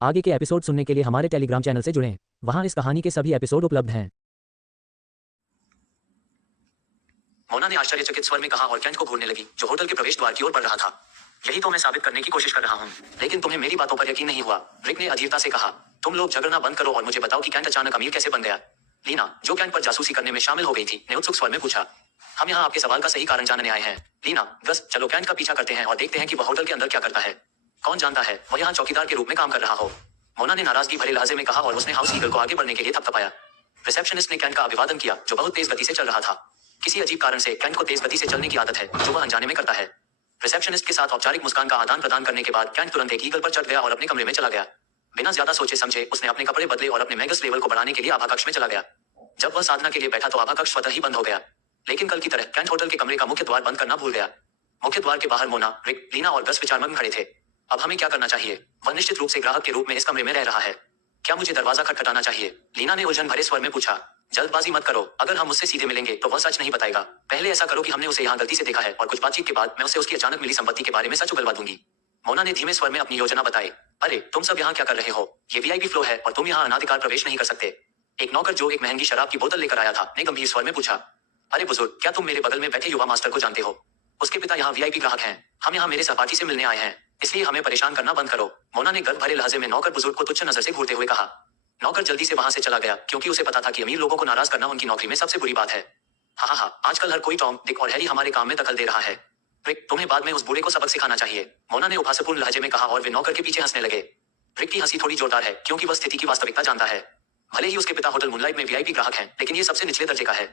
आगे के एपिसोड सुनने के लिए हमारे टेलीग्राम चैनल से जुड़ें। वहां इस कहानी के सभी एपिसोड उपलब्ध हैं। मोना ने आश्चर्यचकित स्वर में कहा और कैंट को घूरने लगी, जो होटल के प्रवेश द्वार की ओर बढ़ रहा था। यही तो मैं साबित करने की कोशिश कर रहा हूँ, लेकिन तुम्हें मेरी बातों पर यकीन नहीं हुआ। रिक ने अधीरता से कहा, तुम लोग झगड़ना बंद करो और मुझे बताओ कि कैंट अचानक अमीर कैसे बन गया। लीना, जो कैंट पर जासूसी करने में शामिल हो गई थी, ने उत्सुक स्वर में पूछा। हम यहाँ आपके सवाल का सही कारण जानने आए हैं। लीना, गस, चलो कैंट का पीछा करते हैं और देखते हैं कि वह होटल के अंदर क्या करता है। कौन जानता है, वह यहाँ चौकीदार के रूप में काम कर रहा हो। मोना ने नाराजगी भरे लहजे में कहा और उसने हाउस ईगल को आगे बढ़ने के लिए थपथपाया। रिसेप्शनिस्ट ने कैंट का अभिवादन किया, जो बहुत तेज गति से चल रहा था। किसी अजीब कारण से कैंट को तेज गति से चलने की आदत है, जो वह अनजाने में करता है। रिसेप्शनिस्ट के साथ औपचारिक मुस्कान का आदान प्रदान करने के बाद कैंट तुरंत एक ईगल पर चढ़ गया और अपने कमरे में चला गया। बिना ज्यादा सोचे समझे उसने अपने कपड़े बदले और अपने मैगस लेवल को बढ़ाने के लिए आभा कक्ष में चला गया। जब वह साधना के लिए बैठा तो आभा कक्ष स्वतः ही बंद हो गया। लेकिन कल की तरह कैंट होटल के कमरे का मुख्य द्वार बंद करना भूल गया। मुख्य द्वार के बाहर मोना, रिक, लीना और गस विचारमग्न खड़े थे। अब हमें क्या करना चाहिए? वह निश्चित रूप से ग्राहक के रूप में इस कमरे में रह रहा है। क्या मुझे दरवाजा खटखटाना चाहिए? लीना ने उलझन भरे स्वर में पूछा। जल्दबाजी मत करो, अगर हम उससे सीधे मिलेंगे तो वह सच नहीं बताएगा। पहले ऐसा करो कि हमने उसे यहाँ गलती से देखा है और कुछ बातचीत के बाद मैं उसे उसकी अचानक मिली संपत्ति के बारे में सच उगलवा दूंगी। मोना ने धीमे स्वर में अपनी योजना बताई। अरे तुम सब यहाँ क्या कर रहे हो? ये वीआईपी फ्लो है और तुम यहाँ अनाधिकार प्रवेश नहीं कर सकते। एक नौकर जो एक महंगी शराब की बोतल लेकर आया था, ने गंभीर स्वर में पूछा। अरे बुजुर्ग, क्या तुम मेरे बगल में बैठे युवा मास्टर को जानते हो? उसके पिता यहाँ वीआईपी ग्राहक हैं। हम यहाँ मेरे सहपाठी से मिलने आए हैं, इसलिए हमें परेशान करना बंद करो। मोना ने गर्व भरे लहजे में नौकर बुजुर्ग को तुच्छ नजर से घूरते हुए कहा। नौकर जल्दी से वहां से चला गया, क्योंकि उसे पता था कि अमीर लोगों को नाराज करना उनकी नौकरी में सबसे बुरी बात है। हाँ, आजकल हर कोई टॉम, डिक और हैरी हमारे काम में दखल दे रहा है। रिक, तुम्हें बाद में उस बूढ़े को सबक सिखाना चाहिए, मोना ने उपहासपूर्ण लहजे में कहा और वे नौकर के पीछे हंसने लगे। रिक की हंसी थोड़ी जोरदार है, क्योंकि वह स्थिति की वास्तविकता जानता है। भले ही उसके पिता होटल मूनलाइट में वीआईपी ग्राहक हैं, लेकिन ये सबसे निचले दर्जे का है।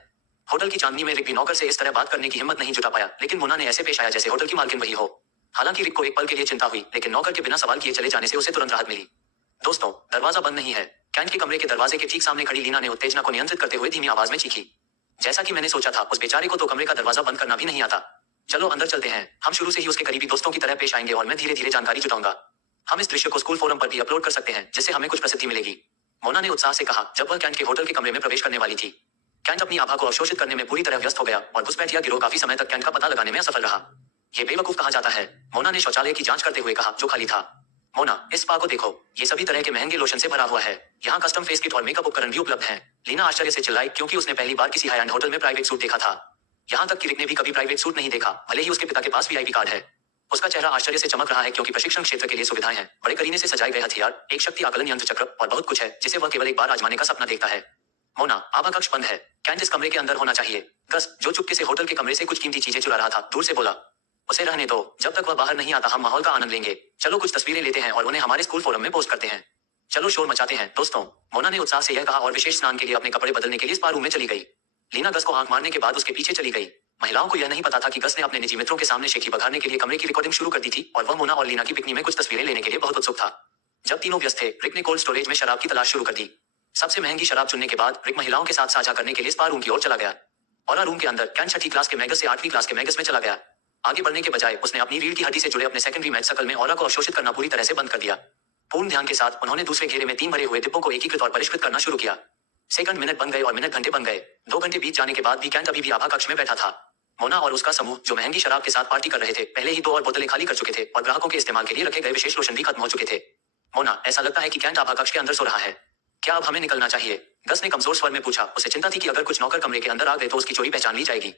होटल की चांदनी में रिक भी नौकर से इस तरह बात करने की हिम्मत नहीं जुटा पाया, लेकिन मोना ने ऐसे पेश आया जैसे होटल की मालकिन वही हो। हालांकि रिक को एक पल के लिए चिंता हुई, लेकिन नौकर के बिना सवाल किए चले जाने से उसे तुरंत राहत मिली। दोस्तों, दरवाजा बंद नहीं है। कैंट के कमरे के दरवाजे के ठीक सामने खड़ी लीना ने उत्तेजना को नियंत्रित करते हुए धीमी आवाज में चीखी। जैसा कि मैंने सोचा था, उस बेचारे को तो कमरे का दरवाजा बंद करना भी नहीं आता। चलो अंदर चलते हैं, हम शुरू से ही उसके करीबी दोस्तों की तरह पेश आएंगे और मैं धीरे धीरे जानकारी जुटाऊंगा। हम इस दृश्य को स्कूल फोरम पर भी अपलोड कर सकते हैं, जिससे हमें कुछ प्रसिद्धि मिलेगी, मोना ने उत्साह से कहा, जब वह कैंट के होटल के कमरे में प्रवेश करने वाली थी। कैंट अपनी आभा को अवशोषित करने में पूरी तरह व्यस्त हो गया और घुसपैठिया गिरोह काफी समय तक कैंट का पता लगाने में असफल रहा। ये बेवकूफ कहा जाता है, मोना ने शौचालय की जांच करते हुए कहा, जो खाली था। मोना, इस स्पा को देखो, ये सभी तरह के महंगे लोशन से भरा हुआ है। यहाँ कस्टम फेस किट और मेकअप उपकरण भी उपलब्ध हैं। लीना आश्चर्य से चिल्लाई, क्योंकि उसने पहली बार किसी हाई एंड होटल में प्राइवेट सूट देखा था। यहाँ तक कि रिक ने भी कभी प्राइवेट सूट नहीं देखा, भले ही उसके पिता के पास वीआईपी कार्ड है। उसका चेहरा आश्चर्य से चमक रहा है, क्योंकि प्रशिक्षण क्षेत्र के लिए सुविधाएं हैं, बड़े करीने से सजाए गए हथियार, एक शक्ति आकलन यंत्र चक्र और बहुत कुछ है, जिसे वह केवल एक बार आजमाने का सपना देखता है। मोना, आभा कक्ष बंद है। कैंट इस कमरे के अंदर होना चाहिए। गस, जो चुपके से होटल के कमरे से कुछ कीमती चीजें चुरा रहा था, दूर से बोला। उसे रहने दो, जब तक वह बाहर नहीं आता हम माहौल का आनंद लेंगे। चलो कुछ तस्वीरें लेते हैं और उन्हें हमारे स्कूल फोरम में पोस्ट करते हैं। चलो शोर मचाते हैं दोस्तों, मोना ने उत्साह से यह कहा और विशेष स्नान के लिए अपने कपड़े बदलने के लिए स्पा रूम में चली गई। लीना गस को आंख मारने के बाद उसके पीछे चली गई। महिलाओं को यह नहीं पता था कि गस ने अपने निजी मित्रों के सामने शेखी बघारने के लिए कमरे की रिकॉर्डिंग शुरू कर दी थी और वह मोना और लीना की बिकनी में कुछ तस्वीरें लेने के लिए बहुत उत्सुक था। जब तीनों व्यस्त थे, रिक ने कोल्ड स्टोरेज में शराब की तलाश शुरू कर दी। सबसे महंगी शराब चुनने के बाद रिक महिलाओं के साथ साझा करने के लिए स्पा रूम की ओर चला गया। और रूम के अंदर कैंट छठी क्लास के मैगस से 8वीं क्लास के मैगस में चला गया। आगे बढ़ने के बजाय उसने अपनी रीढ़ की हड्डी से जुड़े अपने सेकेंडरी मैच सकल में ऑरा को अवशोषित करना पूरी तरह से बंद कर दिया। पूर्ण ध्यान के साथ उन्होंने दूसरे घेरे में 3 भरे हुए डिब्बों को एकीकृत और परिष्कृत करना शुरू किया। सेकंड मिनट बन गए और मिनट घंटे बन गए। 2 घंटे बीत जाने के बाद भी कैंट अभी भी आभा कक्ष में बैठा था। मोना और उसका समूह, जो महंगी शराब के साथ पार्टी कर रहे थे, पहले ही 2 और बोतलें खाली कर चुके थे और ग्राहकों के इस्तेमाल के लिए रखे गए विशेष लोशन भी खत्म हो चुके थे। मोना, ऐसा लगता है कि कैंट आभा कक्ष के अंदर सो रहा है। क्या अब हमें निकलना चाहिए? गस ने कमजोर स्वर में पूछा। उसे चिंता थी कि अगर कुछ नौकर कमरे के अंदर आ गए तो उसकी चोरी पहचान ली जाएगी।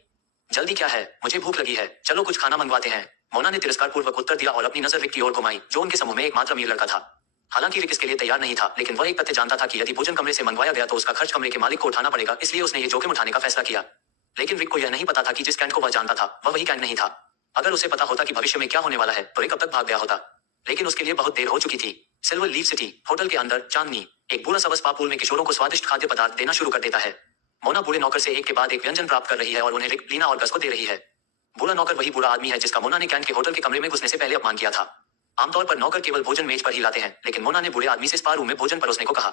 जल्दी क्या है, मुझे भूख लगी है, चलो कुछ खाना मंगवाते हैं, मोना ने तिरस्कार पूर्वक उत्तर दिया और अपनी नजर रिक की ओर घुमाई, जो उनके समूह में एकमात्र अमीर लड़का था। हालांकि रिक इसके लिए तैयार नहीं था, लेकिन वह एक तथ्य जानता था कि यदि भोजन कमरे से मंगवाया गया तो उसका खर्च कमरे के मालिक को उठाना पड़ेगा, इसलिए उसने ये जोखिम उठाने का फैसला किया। लेकिन रिक को यह नहीं पता था कि जिस कैंट को वह जानता था, वह वही कैंट नहीं था। अगर उसे पता होता कि भविष्य में क्या होने वाला है, तो रिक अब तक भाग गया होता। लेकिन उसके लिए बहुत देर हो चुकी थी। सिल्वर लीफ सिटी होटल के अंदर चांदनी, एक बूढ़ा सा स्पा पूल में किशोरों को स्वादिष्ट खाद्य पदार्थ देना शुरू कर देता है। मोना बूढ़े नौकर से एक के बाद एक व्यंजन प्राप्त कर रही है और उन्हें रिक, लीना और गस को दे रही है। बूढ़ा नौकर वही बूढ़ा आदमी है जिसका मोना ने कैंट के होटल के कमरे में घुसने से पहले अपमान किया था। आमतौर पर नौकर केवल भोजन मेज पर ही लाते हैं, लेकिन मोना ने बूढ़े आदमी से स्पा रूम में भोजन परोसने को कहा।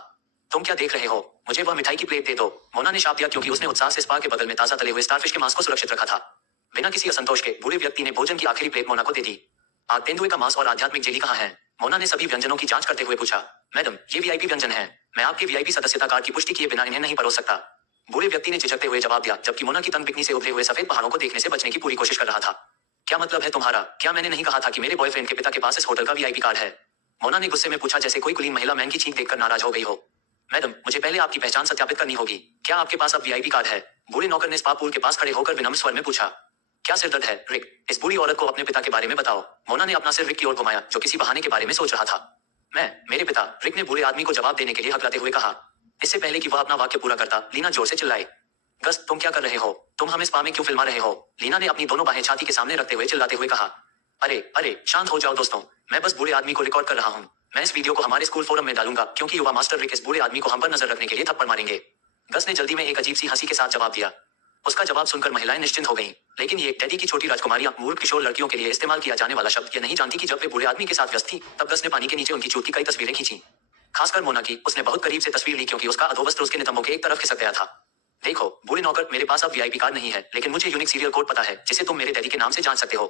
तुम क्या देख रहे हो, मुझे वह मिठाई की प्लेट दे दो, मोना ने शाप दिया, क्योंकि उसने उत्साह से स्पा के बगल में ताजा तले हुए स्टारफिश के मांस को सुरक्षित रखा था। बिना किसी असंतोष के बूढ़े व्यक्ति ने भोजन की आखिरी प्लेट मोना को दे दी। आग तेंदुए का मांस और आध्यात्मिक जेली कहाँ है? मोना ने सभी व्यंजनों की जांच करते हुए पूछा। मैडम, ये वीआईपी व्यंजन है, मैं आपके वीआईपी सदस्यता कार्ड की पुष्टि किए बिना इन्हें नहीं परोस सकता। बूढ़े व्यक्ति ने झिझकते हुए जवाब दिया, जबकि मोना की तंग बिकनी से उभरे हुए सफेद पहाड़ों को देखने से बचने की पूरी कोशिश कर रहा था। क्या मतलब है तुम्हारा? क्या मैंने नहीं कहा था कि मेरे बॉयफ्रेंड के पिता के पास इस होटल का वीआईपी कार्ड है? मोना ने गुस्से में पूछा, जैसे कोई कुलीन महिला मैन की चीख देखकर नाराज हो गई हो। मैडम, मुझे पहले आपकी पहचान सत्यापित करनी होगी। क्या आपके पास अब वीआईपी कार्ड है? बूढ़े नौकर ने स्पा पूल के पास खड़े होकर विनम्र स्वर में पूछा। क्या सिरदर्द है, रिक? इस बूढ़ी औरत को अपने पिता के बारे में बताओ। मोना ने अपना सिर रिक की ओर घुमाया, जो किसी बहाने के बारे में सोच रहा था। मेरे पिता, रिक ने बूढ़े आदमी को जवाब देने के लिए हकलाते हुए कहा। इससे पहले कि वह अपना वाक्य पूरा करता, लीना जोर से चिल्लाई। गस, तुम क्या कर रहे हो? तुम हमें स्पा में क्यों फिल्मा रहे हो? लीना ने अपनी दोनों बाहें छाती के सामने रखते हुए चिल्लाते हुए कहा। अरे अरे, शांत हो जाओ दोस्तों, मैं बस बूढ़े आदमी को रिकॉर्ड कर रहा हूँ। मैं इस वीडियो को हमारे स्कूल फोरम में डालूंगा, क्योंकि युवा मास्टर रिक इस बूढ़े आदमी को हम पर नजर रखने के लिए थप्पड़ मारेंगे। गस ने जल्दी में एक अजीब सी हंसी के साथ जवाब दिया। उसका जवाब सुनकर महिलाएं निश्चिंत हो गईं, लेकिन ये डैडी की छोटी राजकुमारियां, मूर्ख किशोर लड़कियों के लिए इस्तेमाल किया जाने वाला शब्द, ये नहीं जानती कि जब वे बूढ़े आदमी के साथ व्यस्त थी, तब गस ने पानी के नीचे उनकी चूत की कई तस्वीरें खींची। खासकर मोना की, उसने बहुत करीब से तस्वीर ली, क्योंकि उसका अधोवस्त्र उसके नितंबों के एक तरफ खिसक गया था। देखो बूढ़े नौकर, मेरे पास अब वीआईपी कार्ड नहीं है, लेकिन मुझे यूनिक सीरियल कोड पता है, जिसे तुम मेरे डैडी के नाम से जान सकते हो।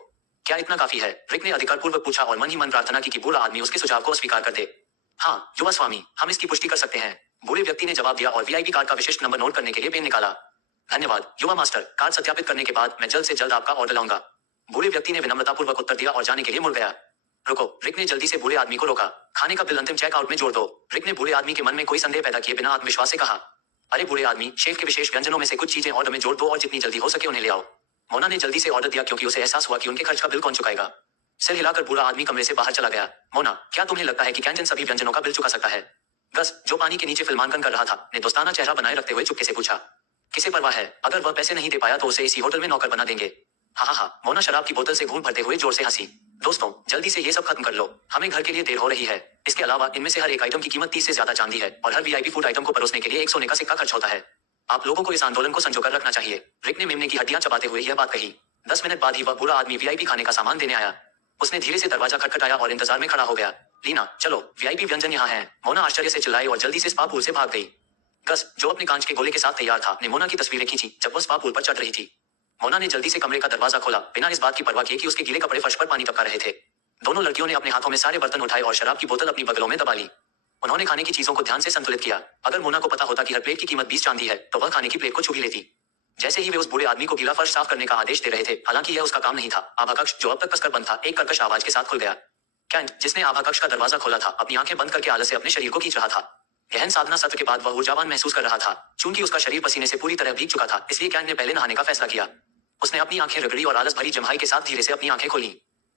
क्या इतना काफी है? रिक ने अधिकारपूर्वक पूछा और मन ही मन प्रार्थना की कि बूढ़ा आदमी उसके सुझाव को अस्वीकार कर दे। हाँ युवा स्वामी, हम इसकी पुष्टि कर सकते हैं, बूढ़े व्यक्ति ने जवाब दिया और वीआईपी कार्ड का विशिष्ट नंबर नोट करने के लिए पेन निकाला। धन्यवाद युवा मास्टर, कार्ड सत्यापित करने के बाद मैं जल्द से जल्द आपका ऑर्डर लाऊंगा। बूढ़े व्यक्ति ने विनम्रतापूर्वक उत्तर दिया और जाने के लिए मुड़ गया। रुको, रिक ने जल्दी से बूढ़े आदमी को रोका। खाने का बिल अंतिम चेकआउट में जोड़ दो। रिक ने बूढ़े आदमी के मन में कोई संदेह पैदा किए बिना आत्मविश्वास से कहा। अरे बूढ़े आदमी, शेफ के विशेष व्यंजनों में से कुछ चीजें ऑर्डर में जोड़ दो और जितनी जल्दी हो सके उन्हें ले आओ। मोना ने जल्दी से ऑर्डर दिया, क्योंकि उसे एहसास हुआ कि उनके खर्च का बिल कौन चुकाएगा। सिर हिलाकर बूढ़ा आदमी कमरे से बाहर चला गया। मोना, क्या तुम्हें लगता है कि कैंटीन सभी व्यंजनों का बिल चुका सकता है? गस, जो पानी के नीचे फिल्मांकन कर रहा था, ने दोस्ताना चेहरा बनाए रखते हुए चुपके से पूछा। किसे परवाह है? अगर वह पैसे नहीं दे पाया तो उसे इसी होटल में नौकर बना देंगे। हाँ, मोना शराब की बोतल से घूंट भरते हुए जोर से हंसी। दोस्तों, जल्दी से ये सब खत्म कर लो, हमें घर के लिए देर हो रही है। इसके अलावा इनमें से हर एक आइटम की कीमत 30 से ज्यादा चांदी है, और हर वीआईपी फूड आइटम को परोसने के लिए एक सोने का सिक्का खर्च होता है। आप लोगों को इस आंदोलन को संजोकर रखना चाहिए। रिक ने मेमने की हड्डियां चबाते हुए यह बात कही। 10 मिनट बाद ही वह बूढ़ा आदमी वीआईपी खाने का सामान देने आया। उसने धीरे से दरवाजा खटखटाया और इंतजार में खड़ा हो गया। लीना, चलो, वीआईपी व्यंजन यहाँ है। मोना आश्चर्य से चिल्लाई और जल्दी से स्पा पूल से भाग गई। गस, जो अपने कांच के गोले के साथ तैयार था, ने मोना की तस्वीरें खींची जब वह स्पा पूल पर चढ़ रही थी। मोना ने जल्दी से कमरे का दरवाजा खोला, बिना इस बात की परवाह किए कि उसके गीले कपड़े फर्श पर पानी टपका रहे थे। दोनों लड़कियों ने अपने हाथों में सारे बर्तन उठाए और शराब की बोतल अपनी बगलों में दबा ली। उन्होंने खाने की चीजों को ध्यान से संतुलित किया। अगर मोना को पता होता कि हर प्लेट की कीमत 20 चांदी है, तो वह खाने की प्लेट को छू भी लेती। जैसे ही वे उस बूढ़े आदमी को गीला फर्श साफ करने का आदेश दे रहे थे, हालांकि यह उसका काम नहीं था, आभा कक्ष, जो अब तक कसकर बंद था, एक कर्कश आवाज के साथ खुल गया। कैंट, जिसने आभा कक्ष का दरवाजा खोला था, अपनी आंखें बंद करके आलस से अपने शरीर को खींच रहा था। गहन साधना सत्र के बाद वह ऊर्जावान महसूस कर रहा था। चूंकि उसका शरीर पसीने से पूरी तरह भीग चुका था, इसलिए कैंट ने पहले नहाने का फैसला किया। उसने अपनी आंखें रगड़ी और आलस भरी जम्हाई के साथ धीरे से अपनी आंखें खोली।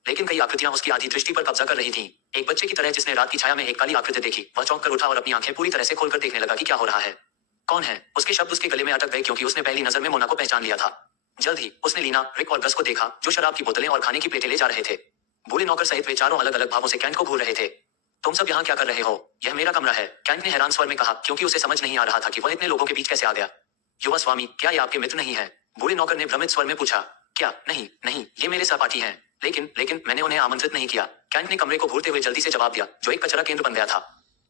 लेकिन कई आकृतियां उसकी आधी दृष्टि पर कब्जा कर रही थीं। एक बच्चे की तरह जिसने रात की छाया में एक काली आकृति देखी, वह चौंक कर उठा और अपनी आंखें पूरी तरह से खोलकर देखने लगा कि क्या हो रहा है। कौन है? उसके शब्द उसके गले में अटक गए, क्योंकि उसने पहली नजर में मोना को पहचान लिया था। जल्द ही उसने लीना, रिक और गस को देखा, जो शराब की बोतलें और खाने की प्लेटें ले जा रहे थे। बूढ़े नौकर सहित वे चारों अलग अलग भावों से कैंट को घूर रहे थे। तुम सब यहाँ क्या कर रहे हो? यह मेरा कमरा है, कैंट ने हैरान स्वर में कहा, क्योंकि उसे समझ नहीं आ रहा था कि वह इतने लोगों के बीच कैसे आ गया। युवा स्वामी, क्या ये आपके मित्र नहीं है? बूढ़े नौकर ने भ्रमित स्वर में पूछा। क्या? नहीं नहीं, ये मेरे सहपाठी हैं, लेकिन मैंने उन्हें आमंत्रित नहीं किया। कैंट ने कमरे को घूरते हुए जल्दी से जवाब दिया, जो एक कचरा केंद्र बन गया था।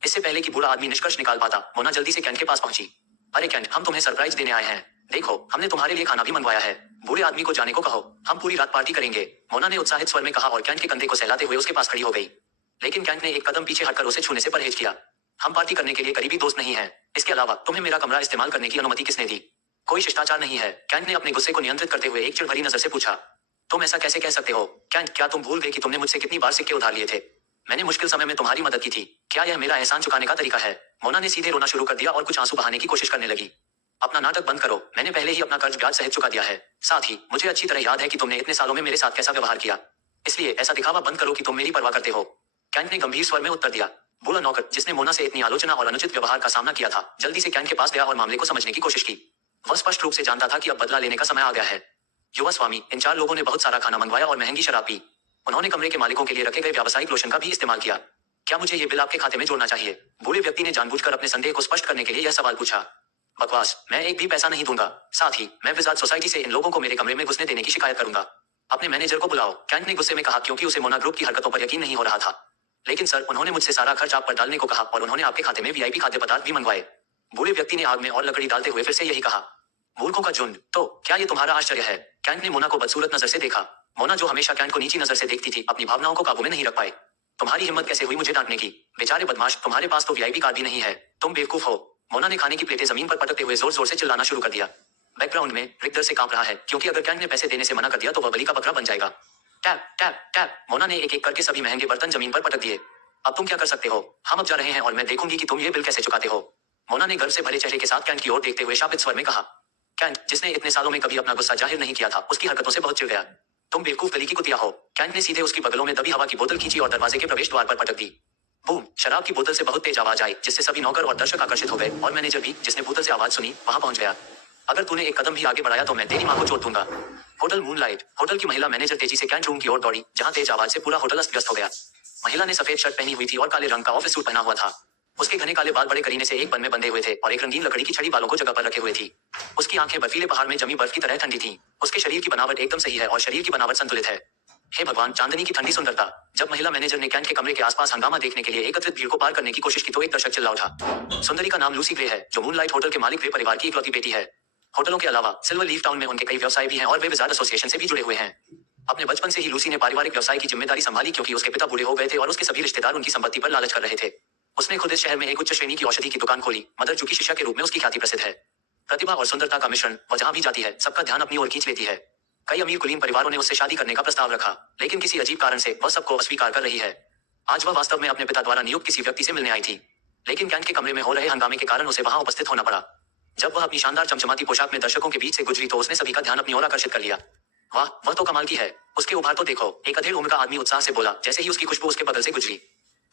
इससे पहले कि बूढ़ा आदमी निष्कर्ष निकाल पाता, मोना जल्दी से कैंट के पास पहुंची। अरे कैंट, हम तुम्हें सरप्राइज देने आए हैं। देखो, हमने तुम्हारे लिए खाना भी मंगवाया है। बूढ़े आदमी को जाने को कहो, हम पूरी रात पार्टी करेंगे। मोना ने उत्साहित स्वर में कहा और कैंट के कंधे को सहलाते हुए उसके पास खड़ी हो गई। लेकिन कैंट ने एक कदम पीछे हटकर उसे छूने से परहेज किया। हम पार्टी करने के लिए करीबी दोस्त नहीं है। इसके अलावा तुम्हें मेरा कमरा इस्तेमाल करने की अनुमति किसने दी? कोई शिष्टाचार नहीं है, कैंट ने अपने गुस्से को नियंत्रित करते हुए एक चिढ़ भरी नजर से पूछा। तुम ऐसा कैसे कह सकते हो? कैंट, क्या तुम भूल गए कि तुमने मुझसे कितनी बार सिक्के उधार लिए थे? मैंने मुश्किल समय में तुम्हारी मदद की थी। क्या यह मेरा एहसान चुकाने का तरीका है? मोना ने सीधे रोना शुरू कर दिया और कुछ आंसू बहाने की कोशिश करने लगी। अपना नाटक बंद करो, मैंने पहले ही अपना कर्ज ब्याज सहित चुका दिया है। साथ ही मुझे अच्छी तरह याद है कि तुमने इतने सालों में मेरे साथ कैसा व्यवहार किया। इसलिए ऐसा दिखावा बंद करो कि तुम मेरी परवाह करते हो। कैंट ने गंभीर स्वर में उत्तर दिया। बूढ़ा नौकर, जिसने मोना से इतनी आलोचना और अनुचित व्यवहार का सामना किया था, जल्दी से कैंट के पास गया और मामले को समझने की कोशिश की। वह स्पष्ट रूप से जानता था कि अब बदला लेने का समय आ गया है। युवा स्वामी, इन 4 लोगों ने बहुत सारा खाना मंगवाया और महंगी शराब पी। उन्होंने कमरे के मालिकों के लिए रखे गए व्यावसायिक लोशन का भी इस्तेमाल किया। क्या मुझे ये बिल आपके खाते में जोड़ना चाहिए? बूढ़े व्यक्ति ने जानबूझकर अपने संदेह को स्पष्ट करने के लिए यह सवाल पूछा। बकवास, मैं एक भी पैसा नहीं दूंगा। साथ ही मैं विजार्ड सोसाइटी से इन लोगों को मेरे कमरे में घुसने देने की शिकायत करूंगा। अपने मैनेजर को बुलाओ, कैंट ने गुस्से में कहा, क्योंकि उसे मोना ग्रुप की हरकतों पर यकीन नहीं हो रहा था। लेकिन सर, उन्होंने मुझसे सारा खर्च आप पर डालने को कहा और उन्होंने आपके खाते में वीआईपी खाद्य पदार्थ भी मंगवाए। बूढ़े व्यक्ति ने आग में और लकड़ी डालते हुए फिर से यही कहा। मूर्खों का झुंड, तो क्या ये तुम्हारा आश्चर्य है? कैंट ने मोना को बदसूरत नजर से देखा। मोना, जो हमेशा कैंट को नीची नजर से देखती थी, अपनी भावनाओं को काबू में नहीं रख पाए। तुम्हारी हिम्मत कैसे हुई मुझे डांटने की? बेचारे बदमाश, तुम्हारे पास तो वीआईपी कार्ड भी नहीं है। तुम बेवकूफ हो। मोना ने खाने की प्लेटें जमीन पर पटकते हुए जोर जोर से चिल्लाना शुरू कर दिया। बैकग्राउंड में रिक डर से कांप रहा है, क्योंकि अगर कैंट ने पैसे देने से मना कर दिया तो वह बलि का बकरा बन जाएगा। टैप टैप टैप, मोना ने एक एक करके सभी महंगे बर्तन जमीन पर पटक दिए। अब तुम क्या कर सकते हो? हम अब जा रहे हैं और मैं देखूंगी कि तुम ये बिल कैसे चुकाते हो। मोना ने गर्व से भरे चेहरे के साथ कैंट की ओर देखते हुए शापित स्वर में कहा। कैंट, जिसने इतने सालों में कभी अपना गुस्सा जाहिर नहीं किया था, उसकी हरकतों से बहुत चिढ़ गया। तुम बेवकूफ गली की कुतिया हो। कैंट ने सीधे उसकी बगलों में दबी हवा की बोतल खींची और दरवाजे के प्रवेश द्वार पर पटक दी। बूम! शराब की बोतल से बहुत तेज आवाज आई, जिससे सभी नौकर और दर्शक आकर्षित हो गए और मैनेजर भी, जिसने बोतल से आवाज सुनी, वहां पहुंच गया। अगर तूने एक कदम भी आगे बढ़ाया तो मैं तेरी मां को चोट दूंगा। होटल मूनलाइट, होटल की महिला मैनेजर तेजी से कैंट रूम की ओर दौड़ी, जहां तेज आवाज से पूरा होटल अस्त व्यस्त हो गया। महिला ने सफेद शर्ट पहनी हुई थी और काले रंग का ऑफिस सूट पहना हुआ था। उसके घने काले बाल बड़े करीने से एक बन में बंधे हुए थे और एक रंगीन लकड़ी की छड़ी बालों को जगह पर रखे हुए थी। उसकी आंखें बर्फीले पहाड़ में जमी बर्फ की तरह ठंडी थीं। उसके शरीर की बनावट एकदम सही है और शरीर की बनावट संतुलित है। हे भगवान, चांदनी की ठंडी सुंदरता। जब महिला मैनेजर ने कैंट के कमरे के आसपास हंगामा देखने के लिए एकत्रित भीड़ को पार करने की कोशिश की तो एक दर्शक चिल्ला उठा। सुंदरी का नाम लूसी ग्रे है, जो मूनलाइट होटल के मालिक ग्रे परिवार की इकलौती बेटी है। होटलों के अलावा सिल्वर लीफ टाउन में उनके कई व्यवसाय भी हैं और वे विजार्ड एसोसिएशन से भी जुड़े हुए हैं। अपने बचपन से ही लूसी ने पारिवारिक व्यवसाय की जिम्मेदारी संभाली, क्योंकि उसके पिता बूढ़े हो गए थे और उसके सभी रिश्तेदार उनकी संपत्ति पर लालच कर रहे थे। उसने खुद इस शहर में एक उच्च श्रेणी की औषधि की दुकान खोली। मदर जू की शिष्या के रूप में उसकी ख्याति प्रसिद्ध है। प्रतिभा और सुंदरता का मिश्रण, वह जहां भी जाती है सबका ध्यान अपनी ओर खींच लेती है। कई अमीर कुलीन परिवारों ने उससे शादी करने का प्रस्ताव रखा, लेकिन किसी अजीब कारण से वह सबको अस्वीकार कर रही है। आज वह वास्तव में अपने पिता द्वारा नियुक्त किसी व्यक्ति से मिलने आई थी, लेकिन कैंट के कमरे में हो रहे हंगामे के कारण उसे वहां उपस्थित होना पड़ा। जब वह अपनी शानदार चमचमाती पोशाक में दर्शकों के बीच से गुजरी तो उसने सभी का ध्यान अपनी ओर आकर्षित कर लिया। वाह, वह तो कमाल की है। उसके उभार तो देखो, एक अधेड़ उम्र का आदमी उत्साह से बोला, जैसे ही उसकी खुशबू उसके बगल से गुजरी।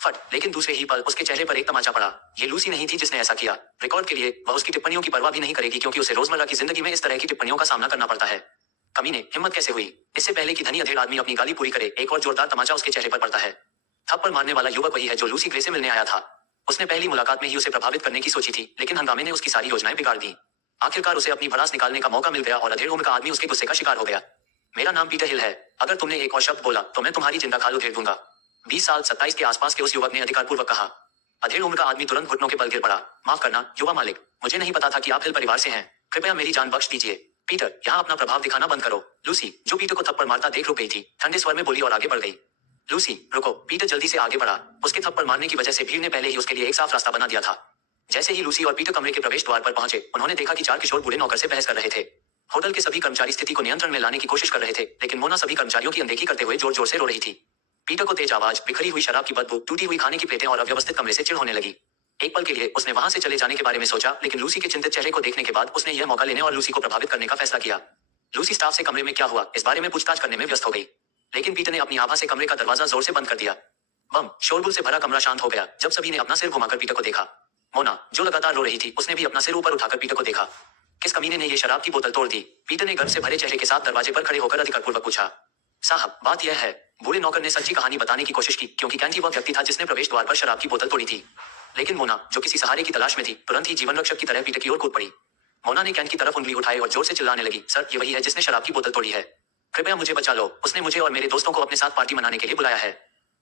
फट, लेकिन दूसरे ही पल उसके चेहरे पर एक तमाचा पड़ा। ये लूसी नहीं थी जिसने ऐसा किया। रिकॉर्ड के लिए वह उसकी टिप्पणियों की परवाह भी नहीं करेगी, क्योंकि उसे रोजमर्रा की जिंदगी में इस तरह की टिप्पणियों का सामना करना पड़ता है। कमीने, हिम्मत कैसे हुई? इससे पहले कि धनी अधेड़ आदमी अपनी गाली पूरी करे, एक और जोरदार तमाचा उसके चेहरे पर पड़ता है। थप्पड़ मारने वाला युवक वही है जो लूसी ग्रे से मिलने आया था। उसने पहली मुलाकात में ही उसे प्रभावित करने की सोची थी, लेकिन हंगामे ने उसकी सारी योजनाएं बिगाड़ दी। आखिरकार उसे अपनी भड़ास निकालने का मौका मिल गया और अधेड़ उम्र का आदमी उसके गुस्से का शिकार हो गया। मेरा नाम पीटर हिल है। अगर तुमने एक और शब्द बोला तो मैं तुम्हारी जिंदा खाल उधेड़ दूंगा। 20 साल 27 के आसपास के उस युवक ने अधिकारपूर्वक कहा। अधेड़ उम्र का आदमी तुरंत घुटनों के बल गिर पड़ा। माफ करना युवा मालिक, मुझे नहीं पता था कि आप हिल परिवार से हैं। कृपया मेरी जान बख्श दीजिए। पीटर, यहाँ अपना प्रभाव दिखाना बंद करो। लूसी, जो पीटर को थप्पड़ मारता देख रुक गई थी, ठंडे स्वर में बोली और आगे बढ़ गई। लूसी, रुको। पीटर जल्दी से आगे बढ़ा। उसके थप्पड़ मारने की वजह से भीड़ ने पहले ही उसके लिए एक साफ रास्ता बना दिया था। जैसे ही लूसी और पीटर कमरे के प्रवेश द्वार पर पहुंचे, उन्होंने देखा कि 4 किशोर बूढ़े नौकर से बहस कर रहे थे। होटल के सभी कर्मचारी स्थिति को नियंत्रण में लाने की कोशिश कर रहे थे, लेकिन मोना सभी कर्मचारियों की अनदेखी करते हुए जोर जोर से रो रही थी। पीटर को तेज आवाज, बिखरी हुई शराब की बदबू, टूटी हुई खाने की प्लेटें और अव्यवस्थित कमरे से चिढ़ होने लगी। एक पल के लिए उसने वहां से चले जाने के बारे में सोचा, लेकिन लूसी के चिंतित चेहरे को देखने के बाद उसने यह मौका लेने और लूसी को प्रभावित करने का फैसला किया। लूसी स्टाफ से कमरे में क्या हुआ इस बारे में पूछताछ करने में व्यस्त हो गई, लेकिन पीटर ने अपनी आभा से कमरे का दरवाजा जोर से बंद कर दिया। बम! शोरगुल से भरा कमरा शांत हो गया जब सभी ने अपना सिर घुमाकर पीटर को देखा। मोना, जो लगातार रो रही थी, उसने भी अपना सिर ऊपर उठाकर पीटर को देखा। किस कमीने ने ये शराब की बोतल तोड़ दी? पीटर ने गर्व से भरे चेहरे के साथ दरवाजे पर खड़े होकर अधिकारपूर्वक पूछा। साहब, बात यह है, बूढ़े नौकर ने सच्ची कहानी बताने की कोशिश की, क्योंकि कैंटी वह व्यक्ति था जिसने प्रवेश द्वार पर शराब की बोतल तोड़ी थी। लेकिन मोना, जो किसी सहारे की तलाश में थी, तुरंत ही जीवन रक्षक की तरह पीटर की ओर कूद पड़ी। मोना ने कैंट की तरफ उंगली उठाई और जोर से चिल्लाने लगी, सर, ये वही है जिसने शराब की बोतल तोड़ी है। कृपया मुझे बचा लो। उसने मुझे और मेरे दोस्तों को अपने साथ पार्टी मनाने के लिए बुलाया है,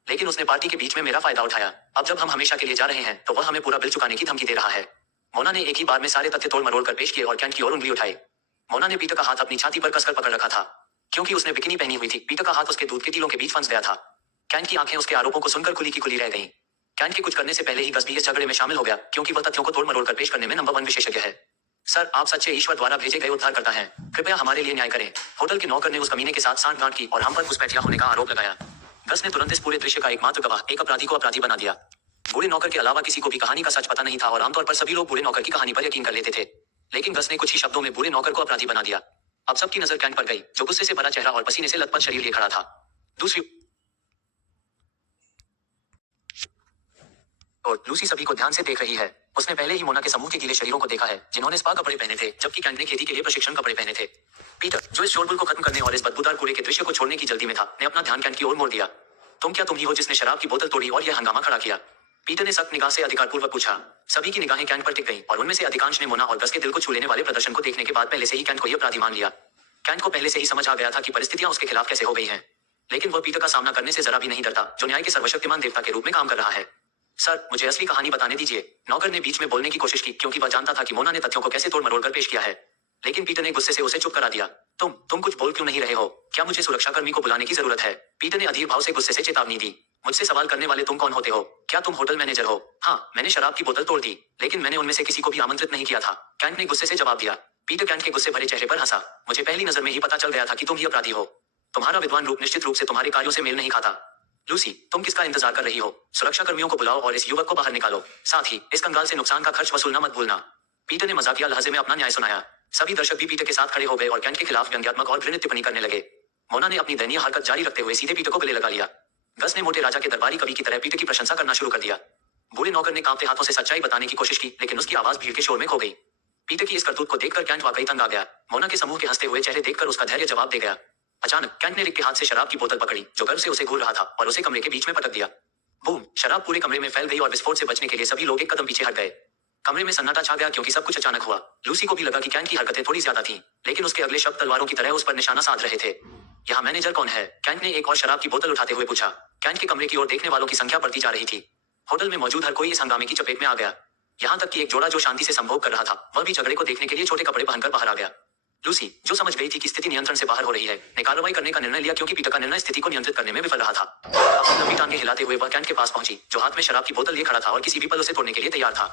लेकिन उसने पार्टी के बीच में मेरा फायदा उठाया। अब जब हम हमेशा के लिए जा रहे हैं तो वह हमें पूरा बिल चुकाने की धमकी दे रहा है। मोना ने एक ही बार में सारे तथ्य तोड़ मरोड़ कर पेश किए और कैंट की ओर उंगली उठाई। मोना ने पीटर का हाथ अपनी छाती पर कसकर पकड़ रखा था, क्योंकि उसने बिकिनी पहनी हुई थी। पीटर का हाथ उसके दूध के तीलों के बीच फंस गया था। कैंट की आंखें उसके आरोपों को सुनकर खुली की खुली रह गईं। कैंट के कुछ करने से पहले ही गस भी इस झगड़े में शामिल हो गया, क्योंकि वह तथ्यों को तोड़ मरोड़ कर पेश करने में नंबर 1 विशेषज्ञ है। सर, आप सच्चे ईश्वर द्वारा भेजे गए उद्धारकर्ता हैं। कृपया हमारे लिए न्याय करें। होटल के नौकर ने उस कमीने के साथ सांठगांठ की और हम पर घुसपैठिया होने का आरोप लगाया। गस ने तुरंत इस पूरे दृश्य का एकमात्र गवाह, एक अपराधी को अपराधी बना दिया। बूढ़े नौकर के अलावा किसी को भी कहानी का सच पता नहीं था और आमतौर पर सभी लोग बूढ़े नौकर की कहानी पर यकीन कर लेते थे, लेकिन गस ने कुछ ही शब्दों में बूढ़े नौकर को अपराधी बना दिया। अब सबकी नजर कैंट पर गई, जो गुस्से से भरा चेहरा और पसीने से लथपथ शरीर लिए खड़ा था। दूसरी और लूसी सभी को ध्यान से देख रही है। उसने पहले ही मोना के समूह के गीले शरीरों को देखा है, जिन्होंने स्पा कपड़े पहने थे, जबकि कैंट ने खेती के लिए प्रशिक्षण कपड़े पहने थे। पीटर, जो इस शोरगुल को खत्म करने और इस बदबूदार कूड़े के दृश्य को छोड़ने की जल्दी में था, ने अपना ध्यान कैंट की ओर मोड़ दिया। तुम ही हो जिसने शराब की बोतल तोड़ी और यह हंगामा खड़ा किया? पीटर ने सख्त निगाह से अधिकारपूर्वक पूछा। सभी की निगाहें कैंट पर टिक गईं और उनमें से अधिकांश ने मोना और गस के दिल को छू लेने वाले प्रदर्शन को देखने के बाद पहले से ही कैंट को यह अपराधी मान लिया। कैंट को पहले से ही समझ आ गया था कि परिस्थितियां उसके खिलाफ कैसे हो गई हैं, लेकिन वह पीटर का सामना करने से जरा भी नहीं डरता, जो न्याय के सर्वशक्तिमान देवता के रूप में काम कर रहा है। सर, मुझे असली कहानी बताने दीजिए। नौकर ने बीच में बोलने की कोशिश की, क्योंकि वह जानता था कि मोना ने तथ्यों को कैसे तोड़ मरोड़ कर पेश किया है, लेकिन पीटर ने गुस्से से उसे चुप करा दिया। तुम कुछ बोल क्यों नहीं रहे हो? क्या मुझे सुरक्षाकर्मी को बुलाने की जरूरत है? पीटर ने अधीर भाव से गुस्से से चेतावनी दी। मुझसे सवाल करने वाले तुम कौन होते हो? क्या तुम होटल मैनेजर हो? हाँ, मैंने शराब की बोतल तोड़ दी, लेकिन मैंने उनमें से किसी को भी आमंत्रित नहीं किया था, कैंट ने गुस्से से जवाब दिया। पीटर कैंट के गुस्से भरे चेहरे पर हंसा। मुझे पहली नजर में ही पता चल गया था कि तुम ही अपराधी हो। तुम्हारा विद्वान रूप निश्चित रूप से तुम्हारे कार्यों से मेल नहीं खाता। लूसी, तुम किसका इंतजार कर रही हो? सुरक्षा कर्मियों को बुलाओ और इस युवक को बाहर निकालो। साथ ही इस कंगाल से नुकसान का खर्च वसूलना मत भूलना। पीटर ने मजाकिया लहजे में अपना न्याय सुनाया। सभी दर्शक भी पीटर के साथ खड़े हो गए और कैंट के खिलाफ व्यंग्यात्मक और घृणित टिप्पणी करने लगे। मोना ने अपनी दयनीय हरकत जारी रखते हुए सीधे पीटर को गले लगा लिया। गस ने मोटे राजा के दरबारी कवि की तरह पीटर की प्रशंसा करना शुरू कर दिया। बूढ़े नौकर ने कांपते हाथों से सच्चाई बताने की कोशिश की, लेकिन उसकी आवाज भीड़ के शोर में खो गई। पीटर की इस करतूत को देखकर कैंट वाकई तंग आ गया। मोना के समूह के हंसते हुए चेहरे देखकर उसका धैर्य जवाब दे गया। अचानक कैंट ने रिक के हाथ से शराब की बोतल पकड़ी, जो गर्व से उसे घूर रहा था, और उसे कमरे के बीच में पटक दिया। बूम! शराब पूरे कमरे में फैल गई और विस्फोट से बचने के लिए सभी लोग एक कदम पीछे हट गए। कमरे में सन्नाटा छा गया क्योंकि सब कुछ अचानक हुआ। लूसी को भी लगा कि कैंट की हरकतें थोड़ी ज्यादा थीं, लेकिन उसके अगले शब्द तलवारों की तरह उस पर निशाना साध रहे थे। यहाँ मैनेजर कौन है? कैंट ने एक और शराब की बोतल उठाते हुए पूछा। कैंट के कमरे की ओर देखने वालों की संख्या बढ़ती जा रही थी। होटल में मौजूद हर कोई इस हंगामे की चपेट में आ गया। यहाँ तक कि एक जोड़ा जो शांति से संभोग कर रहा था, वह भी झगड़े को देखने के लिए छोटे कपड़े पहनकर बाहर आ गया। लूसी, जो समझ गई थी कि स्थिति नियंत्रण से बाहर हो रही है, ने कार्रवाई करने का निर्णय लिया क्योंकि पीटर का निर्णय स्थिति को नियंत्रित करने में विफल रहा था। अपनी लंबी टांगें हिलाते हुए वह कैंट के पास पहुंची, जो हाथ में शराब की बोतल लिए खड़ा था और किसी भी पल उसे तोड़ने के लिए तैयार था।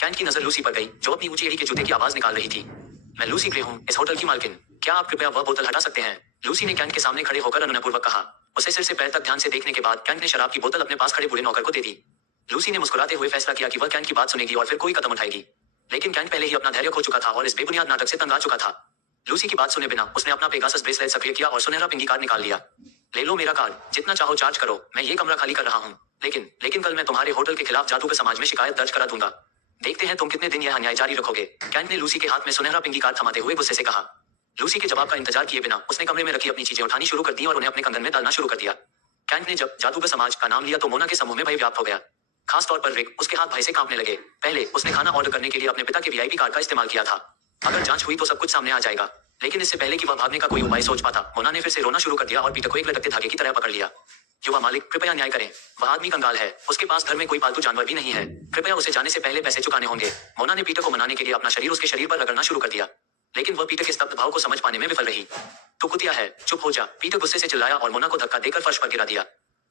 कैंट की नजर लूसी पर गई, जो अपनी ऊंची एड़ी के जूते की आवाज निकाल रही थी। मैं लूसी ग्रे हूँ, इस होटल की मालकिन। क्या आप कृपया वह बोतल हटा सकते हैं? लूसी ने कैंट के सामने खड़े होकर अनुनयपूर्वक कहा। उसे सिर से पैर तक ध्यान से देखने के बाद कैंट ने शराब की बोतल अपने पास खड़े बूढ़े नौकर को दे दी। लूसी ने मुस्कुराते हुए फैसला किया कि वह कैंट की बात सुनेगी और फिर कोई कदम उठाएगी। लेकिन कैंट पहले ही अपना धैर्य खो चुका था और इस बेबुनियाद नाटक से तंग आ चुका था। लूसी की बात सुने बिना उसने अपना पेगासस ब्रेसलेट सक्रिय किया और सुनहरा पिंगी कार्ड निकाल लिया। ले लो मेरा कार्ड, जितना चाहो चार्ज करो, मैं ये कमरा खाली कर रहा हूँ। लेकिन कल मैं तुम्हारे होटल के खिलाफ जादूगर समाज में शिकायत दर्ज करा दूंगा। देखते हैं तुम कितने दिन यह अन्याय जारी रखोगे। कैंट ने लूसी के हाथ में सुनहरा पिंगी कार्ड थमाते हुए गुस्से से कहा। लूसी के जवाब का इंतजार किए बिना उसने कमरे में रखी अपनी चीजें उठानी शुरू कर दी और उन्हें अपने कंगन में डालना शुरू कर दिया। कैंट ने जब जादूगर समाज का नाम लिया तो मोना के समूह में भय व्याप्त हो गया। खास तौर पर रिक, उसके हाथ भय से कांपने लगे। पहले उसने खाना ऑर्डर करने के लिए अपने पिता के वीआईपी कार्ड का इस्तेमाल किया था। अगर जांच हुई तो सब कुछ सामने आ जाएगा, लेकिन इससे पहले कि वह भागने का कोई उपाय सोच पाता, मोना ने फिर से रोना शुरू कर दिया और पीटर को एक लटकते धागे की तरह पकड़ लिया। युवा मालिक, कृपया न्याय करें। वह आदमी कंगाल है, उसके पास घर में कोई पालतू जानवर भी नहीं है। कृपया उसे जाने से पहले पैसे चुकाने होंगे। मोना ने पीटर को मनाने के लिए अपना शरीर उसके शरीर पर रगड़ना शुरू कर दिया, लेकिन वह पीटर के स्तब्ध भाव को समझ पाने में विफल रही। तू कुतिया है, चुप हो जा, पीटर गुस्से से चिल्लाया और मोना को धक्का देकर फर्श पर गिरा दिया।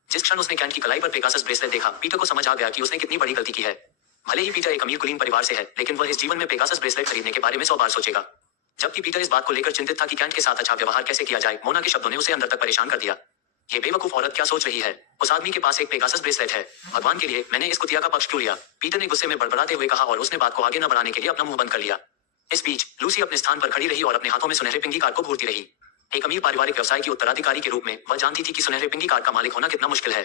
जिस क्षण उसने कैंट की कलाई पर पेगासस ब्रेसलेट देखा, पीटर को समझ आ गया कि उसने कितनी बड़ी गलती की है। भले ही पीटर एक अमीर कुलीन परिवार से है, लेकिन वह इस जीवन में पेगासस ब्रेसलेट खरीदने के बारे में 100 बार सोचेगा। जबकि पीटर इस बात को लेकर चिंतित था कि कैंट के साथ अच्छा व्यवहार कैसे किया जाए, मोना के शब्दों ने उसे अंदर तक परेशान कर दिया। ये बेवकूफ औरत क्या सोच रही है? उस आदमी के पास एक पेगासस ब्रेसलेट है। भगवान के लिए, मैंने इस कुतिया का पक्ष क्यों लिया? पीटर ने गुस्से में बड़बड़ाते हुए कहा और उसने बात को आगे न बढ़ाने के लिए अपना मुंह बंद कर लिया। इस बीच लूसी अपने स्थान पर खड़ी रही और अपने हाथों में सुनहरे पिंगी कार्ड को घूरती रही। एक अमीर पारिवारिक व्यवसाय की उत्तराधिकारी के रूप में वह जानती थी कि सुनहरे पिंगी कार्ड का मालिक होना कितना मुश्किल है।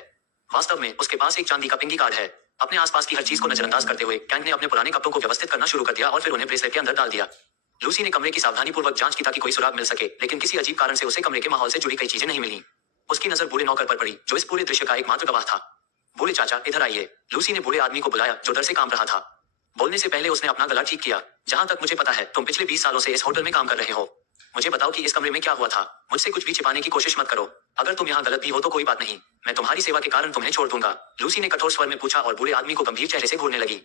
वास्तव में उसके पास एक चांदी का पिंगी कार्ड है। अपने आसपास की हर चीज को नजरअंदाज करते हुए कैंट ने अपने पुराने कपड़ों को व्यवस्थित करना शुरू कर दिया और फिर उन्हें ब्रेसलेट के अंदर डाल दिया। लूसी ने कमरे की सावधानीपूर्वक जांच की ताकि कोई सुराग मिल सके, लेकिन किसी अजीब कारण से उसे कमरे के माहौल से जुड़ी कई चीजें नहीं मिली। उसकी नजर बूढ़े नौकर पर पड़ी, जो इस पूरे दृश्य का एकमात्र गवाह था। बूढ़े चाचा, इधर आइए। लूसी ने बूढ़े आदमी को बुलाया, जो डर से कांप रहा था। बोलने से पहले उसने अपना गला ठीक किया। जहां तक मुझे पता है, तुम पिछले 20 सालों से इस होटल में काम कर रहे हो। मुझे बताओ कि इस कमरे में क्या हुआ था। मुझसे कुछ भी छिपाने की कोशिश मत करो। अगर तुम यहाँ गलत भी हो तो कोई बात नहीं, मैं तुम्हारी सेवा के कारण तुम्हें छोड़ दूंगा। लूसी ने कठोर स्वर में पूछा और बूढ़े आदमी को गंभीर चेहरे से घूरने लगी।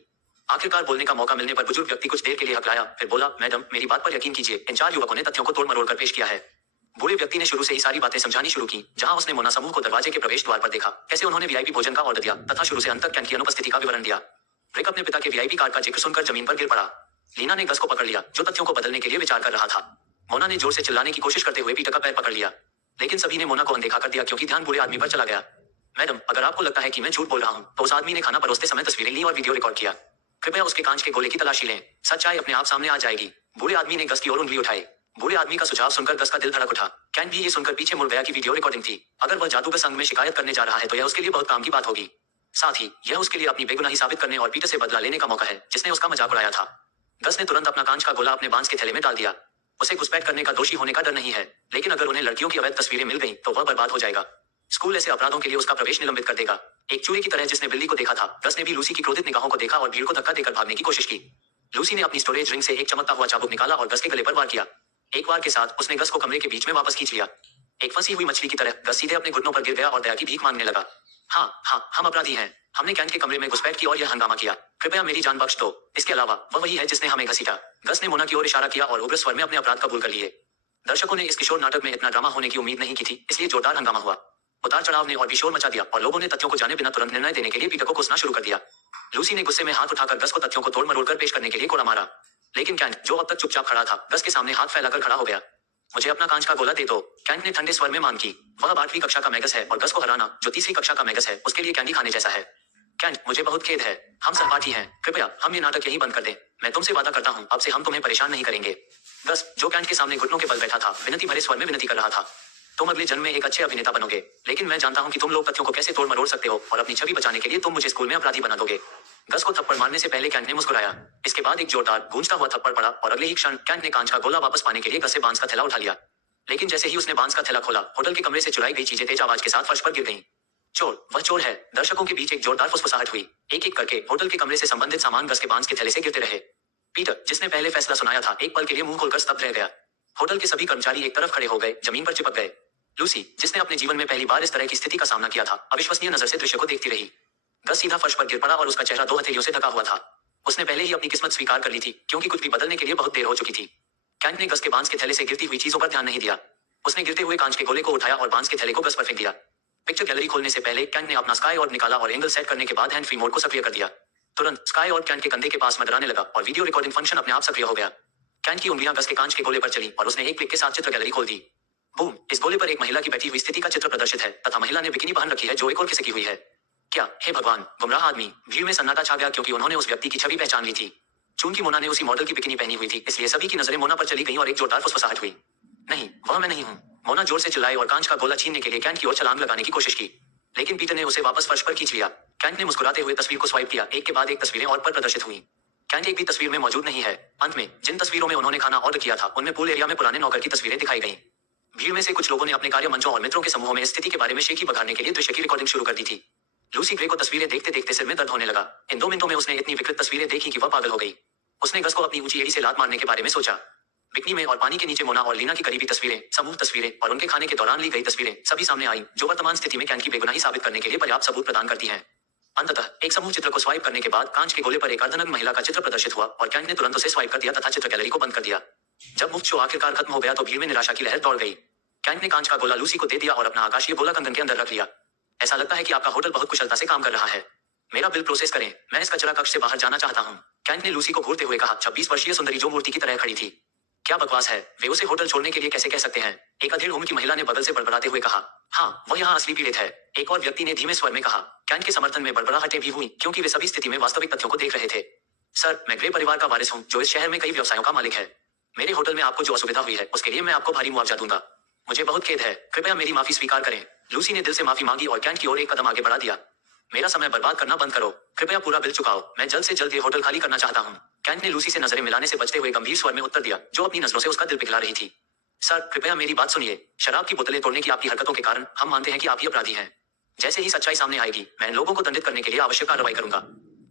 आखिरकार बोलने का मौका मिलने पर बुजुर्ग व्यक्ति कुछ देर के लिए हकलाया, फिर बोला, मैडम, मेरी बात पर यकीन कीजिए, इन 4 युवकों ने तथ्यों को तोड़ मरोड़ कर पेश किया है। बूढ़े व्यक्ति ने शुरू से ही सारी बातें समझानी शुरू की, जहां उसने मोना समूह को दरवाजे के प्रवेश द्वार पर देखा, कैसे उन्होंने वीआईपी भोजन का ऑर्डर दिया तथा शुरू से अंत तक कैंट की अनुपस्थिति का विवरण दिया। रिक अपने पिता के वीआईपी कार्ड का जिक्र सुनकर जमीन पर गिर पड़ा। लीना ने गस को पकड़ लिया, जो तथ्यों को बदलने के लिए विचार कर रहा था। मोना ने जोर से चिल्लाने की कोशिश करते हुए पीटर का पैर पकड़ लिया, लेकिन सभी ने मोना को अनदेखा कर दिया क्योंकि ध्यान बूढ़े आदमी पर चला गया। मैडम, अगर आपको लगता है कि मैं झूठ बोल रहा हूँ, तो उस आदमी ने खाना परोसते समय तस्वीरें ली और वीडियो रिकॉर्ड किया। कृपया उसके कांच के गोले की तलाशी लें, सच्चाई अपने आप सामने आ जाएगी। बूढ़े आदमी ने गस की ओर उंगली उठाई। बूढ़े आदमी का सुझाव सुनकर गस का दिल धड़क उठा। कैंट भी ये सुनकर पीछे मुड़ गया कि वीडियो रिकॉर्डिंग थी। अगर वह जादूगर संघ में शिकायत करने जा रहा है तो यह उसके लिए बहुत काम की बात होगी। साथ ही यह उसके लिए अपनी बेगुनाही साबित करने और पीटर से बदला लेने का मौका है, जिसने उसका मजाक उड़ाया था। गस ने तुरंत अपना कांच का गोला अपने बांस के थैले में डाल दिया। उसे घुसपैठ करने का दोषी होने का डर नहीं है, लेकिन अगर उन्हें लड़कियों की अवैध तस्वीरें मिल गईं, तो वह बर्बाद हो जाएगा। स्कूल ऐसे अपराधों के लिए उसका प्रवेश निलंबित कर देगा। एक चूहे की तरह जिसने बिल्ली को देखा था, गस ने भी लूसी की क्रोधित निगाहों को देखा और भीड़ को धक्का देकर भागने की कोशिश की। लूसी ने अपनी स्टोरेज रिंग से एक चमकता हुआ चाबुक निकाला और गस के गले पर वार किया। एक वार के साथ उसने गस को कमरे के बीच में वापस खींच लिया। एक फंसी हुई मछली की तरह गस सीधे अपने घुटनों पर गिर गया और दया की भीख मांगने लगा। हाँ, हम अपराधी हैं। हमने कैंट के कमरे में घुसपैठ की और यह हंगामा किया। कृपया मेरी जान बख्श दो। इसके अलावा वह वही है जिसने हमें घसीटा। गस ने मोना की ओर इशारा किया और उग्र स्वर में अपने अपराध कबूल कर लिए। दर्शकों ने इस किशोर नाटक में इतना ड्रामा होने की उम्मीद नहीं की थी, इसलिए जोरदार हंगामा हुआ। उतार चढ़ाव ने और भी शोर मचा दिया और लोगों ने तथ्यों को जाने बिना तुरंत निर्णय देने के लिए पीटर को कोसना शुरू कर दिया। लूसी ने गुस्से में हाथ उठाकर गस को तथ्यों को तोड़ मरोड़ कर पेश करने के लिए कोड़ा मारा, लेकिन कैंट, जो अब तक चुपचाप खड़ा था, गस के सामने हाथ फैलाकर खड़ा हो गया। मुझे अपना कांच का गोला दे दो, कैंट ने ठंडे स्वर में मांग की। वह 8वीं कक्षा का मैगस है और गस को हराना, जो 3वीं कक्षा का मैगस है, उसके लिए कैंडी खाने जैसा है। कैंट, मुझे बहुत खेद है। हम सहपाठी हैं, कृपया हम ये नाटक यहीं बंद कर दें। मैं तुमसे वादा करता हूँ, अब से हम तुम्हें परेशान नहीं करेंगे। गस, जो कैंट के सामने घुटनों के बल बैठा था, विनती भरे स्वर में विनती कर रहा था। तुम अगले जन्म में एक अच्छे अभिनेता बनोगे, लेकिन मैं जानता हूँ कि तुम लोग तथ्यों को कैसे तोड़ मरोड़ सकते हो और अपनी छवि बचाने के लिए तुम मुझे स्कूल में अपराधी बना दोगे। गस को थप्पड़ मारने से पहले कैंट ने मुस्कुराया। इसके बाद एक जोरदार गूंजता हुआ थप्पड़ पड़ा और अगले ही क्षण कैंट ने कांच का गोला वापस पाने के लिए गस से बांस का थैला उठा लिया। लेकिन जैसे ही उसने बांस का थैला खोला, होटल के कमरे से चुराई गई चीजें तेज आवाज के साथ फर्श पर गिर गईं। चोर, वह चोर है। दर्शकों के बीच एक जोरदार फुसफुसाहट हुई। एक एक करके होटल के कमरे से संबंधित सामान गस के बांस के थैले से गिरते रहे। पीटर, जिसने पहले फैसला सुनाया था, एक पल के लिए मुंह खोलकर स्तब्ध रह गया। होटल के सभी कर्मचारी एक तरफ खड़े हो गए, जमीन पर चिपक गए। लूसी, जिसने अपने जीवन में पहली बार इस तरह की स्थिति का सामना किया था, अविश्वसनीय नजर से दृश्य को देखती रही। गस सीधा फर्श पर गिर पड़ा और उसका चेहरा 2 हथेलियों से ढका हुआ था। उसने पहले ही अपनी किस्मत स्वीकार कर ली थी, क्योंकि कुछ भी बदलने के लिए बहुत देर हो चुकी थी। कैंट ने गस के बांस के थैले से गिरती हुई चीजों पर ध्यान नहीं दिया। उसने गिरते हुए कांच के गोले को उठाया और बांस के थैले को गस पर फेंक दिया। पिक्चर गैलरी खोलने से पहले कैंट ने अपना स्काई ऑर्ब निकाला और एंगल सेट करने के बाद हैंड फ्री मोड को सक्रिय कर दिया। तुरंत स्काई ऑर्ब कैंट के कंधे के पास मंडराने लगा और वीडियो रिकॉर्डिंग फंक्शन अपने आप सक्रिय हो गया। कैंट की उंगलियां गस के कांच के गोले पर चली और उसने एक क्लिक के साथ चित्र गैलरी खोल दी। बूम, इस गोले पर एक महिला की बैठी हुई स्थिति का चित्र प्रदर्शित है तथा महिला ने बिकिनी पहन रखी है जो एक और किसी की हुई है। क्या, हे भगवान, गुमराह आदमी। भीड़ में सन्नाटा छा गया क्योंकि उन्होंने उस व्यक्ति की छवि पहचान ली थी। चूंकि मोना ने उसी मॉडल की बिकिनी पहनी हुई थी, इसलिए सभी की नजरें मोना पर चली गईं और एक जोरदार फुसफुसाहट हुई। नहीं, वह मैं नहीं हूं। मोना जोर से चिल्लाई और कांच का गोला छीनने के लिए कैंट की ओर छलांग लगाने की कोशिश की, लेकिन पीटर ने उसे वापस फर्श पर खींच लिया। कैंट ने मुस्कुराते हुए तस्वीर को स्वाइप किया। एक के बाद एक तस्वीरें और पर प्रदर्शित हुई। कैंट एक भी तस्वीर में मौजूद नहीं है। अंत में जिन तस्वीरों में उन्होंने खाना ऑर्डर किया था, उनमें पूल एरिया में पुराने नौकर की तस्वीरें दिखाई गईं। भीड़ में से कुछ लोगों ने अपने कार्य मंचों और मित्रों के समूहों में स्थिति के बारे में शेखी बघाड़ने के लिए दृश्य की रिकॉर्डिंग शुरू कर दी थी। लूसी ग्रे को तस्वीरें देखते देखते सिर में दर्द होने लगा। इन 2 मिनटों में उसने इतनी विकृत तस्वीरें देखी कि वह पागल हो गई। उसने गस को अपनी ऊंची एड़ी से लात मारने के बारे में सोचा। बिकनी में और पानी के नीचे मोना और लीना की करीबी तस्वीरें, समूह तस्वीरें और उनके खाने के दौरान ली गई तस्वीरें सभी सामने आई, जो वर्तमान स्थिति में कैंट की बेगुनाही साबित करने के लिए पर्याप्त सबूत प्रदान करती हैं। अंततः एक समूह चित्र को स्वाइप करने के बाद कांच के गोले पर एक अर्धनग्न महिला का चित्र प्रदर्शित हुआ और कैंट ने तुरंत उसे स्वाइप कर दिया तथा चित्र गैलरी को बंद कर दिया। जब मुफ्त शो आखिरकार खत्म हो गया तो भीड़ में निराशा की लहर दौड़ गई। कैंट ने कांच का गोला लूसी को दे दिया और अपना आकाशीय गोला कंगन के अंदर रख लिया। ऐसा लगता है कि आपका होटल बहुत कुशलता से काम कर रहा है। मेरा बिल प्रोसेस करें, मैं इस कचरा कक्ष से बाहर जाना चाहता हूँ। कैंट ने लूसी को घूरते हुए कहा। 26 वर्षीय सुंदरी जो मूर्ति की तरह खड़ी थी। क्या बकवास है, वे उसे होटल छोड़ने के लिए कैसे कह सकते हैं? एक अधेड़ उम्र की महिला ने बगल से बड़बड़ाते हुए कहा। हाँ, वह यहाँ असली पीड़ित है, एक और व्यक्ति ने धीमे स्वर में कहा। कैंट के समर्थन में बड़बड़ाहटें भी हुई, क्योंकि वे सभी स्थिति में वास्तविक तथ्यों को देख रहे थे। सर, मैं ग्रे परिवार का वारिस हूँ, जो इस शहर में कई व्यवसायों का मालिक है। मेरे होटल में आपको जो असुविधा हुई है, उसके लिए मैं आपको भारी मुआवजा दूंगा। मुझे बहुत खेद है, कृपया मेरी माफी स्वीकार करें। लूसी ने दिल से माफी मांगी और कैंट की ओर एक कदम आगे बढ़ा दिया। मेरा समय बर्बाद करना बंद करो, कृपया पूरा बिल चुकाओ, मैं जल्द से जल्द ये होटल खाली करना चाहता हूँ। कैंट ने लूसी से नजरें मिलाने से बचते हुए गंभीर स्वर में उत्तर दिया, जो अपनी नजरों से उसका दिल पिघला रही थी। सर, कृपया मेरी बात सुनिए। शराब की बोतलें तोड़ने की आपकी हरकतों के कारण हम मानते हैं कि आप ही अपराधी हैं। जैसे ही सच्चाई सामने आएगी, मैं इन लोगों को दंडित करने के लिए आवश्यक कार्रवाई करूंगा।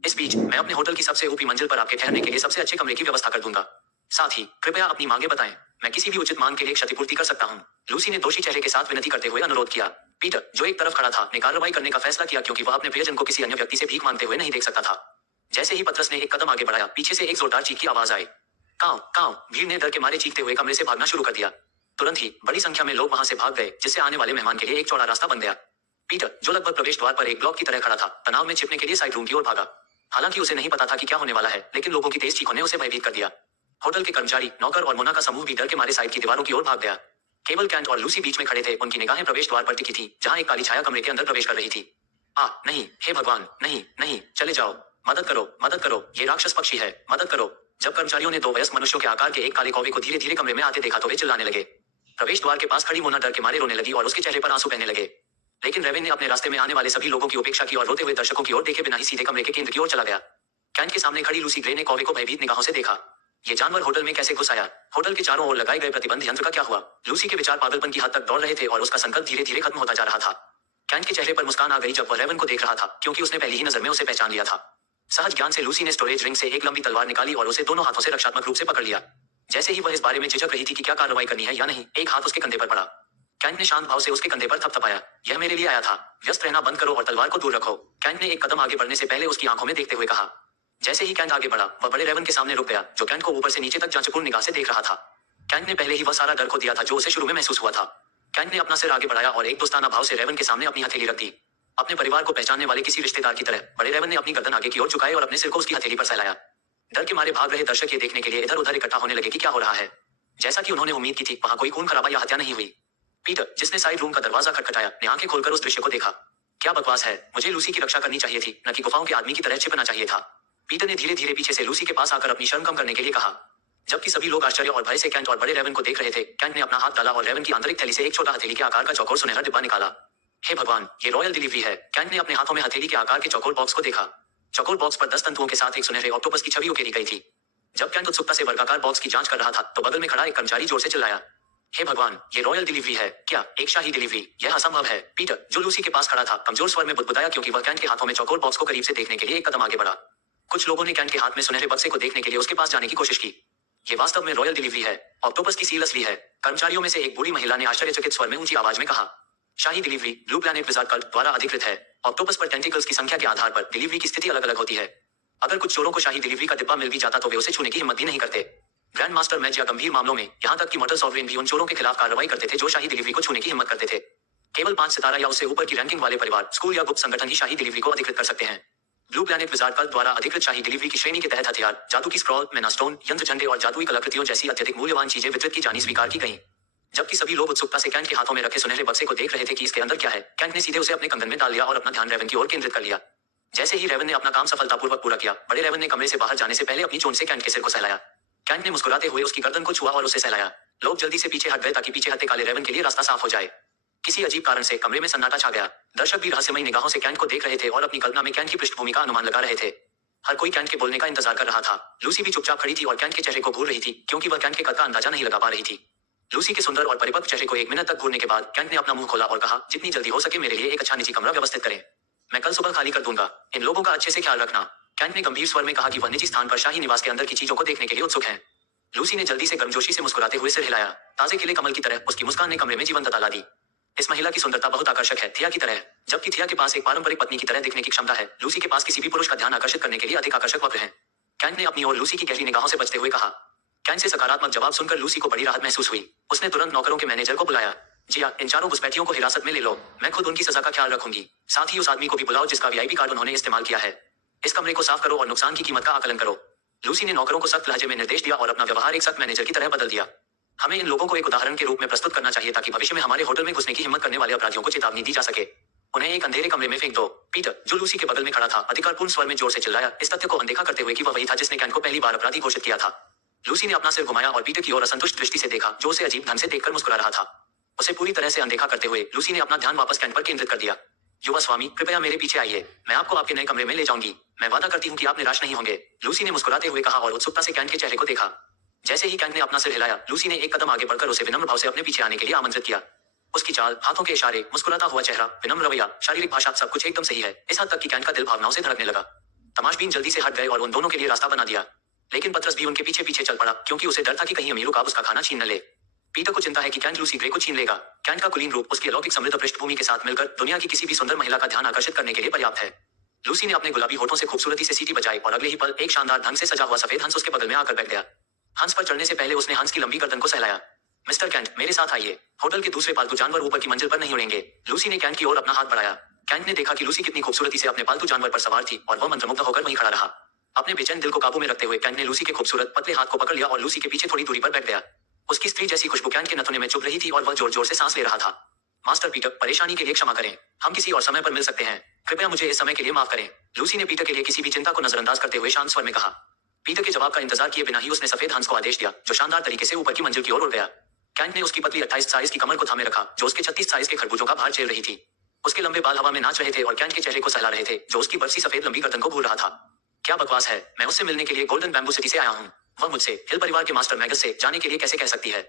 इस बीच मैं अपने होटल की सबसे ऊपरी मंजिल पर आपके ठहरने के लिए सबसे अच्छे कमरे की व्यवस्था कर दूंगा। साथ ही कृपया अपनी मांगे बताएं, मैं किसी भी उचित मांग के लिए क्षतिपूर्ति कर सकता हूँ। लूसी ने दोषी चेहरे के साथ विनती करते हुए अनुरोध किया। पीटर, जो एक तरफ खड़ा था, ने कार्रवाई करने का फैसला किया, क्योंकि वह अपने प्रियजन को किसी अन्य व्यक्ति से भीख मांगते हुए नहीं देख सकता था। जैसे ही पतरस ने एक कदम आगे बढ़ाया, पीछे से एक जोरदार चीख की आवाज आई। कांव कांव। भीड़ ने डर के मारे चीखते हुए कमरे से भागना शुरू कर दिया। तुरंत ही बड़ी संख्या में लोग वहां से भाग गए, जिससे आने वाले मेहमान के लिए एक चौड़ा रास्ता बन गया। पीटर, जो लगभग प्रवेश द्वार पर एक ब्लॉक की तरह खड़ा था, तनाव में छिपने के लिए साइड रूम की ओर भागा। हालांकि उसे नहीं पता था कि क्या होने वाला है, लेकिन लोगों की तेज चीखों ने उसे भयभीत कर दिया। होटल के कर्मचारी, नौकर और मोना का समूह भी डर के मारे साइड की दीवारों की ओर भाग गया। केवल कैंट और लूसी बीच में खड़े थे। उनकी निगाहें प्रवेश द्वार पर टिकी थी, जहां एक काली छाया कमरे के अंदर प्रवेश कर रही थी। नहीं, हे भगवान, नहीं नहीं, चले जाओ, मदद करो, मदद करो, ये राक्षस पक्षी है, मदद करो। जब कर्मचारियों ने 2 वयस्क मनुष्यों के आकार के एक काले कौवे को धीरे धीरे कमरे में आते देखा तो वे चिल्लाने लगे। प्रवेश द्वार के पास खड़ी मोना डर के मारे रोने लगी और उसके चेहरे पर आंसू बहने लगे। लेकिन रेवेन ने अपने रास्ते में आने वाले सभी लोगों की उपेक्षा की और रोते हुए दर्शकों की ओर देखे बिना ही सीधे कमरे के केंद्र की ओर चला गया। कैंट के सामने खड़ी लूसी ग्रे ने कौवे को भयभीत निगाहों से देखा। ये जानवर होटल में कैसे घुस आया? होटल के चारों ओर लगाए गए प्रतिबंध यंत्र का क्या हुआ? लूसी के विचार पागलपन की हद तक दौड़ रहे थे और उसका संकल्प धीरे धीरे खत्म होता जा रहा था। कैंट के चेहरे पर मुस्कान आ गई जब वह रेवन को देख रहा था, क्योंकि उसने पहली ही नजर में उसे पहचान लिया था। सहज ज्ञान से लूसी ने स्टोरेज रिंग से एक लंबी तलवार निकाली और उसे दोनों हाथों से रक्षात्मक रूप से पकड़ लिया। जैसे ही वह इस बारे में झिझक रही थी कि क्या कार्रवाई करनी है या नहीं, एक हाथ उसके कंधे पर पड़ा। कैंट ने शांत भाव से उसके कंधे पर थपथपाया। यह मेरे लिए आया था, व्यस्त रहना बंद करो और तलवार को दूर रखो। कैंट ने एक कदम आगे बढ़ने से पहले उसकी आंखों में देखते हुए कहा। जैसे ही कैंट आगे बढ़ा, वह बड़े रेवन के सामने रुक गया, जो कैंट को ऊपर से नीचे तक जांचपूर्ण निगाह से देख रहा था। कैंट ने पहले ही वह सारा डर खो दिया था जो उसे शुरू में महसूस हुआ था। कैंट ने अपना सिर आगे बढ़ाया और एक दोस्ताना भाव से रेवन के सामने अपनी हथेली रख दी। अपने परिवार को पहचानने वाले किसी रिश्तेदार की तरह बड़े रेवन ने अपनी गर्दन आगे की ओर झुकाई और अपने सिर को उसकी हथेली पर फैलाया। डर के मारे भाग रहे दर्शक ये देखने के लिए इधर उधर इकट्ठा होने लगे कि क्या हो रहा है। जैसा कि उन्होंने उम्मीद की थी, वहां कोई खून खराबा या हत्या नहीं हुई। पीटर, जिसने साइड रूम का दरवाजा खटखटाया, ने आंखें खोलकर उस दृश्य को देखा। क्या बकवास है, मुझे लूसी की रक्षा करनी चाहिए थी, न कि गुफाओं के आदमी की तरह छिपना चाहिए था। पीटर ने धीरे धीरे पीछे से लूसी के पास आकर अपनी शर्म कम करने के लिए कहा। जबकि सभी लोग आश्चर्य और भय से कैंट और बड़े रेवन को देख रहे थे, कैंट ने अपना हाथ डाला और रेवन की आंतरिक थैली से एक छोटा हथेली के आकार का चौकोर सुनहरा डिब्बा निकाला। हे भगवान, ये रॉयल डिलीवरी है। कैंट ने अपने हाथों में हथेली के आकार के चौकोर बॉक्स को देखा। चौकोर बॉक्स पर 10 तंतुओं के साथ एक सुनहरे ऑक्टोपस की छवि उकेरी गई थी। जब कैंट उत्सुकता से वर्गाकार बॉक्स की जांच कर रहा था, तो बगल में खड़ा एक कर्मचारी जोर से चिल्लाया, हे भगवान, ये रॉयल डिलीवरी है क्या? एक शाही डिलीवरी? यह असंभव है। पीटर, जो लूसी के पास खड़ा था, कमजोर स्वर में बुदबुदाया क्योंकि वह कैंट के हाथों में चौकोर बॉक्स को करीब से देखने के लिए एक कदम आगे बढ़ा। कुछ लोगों ने कैंट के हाथ में सुनहरे बक्से को देखने के लिए उसके पास जाने की कोशिश की। ये वास्तव में रॉयल डिलीवरी है। ऑक्टोपस की सील असली है। कर्मचारियों में से एक बूढ़ी महिला ने आश्चर्यचकित स्वर में ऊंची आवाज में कहा। शाही delivery blue planet wizard cult द्वारा अधिकृत है। ऑक्टोपस पर टेंटिकल्स की संख्या के आधार पर डिलीवरी की स्थिति अलग अलग होती है। अगर कुछ चोरों को शाही डिलीवरी का डिब्बा मिल भी जाता तो वे उसे छूने की हिम्मत भी नहीं करते। ग्रैंड मास्टर मैच या गंभीर मामलों में, यहाँ तक कि मॉडल सॉवरेन भी उन चोरों के खिलाफ कार्रवाई करते थे जो शाही डिलीवरी को छूने की हिम्मत करते थे। केवल 5 सितारा या उससे ऊपर की रैंकिंग वाले परिवार, स्कूल या गुप्त संगठन ही शाही डिलीवरी को अधिकृत कर सकते हैं। ब्लू प्लैनेट विजार्ड कल्ट द्वारा अधिकृत शाही डिलीवरी की श्रेणी के तहत हथियार, जादू की स्क्रॉल, मेनास्टोन, यंत्र झंडे और जादुई कलाकृतियों जैसी अत्यधिक मूल्यवान चीजें वितरित की जानी स्वीकार की गईं। जबकि सभी लोग उत्सुकता से कैंट के हाथों में रखे सुनहरे बक्से को देख रहे थे कि इसके अंदर क्या है, कैंट ने सीधे उसे अपने कंगन में डाल लिया और अपना ध्यान रेवन की ओर केंद्रित कर लिया। जैसे ही रेवन ने अपना काम सफलतापूर्वक पूरा किया, बड़े रेवन ने कमरे से बाहर जाने से पहले अपनी चोंच से कैंट के सिर को सहलाया। कैंट ने मुस्कुराते हुए उसकी गर्दन को छुआ और उसे सहलाया। लोग जल्दी से पीछे हट गए ताकि पीछे हटे काले रेवन के लिए रास्ता साफ हो जाए। किसी अजीब कारण से कमरे में सन्नाटा छा गया। दर्शक भी रहस्यमयी निगाहों से कैंट को देख रहे थे और अपनी कल्पना में कैंट की पृष्ठभूमि का अनुमान लगा रहे थे। हर कोई कैंट के बोलने का इंतजार कर रहा था। लूसी भी चुपचाप खड़ी थी और कैंट के चेहरे को घूर रही थी, क्योंकि वह कैंट के कद का अंदाजा नहीं लगा पा रही थी। लूसी के सुंदर और परिपक्व चेहरे को 1 मिनट तक घूरने के बाद कैंट ने अपना मुंह खोला और कहा, जितनी जल्दी हो सके मेरे लिए एक अच्छा निजी कमरा व्यवस्थित करें। मैं कल सुबह खाली कर दूंगा। इन लोगों का अच्छे से ख्याल रखना। कैंट ने गंभीर स्वर में कहा कि वह निजी स्थान पर शाही निवास के अंदर की चीजों को देखने के लिए उत्सुक है। लूसी ने जल्दी से गर्मजोशी से मुस्कुराते हुए सिर हिलाया। ताजे खिले कमल की तरह उसकी मुस्कान ने कमरे में जीवंतता ला दी। इस महिला की सुंदरता बहुत आकर्षक है, थिया की तरह। जबकि थिया के पास एक पारंपरिक पत्नी की तरह दिखने की क्षमता है, लूसी के पास किसी भी पुरुष का ध्यान आकर्षित करने के लिए अधिक आकर्षक वक्र है। कैंट ने अपनी ओर लूसी की गहरी निगाहों से बचते हुए कहा। कैंट से सकारात्मक जवाब सुनकर लूसी को बड़ी राहत महसूस हुई। उसने तुरंत नौकरों के मैनेजर को बुलाया। जी हाँ, इन चारों घुसपैठियों को हिरासत में ले लो। मैं खुद उनकी सजा का ख्याल रखूंगी। साथ ही उस आदमी को भी बुलाओ जिसका वीआईपी कार्ड उन्होंने इस्तेमाल किया है। इस कमरे को साफ करो और नुकसान की कीमत का आकलन करो। लूसी ने नौकरों को सख्त लहजे में निर्देश दिया और अपना व्यवहार एक सख्त मैनेजर की तरह बदल दिया। हमें इन लोगों को एक उदाहरण के रूप में प्रस्तुत करना चाहिए ताकि भविष्य में हमारे होटल में घुसने की हिम्मत करने वाले अपराधियों को चेतावनी दी जा सके। उन्हें एक अंधेरे कमरे में फेंक दो। पीटर, जो लूसी के बगल में खड़ा था, अधिकारपूर्ण स्वर में जोर से चिल्लाया, इस तथ्य को अनदेखा करते हुए कि वह वही था जिसने कैंट को पहली बार अपराधी घोषित किया था। लूसी ने अपना सिर घुमाया और पीटर की ओर असंतुष्ट दृष्टि से देखा, जो उसे अजीब ढंग से देखकर मुस्कुरा रहा था। उसे पूरी तरह से अनदेखा करते हुए लूसी ने अपना ध्यान वापस कैंट पर केंद्रित कर दिया। युवा स्वामी, कृपया मेरे पीछे आइए। मैं आपको आपके नए कमरे में ले जाऊंगी। मैं वादा करती हूँ कि आप निराश नहीं होंगे। लूसी ने मुस्कुराते हुए कहा और उत्सुकता से कैंट के चेहरे को देखा। जैसे ही कैंट ने अपना सिर हिलाया, लूसी ने एक कदम आगे बढ़कर उसे विनम्र भाव से अपने पीछे आने के लिए आमंत्रित किया। उसकी चाल, हाथों के इशारे, मुस्कुराता हुआ चेहरा, विनम्र रवैया, शारीरिक भाषा, सब कुछ एकदम सही है। इस हद तक कि कैंट का दिल भावनाओं से धड़कने लगा। तमाशबीन जल्दी से हट गए और उन दोनों के लिए रास्ता बना दिया। लेकिन पतरस भी उनके पीछे पीछे चल पड़ा, क्योंकि उसे डर था कि कहीं अमीरों का उसका खाना छीन न ले। पीटर को चिंता है कि कैंट लूसी ग्रे को छीन लेगा। कैंट का कुलीन रूप उसकी अलौकिक समृद्ध पृष्ठभूमि के साथ मिलकर दुनिया की किसी भी सुंदर महिला का ध्यान आकर्षित करने के लिए पर्याप्त है। लूसी ने अपने गुलाबी होठों से खूबसूरती से सीटी बजाई और अगले ही पल एक शानदार ढंग से सजा हुआ सफेद हंस उसके बगल में आकर बैठ गया। हंस पर चढ़ने से पहले उसने हंस की लंबी गर्दन को सहलाया। मिस्टर कैंट, मेरे साथ आइए। होटल के दूसरे पालतू जानवर ऊपर की मंजिल पर नहीं उड़ेंगे। लूसी ने कैंट की ओर अपना हाथ बढ़ाया। कैंट ने देखा कि लूसी कितनी खूबसूरती से अपने पालतू जानवर पर सवार थी और वह मंत्रमुग्ध होकर वहीं खड़ा रहा। अपने बेचैन दिल को काबू में रखते हुए कैंट ने लूसी के खूबसूरत पतले हाथ को पकड़ लिया और लूसी के पीछे थोड़ी दूरी पर बैठ गया। उसकी स्त्री जैसी खुशबू कैंट के नथुने में चुभ रही थी और वह जोर जोर से सांस ले रहा था। मास्टर पीटर, परेशानी के लिए क्षमा करें। हम किसी और समय पर मिल सकते हैं। कृपया मुझे इस समय के लिए माफ करें। लूसी ने पीटर के लिए किसी भी चिंता को नजरअंदाज करते हुए शांत स्वर में कहा। पीटर के जवाब का इंतजार किए बिना ही उसने सफेद हंस को आदेश दिया, जो शानदार तरीके से ऊपर की मंजिल की ओर उड़ गया। कैंट ने उसकी पतली 28 साइज की कमर को थामे रखा, जो उसके 36 साइज के खरबूजों का भार झेल रही थी। उसके लंबे बाल हवा में नाच रहे थे और कैंट के चेहरे को सहला रहे थे, जो उसकी बरसी सफेद लंबी गर्दन को भूल रहा था। क्या बकवास है, मैं उससे मिलने के लिए गोल्डन बैम्बू सिटी से आया हूँ। वह मुझसे, हिल परिवार के मास्टर मैगस से, जाने के लिए कैसे कह सकती है?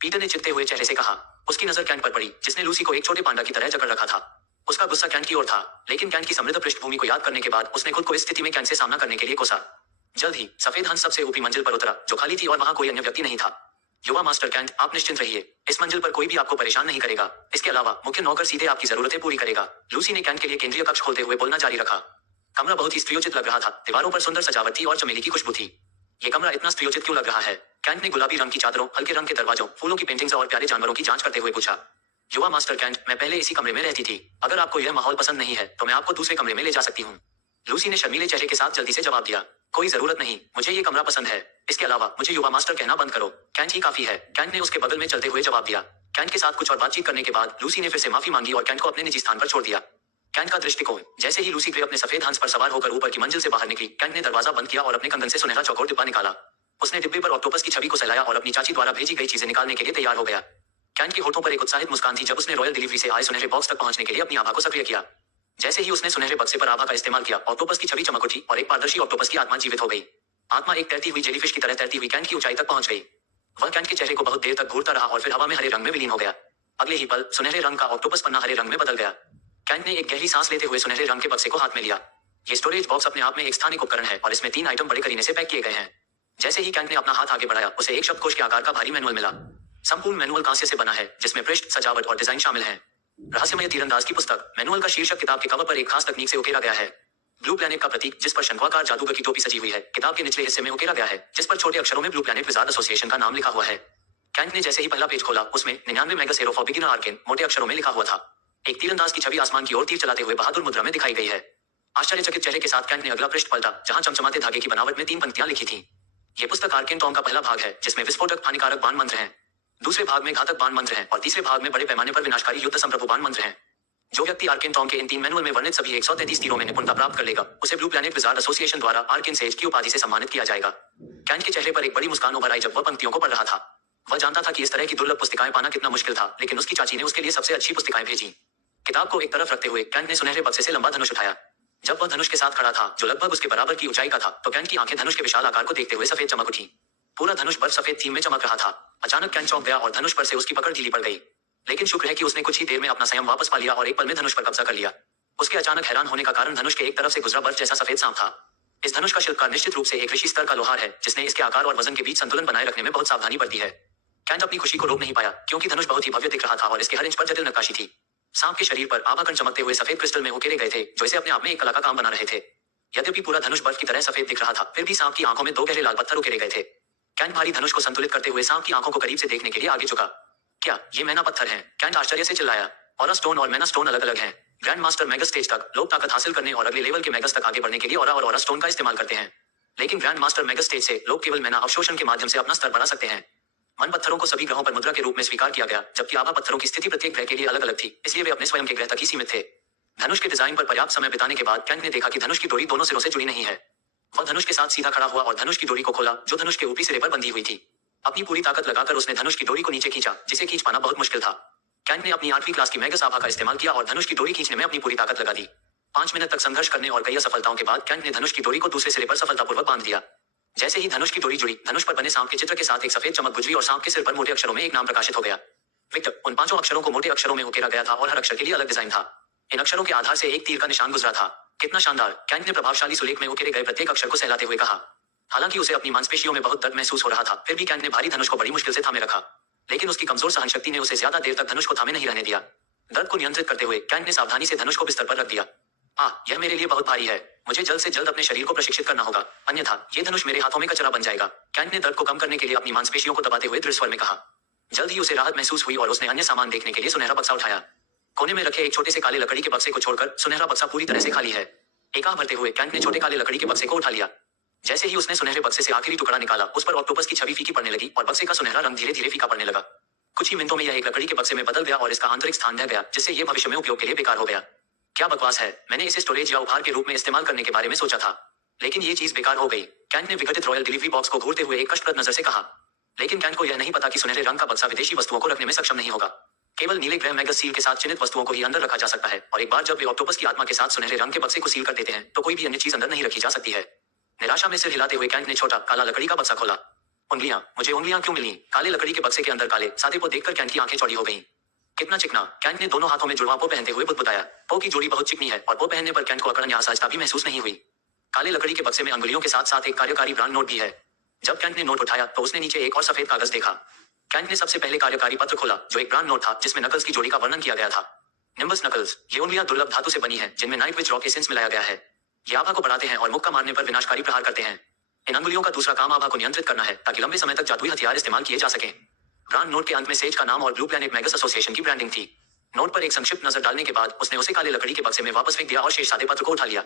पीटर ने चिढ़ते हुए चेहरे से कहा। उसकी नजर कैंट पर पड़ी, जिसने लूसी को एक छोटे पांडा की तरह जकड़ रखा था। उसका गुस्सा कैंट की ओर था, लेकिन कैंट की समृद्ध पृष्ठभूमि को याद करने के बाद उसने खुद को इस स्थिति में कैंट से सामना करने के लिए कोसा। जल्द ही सफेद हंस सबसे ऊपरी मंजिल पर उतरा, जो खाली थी और वहां कोई अन्य व्यक्ति नहीं था। युवा मास्टर कैंट, आप निश्चिंत रहिए। इस मंजिल पर कोई भी आपको परेशान नहीं करेगा। इसके अलावा मुख्य नौकर सीधे आपकी जरूरतें पूरी करेगा। लूसी ने कैंट के लिए केंद्रीय कक्ष खोलते हुए बोलना जारी रखा। कमरा बहुत ही स्त्रीयोचित लग रहा था। दीवारों पर सुंदर सजावट थी और चमेली की खुशबू थी। ये कमरा इतना स्त्रीयोचित क्यों लग रहा है? कैंट ने गुलाबी रंग की चादरों, हल्के रंग के दरवाजों, फूलों की पेंटिंग्स और प्यारे जानवरों की जांच करते हुए पूछा। युवा मास्टर कैंट, मैं पहले इसी कमरे में रहती थी। अगर आपको यह माहौल पसंद नहीं है तो मैं आपको दूसरे कमरे में ले जा सकती हूँ। लूसी ने शर्मीले चेहरे के साथ जल्दी से जवाब दिया। कोई जरूरत नहीं, मुझे ये कमरा पसंद है। इसके अलावा मुझे युवा मास्टर कहना बंद करो। कैंट ही काफी है, कैंट ने उसके बगल में चलते हुए जवाब दिया। कैंट के साथ कुछ और बातचीत करने के बाद लूसी ने फिर से माफी मांगी और कैंट को अपने निजी स्थान पर छोड़ दिया। कैंट का दृष्टिकोण। जैसे ही लूसी ग्रे अपने सफेद हंस पर सवार होकर ऊपर की मंजिल से बाहर निकली, कैंट ने दरवाजा बंद किया और अपने कंगन से सुनहरा चौकोर डिब्बा निकाला। उसने डिब्बे पर ऑक्टोपस की छवि को सहलाया और अपनी चाची द्वारा भेजी गई चीजें निकालने के लिए तैयार हो गया। कैंट के होठों पर एक उत्साहित मुस्कान थी जब उसने रॉयल डिलीवरी से आए सुनहरे बॉक्स तक पहुंचने के लिए अपनी आभा को सक्रिय किया। जैसे ही उसने सुनहरे बक्से पर आभा का इस्तेमाल किया, ऑक्टोपस की छवि चमक उठी और एक पारदर्शी ऑक्टोपस की आत्मा जीवित हो गई। आत्मा एक तैरती हुई जेलीफिश की तरह तैरती हुई कैंट की ऊंचाई तक पहुंच गई। वह कैंट के चेहरे को बहुत देर तक घूरता रहा और फिर हवा में हरे रंग में विलीन हो गया। अगले ही पल सुनहरे रंग का ऑक्टोपस पन्ना हरे रंग में बदल गया। कैंट ने एक गहरी सांस लेते हुए सुनहरे रंग के बक्से को हाथ में लिया। ये स्टोरेज बॉक्स अपने आप में एक स्थानिक उपकरण है और इसमें 3 आइटम बड़े करीने से पैक किए गए हैं। जैसे ही कैंट ने अपना हाथ आगे बढ़ाया, उसे एक शब्दकोश के आकार का भारी मैनुअल मिला। संपूर्ण मैनुअल कांस्य से बना है, जिसमें पृष्ठ, सजावट और डिजाइन शामिल हैं। रहस्यमय तीरंदाज की पुस्तक। मैनुअल का शीर्षक किताब के कवर पर एक खास तकनीक से उकेरा गया है। ब्लू प्लैनेट का प्रतीक, जिस पर शंक्वाकार जादूगर की टोपी सजी हुई है, किताब के निचले हिस्से में उकेरा गया है, जिस पर छोटे अक्षरों में ब्लू प्लैनेट विजार्ड एसोसिएशन का नाम लिखा हुआ है। कैंट ने जैसे ही पहला पेज खोला, उसमें 99 मेगास हेरो फॉर बिगिनर आर्केन मोटे अक्षरों में लिखा हुआ था। एक तीरंदाज की छवि आसमान की ओर तीर चलाते हुए बहादुर मुद्रा में दिखाई गई है। आश्चर्यचकित चेहरे के साथ कैंट ने अगला पृष्ठ पलटा, जहां चमचमाते धागे की बनावट में 3 पंक्तियां लिखी थीं। ये पुस्तक आर्केन टॉम का पहला भाग है, जिसमें विस्फोटक हानिकारक बाण मंत्र हैं। दूसरे भाग में घातक बाण मंत्र हैं और तीसरे भाग में बड़े पैमाने पर विनाशकारी युद्ध संप्रभु बाण मंत्र हैं। जो व्यक्ति आर्केन टॉम के इन 3 मैनुअल में वर्णित सभी 133 तीरों में निपुणता प्राप्त कर लेगा, उसे ब्लू प्लैनेट विजार्ड एसोसिएशन द्वारा आर्केन सेज की उपाधि से सम्मानित किया जाएगा। कैंट के चेहरे पर एक बड़ी मुस्कान उभर आई जब वह पंक्तियों को पढ़ रहा था। वह जानता था कि इस तरह की दुर्लभ पुस्तिकाएं पाना कितना मुश्किल था, लेकिन उसकी चाची ने उसके लिए सबसे अच्छी पुस्तिकाएं भेजी। किताब को एक तरफ रखते हुए कैंट ने सुनहरे बक्से से लंबा धनुष उठाया। जब वह धनुष के साथ खड़ा था, जो लगभग उसके बराबर की ऊंचाई का था, तो कैंट की आंखें धनुष के विशाल आकार को देखते हुए सफेद चमक उठी। पूरा धनुष बर्फ सफेद थीम में चमक रहा था। अचानक कैंट चौंक गया और धनुष पर से उसकी पकड़ ढीली पड़ गई। लेकिन शुक्र है कि उसने कुछ ही देर में अपना संयम वापस पा लिया और एक पल में धनुष पर कब्जा कर लिया। उसके अचानक हैरान होने का कारण धनुष के एक तरफ से गुजरा बर्फ जैसा सफेद सांप था। इस धनुष का शिल्पकार निश्चित रूप से एक ऋषि स्तर का लोहार है, जिसने इसके आकार और वजन के बीच संतुलन बनाए रखने में बहुत सावधानी बरती है। कैंट अपनी खुशी को रोक नहीं पाया, क्योंकि धनुष बहुत ही भव्य दिख रहा था और इसके हर इंच पर जटिल नक्काशी थी। सांप के शरीर पर आभाकण चमकते हुए सफेद क्रिस्टल में उकेरे गए थे, जो इसे अपने आप में एक कला का काम बना रहे थे। यद्यपि पूरा धनुष बर्फ की तरह सफेद दिख रहा था, फिर भी सांप की आंखों में 2 गहरे लाल पत्थर उकेरे गए थे। कैंट भारी धनुष को संतुलित करते हुए सांप की आंखों को करीब से देखने के लिए आगे झुका। क्या ये मैना पत्थर हैं? कैंट आश्चर्य से चिल्लाया। ऑरा स्टोन और मैना स्टोन अलग अलग हैं। ग्रैंड मास्टर मेगा स्टेज तक लोग ताकत हासिल करने और अगले लेवल के मेगस तक आगे बढ़ने के लिए ऑरा और ऑरा स्टोन का इस्तेमाल करते हैं, लेकिन ग्रैंड मास्टर मेगा स्टेज से लोग केवल मैना अवशोषण के माध्यम से अपना स्तर बढ़ा सकते हैं। मन पत्थरों को सभी ग्रहों पर मुद्रा के रूप में स्वीकार किया गया, जबकि आभा पत्थरों की स्थिति प्रत्येक ग्रह के लिए अलग अलग थी, इसलिए वे अपने स्वयं के ग्रह तक ही सीमित थे। धनुष के डिजाइन पर पर्याप्त समय बिताने के बाद कैंट ने देखा कि धनुष की डोरी दोनों सिरों से जुड़ी नहीं है। वह धनुष के साथ सीधा खड़ा हुआ और धनुष की डोरी को खोला, जो धनुष के ऊपरी सिरे पर बंधी हुई थी। अपनी पूरी ताकत लगाकर उसने धनुष की डोरी को नीचे खींचा, जिसे खींच पाना बहुत मुश्किल था। कैंट ने अपनी 8वीं क्लास की मैगस आभा का इस्तेमाल किया और धनुष की डोरी खींचने में अपनी पूरी ताकत लगा दी। 5 मिनट तक संघर्ष करने और कई असफलताओं के बाद कैंट ने धनुष की डोरी को दूसरे सिरे पर सफलतापूर्वक बांध दिया। जैसे ही धनुष की डोरी जुड़ी, धनुष पर बने सांप के चित्र के साथ एक सफेद चमक गुजरी और सांप के सिर पर मोटे अक्षरों में एक नाम प्रकाशित हो गया। विक्टर। उन 5 अक्षरों को मोटे अक्षरों में उकेरा गया था और हर अक्षर के लिए अलग डिजाइन था। इन अक्षरों के आधार से एक तीर का निशान गुजरा था। कितना शानदार! कैंट ने प्रभावशाली सुलेख में उकेरे गए प्रत्येक अक्षर को सहलाते हुए कहा। हालांकि उसे अपनी मांसपेशियों में बहुत दर्द महसूस हो रहा था, फिर भी कैंट ने भारी धनुष को बड़ी मुश्किल से थामे रखा। लेकिन उसकी कमजोर सहनशक्ति ने उसे ज्यादा देर तक धनुष को थामे नहीं रहने दिया। दर्द को नियंत्रित करते हुए कैंट ने सावधानी से धनुष को बिस्तर पर रख दिया। यह मेरे लिए बहुत भारी है। मुझे जल्द से जल्द अपने शरीर को प्रशिक्षित करना होगा, अन्यथा ये धनुष मेरे हाथों में कचरा बन जाएगा। कैंट ने दर्द को कम करने के लिए अपनी मांसपेशियों को दबाते हुए दृढ़ स्वर में कहा। जल्द ही उसे राहत महसूस हुई और उसने अन्य सामान देखने के लिए सुनहरा बक्सा उठाया। कोने में रखे एक छोटे से काले लकड़ी के बक्से को छोड़कर सुनहरा बक्सा पूरी तरह से खाली है। एक आह भरते हुए कैंट ने छोटे काले लकड़ी के बक्से को उठा लिया। जैसे ही उसने सुनहरे बक्से से आखिरी टुकड़ा निकाला, उस पर ऑक्टोपस की छवि फीकी पड़ने लगी और बक्से का सुनहरा रंग धीरे धीरे फीका पड़ने लगा। कुछ ही मिनटों में यह एक लकड़ी के बक्से में बदल गया और इसका आंतरिक स्थान ढह गया, जिससे यह भविष्य में उपयोग के लिए बेकार हो गया। क्या बकवास है! मैंने इसे स्टोरेज या उपहार के रूप में इस्तेमाल करने के बारे में सोचा था, लेकिन ये चीज बेकार हो गई। कैंट ने विघटित रॉयल डिलीवरी बॉक्स को घूरते हुए एक कष्टप्रद नजर से कहा। लेकिन कैंट को यह नहीं पता कि सुनहरे रंग का बक्सा विदेशी वस्तुओं को रखने में सक्षम नहीं होगा। केवल नीले ग्रह मैगस सील के साथ चिन्हित वस्तुओं को ही अंदर रखा जा सकता है, और एक बार जब वे ऑक्टोपस की आत्मा के साथ सुनहरे रंग के बक्से को सील कर देते हैं, तो कोई भी अन्य चीज अंदर नहीं रखी जा सकती है। निराशा में सिर हिलाते हुए कैंट ने छोटा काला लकड़ी का बक्सा खोला। उंगलियां, मुझे उंगलियां क्यों मिली? काले लकड़ी के बक्से के अंदर काले सादे पो देखकर कैंट की आंखें चौड़ी हो गईं। कितना चिकना! कैंट ने दोनों हाथों में जुड़वा पो पहनते हुए बुदबुदाया। पो की जोड़ी बहुत चिकनी है और पो पहनने पर कैंट को अकड़न या असहजता भी महसूस नहीं हुई। काले लकड़ी के बक्से में अंगुलियों के साथ साथ एक कार्यकारी ब्रांड नोट भी है। जब कैंट ने नोट उठाया तो उसने नीचे एक और सफेद कागज देखा। कैंट ने सबसे पहले कार्यकारी पत्र खोला, जो एक ब्रांड नोट था जिसमें नकल्स की जोड़ी का वर्णन किया गया था। निम्बस नकल्स, ये उंगलियां दुर्लभ धातु से बनी हैं, जिनमें नाइट विच रॉक एसेंस मिलाया गया है। ये आभा को बढ़ाते हैं और मुक्का मारने पर विनाशकारी प्रहार करते हैं। इन अंगुलियों का दूसरा काम आभा को नियंत्रित करना है, ताकि लंबे समय तक जादुई हथियार इस्तेमाल किए जा सकें। ब्रांड नोट के अंत में सेज का नाम और ब्लू प्लैनेट मैगस एसोसिएशन की ब्रांडिंग थी। नोट पर एक संक्षिप्त नजर डालने के बाद उसने उसे काले लकड़ी के बक्से में वापस फेंक दिया और शेष सादे पत्र को उठा लिया।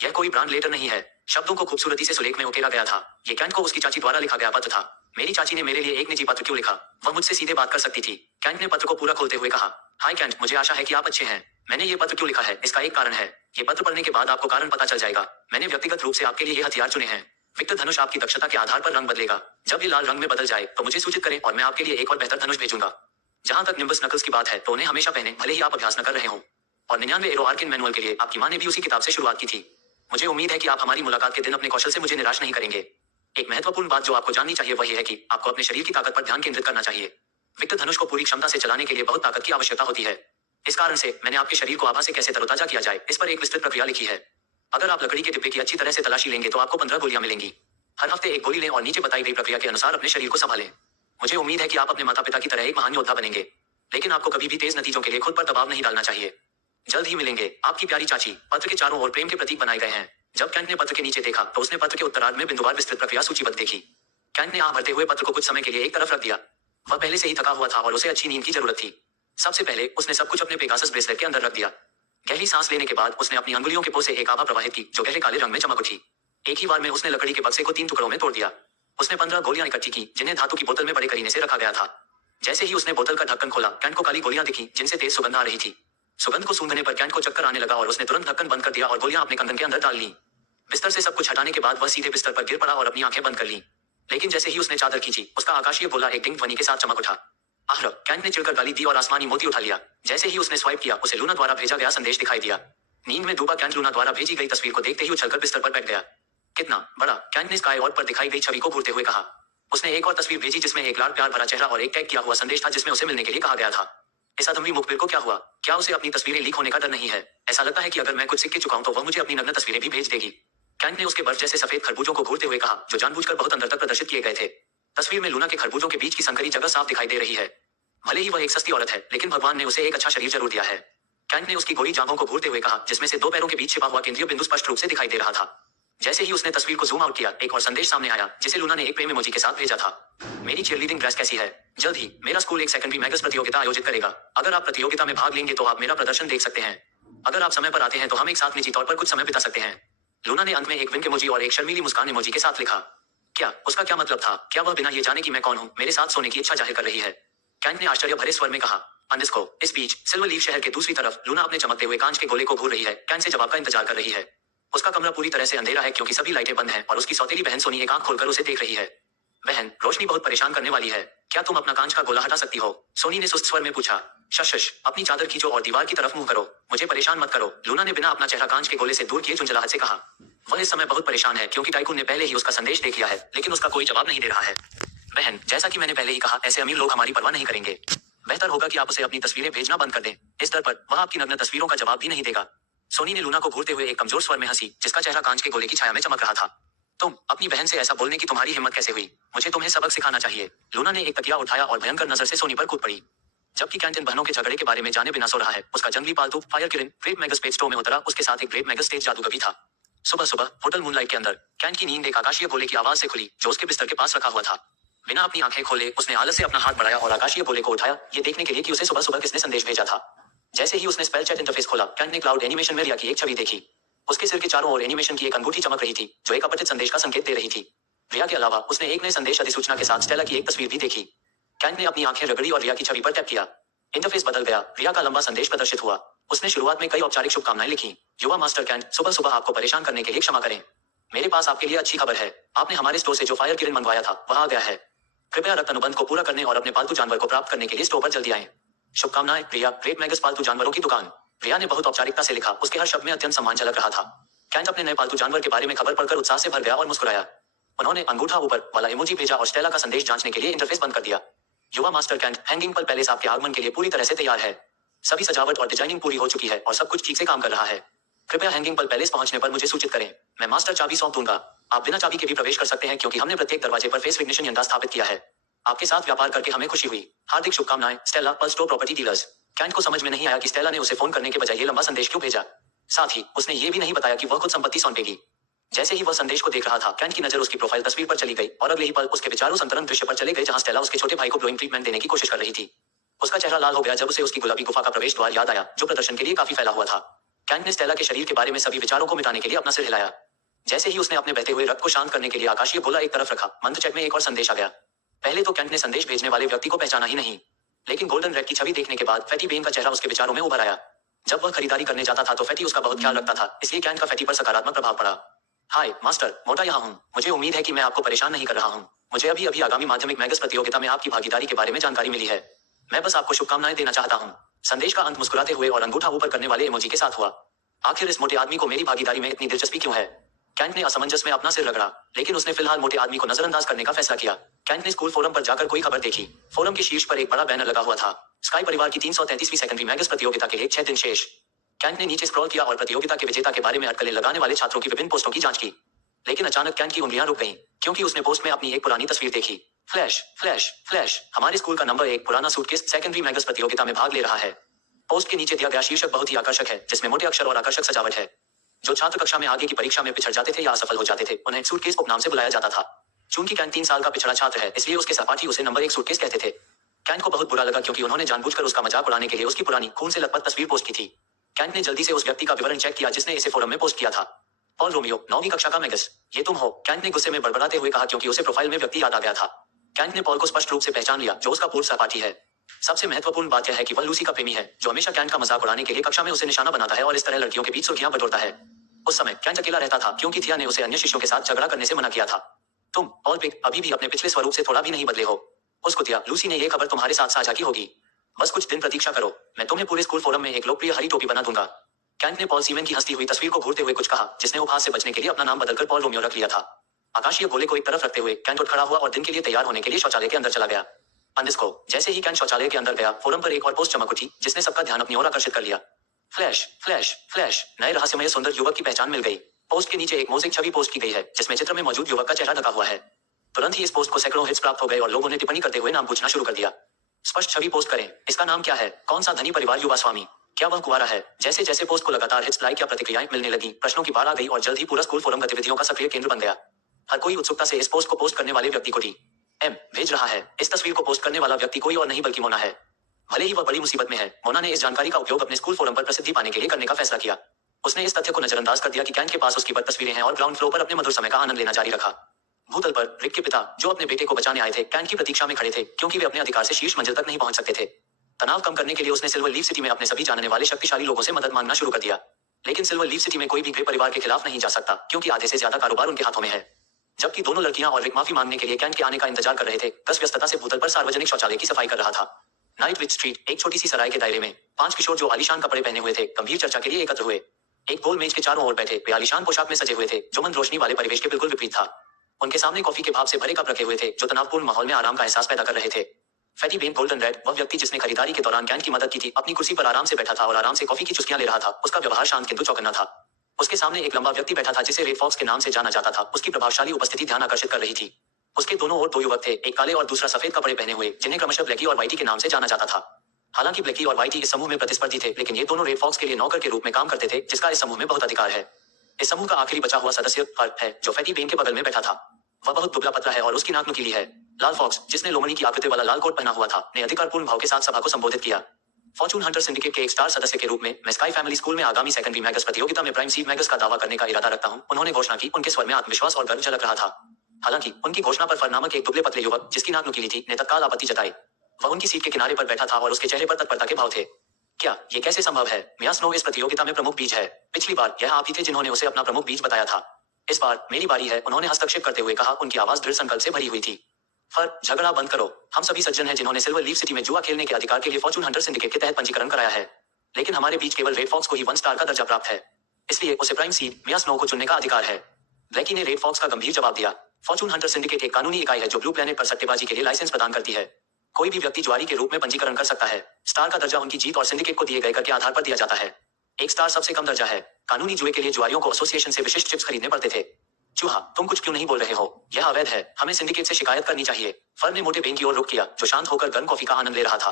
यह कोई ब्रांड लेटर नहीं है। शब्दों को खूबसूरती से सुलेख में उकेरा गया था। ये कैंट को उसकी चाची द्वारा लिखा गया पत्र था। मेरी चाची ने मेरे लिए एक निजी पत्र क्यों लिखा? वह मुझसे सीधे बात कर सकती थी। कैंट ने पत्र को पूरा खोलते हुए कहा, हाय कैंट, मुझे आशा है कि आप अच्छे हैं। मैंने ये पत्र क्यों लिखा है, इसका एक कारण है। ये पत्र पढ़ने के बाद आपको कारण पता चल जाएगा। मैंने व्यक्तिगत रूप से आपके लिए ये हथियार चुने हैं। विक्टर धनुष आपकी दक्षता के आधार पर रंग बदलेगा। जब ये लाल रंग में बदल जाए तो मुझे सूचित करें और मैं आपके लिए एक और बेहतर धनुष भेजूंगा। जहां तक निम्बस नकल्स की बात है तो उन्हें हमेशा पहने, भले ही आप अभ्यास न कर रहे हों। और 99 एरो आर्किन मैनुअल के लिए आपकी माँ ने भी उसी किताब से शुरुआत की थी। मुझे उम्मीद है कि आप हमारी मुलाकात के दिन अपने कौशल से मुझे निराश नहीं करेंगे। एक महत्वपूर्ण बात जो आपको जाननी चाहिए वह यह है कि आपको अपने शरीर की ताकत पर ध्यान केंद्रित करना चाहिए। विक्टर धनुष को पूरी क्षमता से चलाने के लिए बहुत ताकत की आवश्यकता होती है। इस कारण से मैंने आपके शरीर को आभा से कैसे तरोताजा किया जाए इस पर एक विस्तृत प्रक्रिया लिखी है। अगर आप लकड़ी के डिब्बे की अच्छी तरह से तलाशी लेंगे तो आपको 15 गोलियां मिलेंगी। हर हफ्ते एक गोली लें और नीचे बताई गई प्रक्रिया के अनुसार अपने शरीर को संभालें। मुझे उम्मीद है कि आप अपने माता पिता की तरह एक महान योद्धा बनेंगे, लेकिन आपको कभी भी तेज नतीजों के लिए खुद पर दबाव नहीं डालना चाहिए। जल्द ही मिलेंगे, आपकी प्यारी चाची। पत्र के चारों ओर प्रेम के प्रतीक बनाए गए हैं। जब कैंट ने पत्र के नीचे देखा तो उसने पत्र के उत्तरार्ध में बिंदुवार विस्तृत प्रक्रिया सूचीबद्ध देखी। कैंट ने आह भरते हुए पत्र को कुछ समय के लिए एक तरफ रख दिया। वह पहले से ही थका हुआ था और उसे अच्छी नींद की जरूरत थी। सबसे पहले उसने सब कुछ अपने पेगासस ब्रेसलेट के अंदर रख दिया। गहरी सांस लेने के बाद उसने अपनी अंगुलियों के पो से एक आभा प्रवाहित की जो गहरे काले रंग में चमक उठी। एक ही बार में उसने लकड़ी के बक्से को 3 टुकड़ों में तोड़ दिया। उसने 15 गोलियां इकट्ठी की जिन्हें धातु की बोतल में बड़े करीने से रखा गया था। जैसे ही उसने बोतल का ढक्कन खोला, कैंट को काली गोलियां दिखी जिनसे तेज सुगंध आ रही थी। सुगंध को सूंघने पर कैंट को चक्कर आने लगा और उसने तुरंत ढक्कन बंद कर दिया और गोलियां अपने कंगन के अंदर डाल ली। बिस्तर से सब कुछ हटाने के बाद वह सीधे बिस्तर पर गिर पड़ा और अपनी आंखें बंद कर ली। लेकिन जैसे ही उसने चादर खींची, उसका आकाशीय गोला एक डिंग ध्वनि के साथ चमक उठा। आह! कैंट ने चिढ़कर गाली दी और आसमानी मोती उठा लिया। जैसे ही उसने स्वाइप किया, उसे लूना द्वारा भेजा गया संदेश दिखाई दिया। नींद में डूबा कैंट लूना द्वारा भेजी गई तस्वीर को देखते ही उछलकर बिस्तर पर बैठ गया। कितना बड़ा! कैंट ने स्काई वॉल पर दिखाई गई छवि को घूरते हुए कहा। उसने एक और तस्वीर भेजी जिसमें एक लाड़ प्यार भरा चेहरा और एक टैग किया हुआ संदेश था जिसमें उसे मिलने के लिए कहा गया था। इस अदम्य मुखबिर को क्या हुआ? क्या उसे अपनी तस्वीरें लीक होने का डर नहीं है? ऐसा लगता है कि अगर मैं कुछ सिक्के चुका हूं तो वह मुझे अपनी नग्न तस्वीरें भी भेज देगी। कैंट ने उसके बर्फ जैसे सफेद खरबूजों को घूरते हुए कहा जो जानबूझकर बहुत अंदर तक प्रदर्शित किए गए थे। तस्वीर में लूना के खरबूजों के बीच की संकरी जगह साफ दिखाई दे रही है। भले ही वह एक सस्ती औरत है, लेकिन भगवान ने उसे एक अच्छा शरीर जरूर दिया है। कैंट ने उसकी गोरी जांघों को घूरते हुए कहा जिसमें से 2 पैरों के बीच छिपा हुआ केंद्रीय बिंदु स्पष्ट रूप से दिखाई दे रहा था। जैसे ही उसने तस्वीर को जूम आउट किया, एक और संदेश सामने आया जिसे लूना ने एक प्रेम इमोजी के साथ भेजा था। मेरी चीयरलीडिंग ड्रेस कैसी है? जल्द ही मेरा स्कूल एक सेकेंडरी मैगस प्रतियोगिता आयोजित करेगा। अगर आप प्रतियोगिता में भाग लेंगे तो आप मेरा प्रदर्शन देख सकते हैं। अगर आप समय पर आते हैं तो हम एक साथ निजी तौर पर कुछ समय बिता सकते हैं। लूना ने अंत में एक विंक इमोजी और एक शर्मीली मुस्कान इमोजी के साथ लिखा। क्या उसका क्या मतलब था? क्या वह बिना ये जाने कि मैं कौन हूँ मेरे साथ सोने की इच्छा जाहिर कर रही है? कैंट ने आश्चर्य भरे स्वर में कहा। अंडरस्को। इस बीच सिल्वर लीफ शहर के दूसरी तरफ लूना अपने चमकते हुए कांच के गोले को घूर रही है। कैंट से जवाब का इंतजार कर रही है। उसका कमरा पूरी तरह से अंधेरा है क्योंकि सभी लाइटें बंद हैं और उसकी सौतेली बहन सोनी एक आंख खोलकर उसे देख रही है। बहन, रोशनी बहुत परेशान करने वाली है। क्या तुम अपना कांच का गोला हटा सकती हो? सोनी ने सुस्त स्वर में पूछा। शश, अपनी चादर खींचो और दीवार की तरफ मुंह करो। मुझे परेशान मत करो, लूना ने बिना अपना चेहरा कांच के गोले से दूर किए झुंझलाहट से कहा। वह इस समय बहुत परेशान है क्योंकि टाइकून ने पहले ही उसका संदेश देख लिया है, लेकिन उसका कोई जवाब नहीं दे रहा है। बहन, जैसा कि मैंने पहले ही कहा, ऐसे अमीर लोग हमारी परवाह नहीं करेंगे। बेहतर होगा कि आप उसे अपनी तस्वीरें भेजना बंद कर दें। इस दर पर वह आपकी नग्न तस्वीरों का जवाब भी नहीं देगा। सोनी ने लूना को घूरते हुए एक कमजोर स्वर में हंसी जिसका चेहरा कांच के गोले की छाया में चमक रहा था। तुम अपनी बहन से ऐसा बोलने की तुम्हारी हिम्मत कैसे हुई? मुझे तुम्हें सबक सिखाना चाहिए। लूना ने एक तकिया उठाया और भयंकर नजर से सोनी पर कूद पड़ी। जबकि कैंट इन बहनों के झगड़े के बारे में जाने बिना सो रहा है, उसका जंगली पालतू फायर किरण ग्रेट मेगा स्पेस स्टो में उतरा। उसके साथ एक ग्रेट मेगा स्टेज जादूगर भी था। सुबह सुबह होटल मूनलाइट के अंदर कैंट की नींद एक आकाशीय गोले की आवाज से खुली जो उसके बिस्तर के पास रखा हुआ था। बिना अपनी आंखें खोले उसने आलस से अपना हाथ बढ़ाया और आकाशीय गोले को उठाया, ये देखने के लिए कि उसे सुबह सुबह किसने संदेश भेजा था। जैसे ही उसने स्पेल चैट इंटरफेस खोला, कैंट ने क्लाउड एनिमेशन में रिया की एक छवि देखी। उसके सिर के चारों ओर एनिमेशन की एक अंगूठी चमक रही थी जो एक अपरिचित संदेश का संकेत दे रही थी। रिया के अलावा उसने एक नए संदेश अधिसूचना के साथ स्टेला की एक तस्वीर भी देखी। कैंट ने अपनी आंखें रगड़ी और रिया की छवि पर टैप किया। इंटरफेस बदल गया। रिया का लंबा संदेश प्रदर्शित हुआ। उसने शुरुआत में कई औपचारिक शुभकामनाएं लिखी। युवा मास्टर कैंट, सुबह सुबह आपको परेशान करने के लिए क्षमा करें। मेरे पास आपके लिए अच्छी खबर है। आपने हमारे स्टोर से जो फायर किरण मंगवाया था वह आ गया है। कृपया रक्त अनुबंध को पूरा करने और अपने पालतू जानवर को प्राप्त करने के लिए स्टोर पर जल्दी आएं। शुभकामनाएं, रिया, ग्रेट मैगस पालतू जानवरों की दुकान। रिया ने बहुत औपचारिकता से लिखा। उसके हर शब्द में अत्यंत सम्मान झलक रहा था। कैंट अपने नए पालतू जानवर के बारे में खबर पढ़कर उत्साह से भर गया और मुस्कुराया। उन्होंने अंगूठा ऊपर वाला इमोजी भेजा और स्टेला का संदेश जांचने के लिए इंटरफेस बंद कर दिया। युवा मास्टर कैंट, हैंगिंग पल पैलेस आपके आगमन के लिए पूरी तरह से तैयार है। सभी सजावट और डिजाइनिंग पूरी हो चुकी है और सब कुछ ठीक से काम कर रहा है। कृपया हैंगिंग पल पैलेस पहुंचने पर मुझे सूचित करें। मैं मास्टर चाबी सौंप दूंगा। आप बिना चाबी के भी प्रवेश कर सकते हैं क्योंकि हमने प्रत्येक दरवाजे पर फेस रिकग्निशन यंत्र स्थापित किया है। आपके साथ व्यापार करके हमें खुशी हुई। हार्दिक शुभकामनाएं, स्टेला, पल स्टोर प्रॉपर्टी डीलर्स। कैंट को समझ में नहीं आया कि स्टेला ने उसे फोन करने के बजाय ये लंबा संदेश क्यों भेजा। साथ ही उसने ये भी नहीं बताया कि वह खुद संपत्ति सौंपेगी। जैसे ही वह संदेश को देख रहा था, कैंट की नजर उसकी प्रोफाइल तस्वीर पर चली गई और अगले ही पल उसके विचारों संतरंग दृश्य पर चले गए जहां स्टेला उसके छोटे भाई को ग्लोइंग ट्रीटमेंट देने की कोशिश कर रही थी। उसका चेहरा लाल हो गया जब उसे उसकी गुलाबी गुफा का प्रवेश द्वार याद आया जो प्रदर्शन के लिए काफी फैला हुआ था। कैंट ने स्टेला के शरीर के बारे में सभी विचारों को मिटाने के लिए अपना सिर हिलाया। जैसे ही उसने अपने बहते हुए रक्त को शांत करने के लिए आकाशीय गोला एक तरफ रखा, मंत्र चैट में एक और संदेश आ गया। पहले तो कैंट ने संदेश भेजने वाले व्यक्ति को पहचाना ही नहीं, लेकिन गोल्डन रेड की छवि देखने के बाद फैटी बेन का चेहरा उसके विचारों में उभर आया। जब वह खरीदारी करने जाता था तो फैटी उसका बहुत ख्याल रखता था, इसलिए कैंट का फैटी पर सकारात्मक प्रभाव पड़ा। हाय मास्टर, मोटा यहाँ हूँ। मुझे उम्मीद है कि मैं आपको परेशान नहीं कर रहा हूँ। मुझे अभी अभी आगामी माध्यमिक मैगस प्रतियोगिता में आपकी भागीदारी के बारे में जानकारी मिली है। मैं बस आपको शुभकामनाएं देना चाहता हूँ। संदेश का अंत मुस्कुराते हुए और अंगूठा ऊपर करने वाले इमोजी के साथ हुआ। आखिर इस मोटे आदमी को मेरी भागीदारी में इतनी दिलचस्पी क्यों है? कैंट ने असमंजस में अपना सिर रगड़ा, लेकिन उसने फिलहाल मोटे आदमी को नजरअंदाज करने का फैसला किया। कैंट ने स्कूल फोरम पर जाकर कोई खबर देखी। फोरम के शीर्ष पर एक बड़ा बैनर लगा हुआ था, स्काई परिवार की 333वीं सेकेंडरी मैगस प्रतियोगिता के लिए 6 दिन शेष। कैंट ने नीचे स्क्रॉल किया और प्रतियोगिता के विजेता के बारे में अटकलें लगाने वाले छात्रों की विभिन्न पोस्टों की जांच की। लेकिन अचानक कैंट की उंगलियां रुक गईं, क्योंकि उसने पोस्ट में अपनी एक पुरानी तस्वीर देखी। फ्लैश फ्लैश फ्लैश, हमारे स्कूल का नंबर 1 पुराना सूटकेस सेकेंडरी मैगस प्रतियोगिता में भाग ले रहा है। पोस्ट के नीचे दिया गया शीर्षक बहुत ही आकर्षक है, जिसमें मोटे अक्षर और आकर्षक सजावट है। जो छात्र कक्षा में आगे की परीक्षा में पिछड़ जाते थे या असफल हो जाते थे, उन्हें सूटकेस उपनाम से बुलाया जाता था। चूंकि कैंट 3 साल का पिछड़ा छात्र है, इसलिए उसके सहपाठी उसे नंबर 1 सूटकेस कहते थे। कैंट को बहुत बुरा लगा, क्योंकि उन्होंने जानबूझकर उसका मजाक उड़ाने के लिए उसकी पुरानी खून से लथपथ तस्वीर पोस्ट की थी। कैंट ने जल्दी से उस व्यक्ति का विवरण चेक किया जिसने इसे फोरम में पोस्ट किया था। पॉल रोमियो, 9वीं कक्षा का मैगस। ये तुम हो? कैंट ने गुस्से में बड़बड़ाते हुए कहा, क्योंकि उसे प्रोफाइल में व्यक्ति याद आ गया था। कैंट ने पॉल को स्पष्ट रूप से पहचान लिया, जो उसका पूर्व सहपाठी है। सबसे महत्वपूर्ण बात यह है कि वह लूसी का प्रेमी है, जो हमेशा कैंट का मजाक उड़ाने के लिए कक्षा में उसे निशाना बनाता है और इस तरह लड़कियों के बीच सुर्खियां बटोरता है। उस समय कैंट अकेला रहता था, क्योंकि थिया ने उसे अन्य शिष्यों के साथ झगड़ा करने से मना किया था। तुम पॉल पिक अभी भी अपने पिछले स्वरूप से थोड़ा भी नहीं बदले हो। उस कुतिया लूसी ने यह खबर तुम्हारे साथ साझा की होगी। बस कुछ दिन प्रतीक्षा करो, मैं तुम्हें पूरे स्कूल फोरम में एक लोकप्रिय हरी टोपी बना दूंगा। कैंट ने पॉल सीमेन की हंसती हुई तस्वीर को घूरते हुए कुछ कहा, जिसने उपहास से बचने के लिए अपना नाम बदलकर पॉल रोमियो रख लिया था। आकाशीय गोले को एक तरफ रखते हुए कैंट उठ खड़ा हुआ और दिन के लिए तैयार होने के लिए शौचालय के अंदर चला गया। अंडिस्को, जैसे ही कैंट शौचालय के अंदर गया, फोरम पर एक और पोस्ट चमक उठी, जिसने सबका ध्यान अपनी ओर आकर्षित कर लिया। फ्लैश फ्लैश फ्लैश, नए रहस्यमय सुंदर युवक की पहचान मिल गई। पोस्ट के नीचे एक मोज़ेक छवि पोस्ट की गई है, जिसमें चित्र में मौजूद युवक का चेहरा ढका हुआ है। तुरंत ही इस पोस्ट को सैकड़ों हिट्स प्राप्त हो गए और लोगों ने टिप्पणी करते हुए नाम पूछना शुरू कर दिया। स्पष्ट छवि पोस्ट करें, इसका नाम क्या है? कौन सा धनी परिवार युवा स्वामी? क्या वह कुंवारा है? जैसे जैसे पोस्ट को लगातार हिट्स, लाइक या प्रतिक्रियाएं मिलने लगी, प्रश्नों की बाढ़ आ गई और जल्द ही पूरा स्कूल फोरम गतिविधियों का सक्रिय केंद्र बन गया। हर कोई उत्सुकता से इस पोस्ट को पोस्ट करने वाले व्यक्ति को DM भेज रहा है। इस तस्वीर को पोस्ट करने वाला व्यक्ति कोई और नहीं बल्कि मोना है। भले ही वह बड़ी मुसीबत में है, मोना ने इस जानकारी का उपयोग अपने स्कूल फोरम पर प्रसिद्धि पाने के लिए करने का फैसला किया। उसने इस तथ्य को नजरअंदाज कर दिया कि कैंट के पास उसकी बद तस्वीरें हैं और ग्राउंड फ्लोर पर अपने मधुर समय का आनंद लेना जारी रखा। भूतल पर रिक के पिता, जो अपने बेटे को बचाने आए थे, कैंट की प्रतीक्षा में खड़े थे, क्योंकि वे अपने अधिकार से शीर्ष मंजिल तक नहीं पहुंच सकते थे। तनाव कम करने के लिए उसने सिल्वर लीफ सिटी में अपने सभी जानने वाले शक्तिशाली लोगों से मदद मांगना शुरू कर दिया। लेकिन सिल्वर लीफ सिटी में कोई भी ग्रे परिवार के खिलाफ नहीं जा सकता, क्योंकि आधे से ज्यादा कारोबार उनके हाथों में है। जबकि दोनों लड़कियां और रिक माफी मांगने के लिए कैंट के आने का इंतजार कर रहे थे, गस व्यस्तता से भूतल पर सार्वजनिक शौचालय की सफाई कर रहा था। नाइट विच स्ट्रीट, एक छोटी सी सराय के दायरे में 5 किशोर जो आलीशान कपड़े पहने हुए थे, गंभीर चर्चा के लिए एकत्र हुए। एक गोल मेज के चारों ओर बैठे वे आलीशान पोशाक में सजे हुए थे, जो मंद रोशनी वाले परिवेश के बिल्कुल विपरीत था। उनके सामने कॉफी के भाप से भरे कप रखे हुए थे, जो तनावपूर्ण माहौल में आराम का एहसास पैदा कर रहे थे। फैटी बेन गोल्डन रेड, वह व्यक्ति जिसने खरीदारी के दौरान कैंट की मदद की थी, अपनी कुर्सी पर आराम से बैठा था और आराम से कॉफी की चुस्कियां ले रहा था। उसका व्यवहार शांत किंतु चौकन्ना था। उसके सामने एक लंबा व्यक्ति बैठा था, जिसे रेड फॉक्स के नाम से जाना जाता था। उसकी प्रभावशाली उपस्थिति ध्यान आकर्षित कर रही थी। उसके दोनों ओर 2 युवक थे, एक काले और दूसरा सफेद कपड़े पहने हुए, जिन्हें क्रमशः ब्लैकी और व्हाइटी के नाम से जाना जाता था। हालांकि ब्लैकी और व्हाइटी इस समूह में प्रतिस्पर्धी थे, लेकिन ये दोनों रेड फॉक्स के लिए नौकर के रूप में काम करते थे, जिसका इस समूह में बहुत अधिकार है। इस समूह का आखिरी बचा हुआ सदस्य फर्क है, जो फैटी बेन के बगल में बैठा था। वह बहुत दुबला पतला है और उसकी नाक नुकीली है। लाल फॉक्स, जिसने लोमड़ी की आकृति वाला लाल कोट पहना हुआ था, ने अधिकारपूर्ण भाव के साथ सभा को संबोधित किया। फॉर्चून हंटर सिंडिकेट के एक स्टार सदस्य के रूप में मैं स्काई फैमिली स्कूल में आगामी सेकेंडरी मैगस प्रतियोगिता में प्राइम सीड मैगस का दावा करने का इरादा रखता हूं, उन्होंने घोषणा की। उनके स्वर में आत्मविश्वास और गर्व झलक रहा था। हालांकि उनकी घोषणा पर फर नामक एक दुबले पतले युवक, जिसकी नाक नुकीली थी, ने तत्काल आपत्ति जताई। वह उनकी सीट के किनारे पर बैठा था और उसके चेहरे पर तत्परता के भाव थे। क्या ये कैसे संभव है? मिया स्नो इस प्रतियोगिता में प्रमुख बीज है। पिछली बार यह आप ही थे जिन्होंने उसे अपना प्रमुख बीज बताया था। इस बार मेरी बारी है, उन्होंने हस्तक्षेप करते हुए कहा। उनकी आवाज दृढ़ संकल्प से भरी हुई थी। फर, झगड़ा बंद करो। हम सभी सज्जन हैं जिन्होंने सिल्वर लीफ सिटी में जुआ खेलने के अधिकार के लिए फॉर्चून हंटर सिंडिकेट के तहत पंजीकरण कराया है। लेकिन हमारे बीच केवल रेड फॉक्स को ही 1 स्टार का दर्जा प्राप्त है, इसलिए उसे प्राइम सीड मिया स्नो को चुनने का अधिकार है। ब्लैकी ने रेड फॉक्स का गंभीर जवाब दिया। फॉर्चून हंटर सिंडिकेट एक कानूनी इकाई है जो ब्लू प्लैनेट पर सट्टेबाजी के लिए लाइसेंस प्रदान करती है। कोई भी व्यक्ति जुआरी के रूप में पंजीकरण कर सकता है। स्टार का दर्जा उनकी जीत और सिंडिकेट को दिए गए कर के आधार पर दिया जाता है। 1 स्टार सबसे कम दर्जा है। कानूनी जुए के लिए जुआरियों को एसोसिएशन से विशिष्ट चिप्स खरीदने पड़ते थे। चूहा, तुम कुछ क्यों नहीं बोल रहे हो? यह अवैध है। हमें सिंडिकेट से शिकायत करनी चाहिए। फर ने मोटे बेन की ओर रुख किया, जो शांत होकर गर्म कॉफी का आनंद ले रहा था।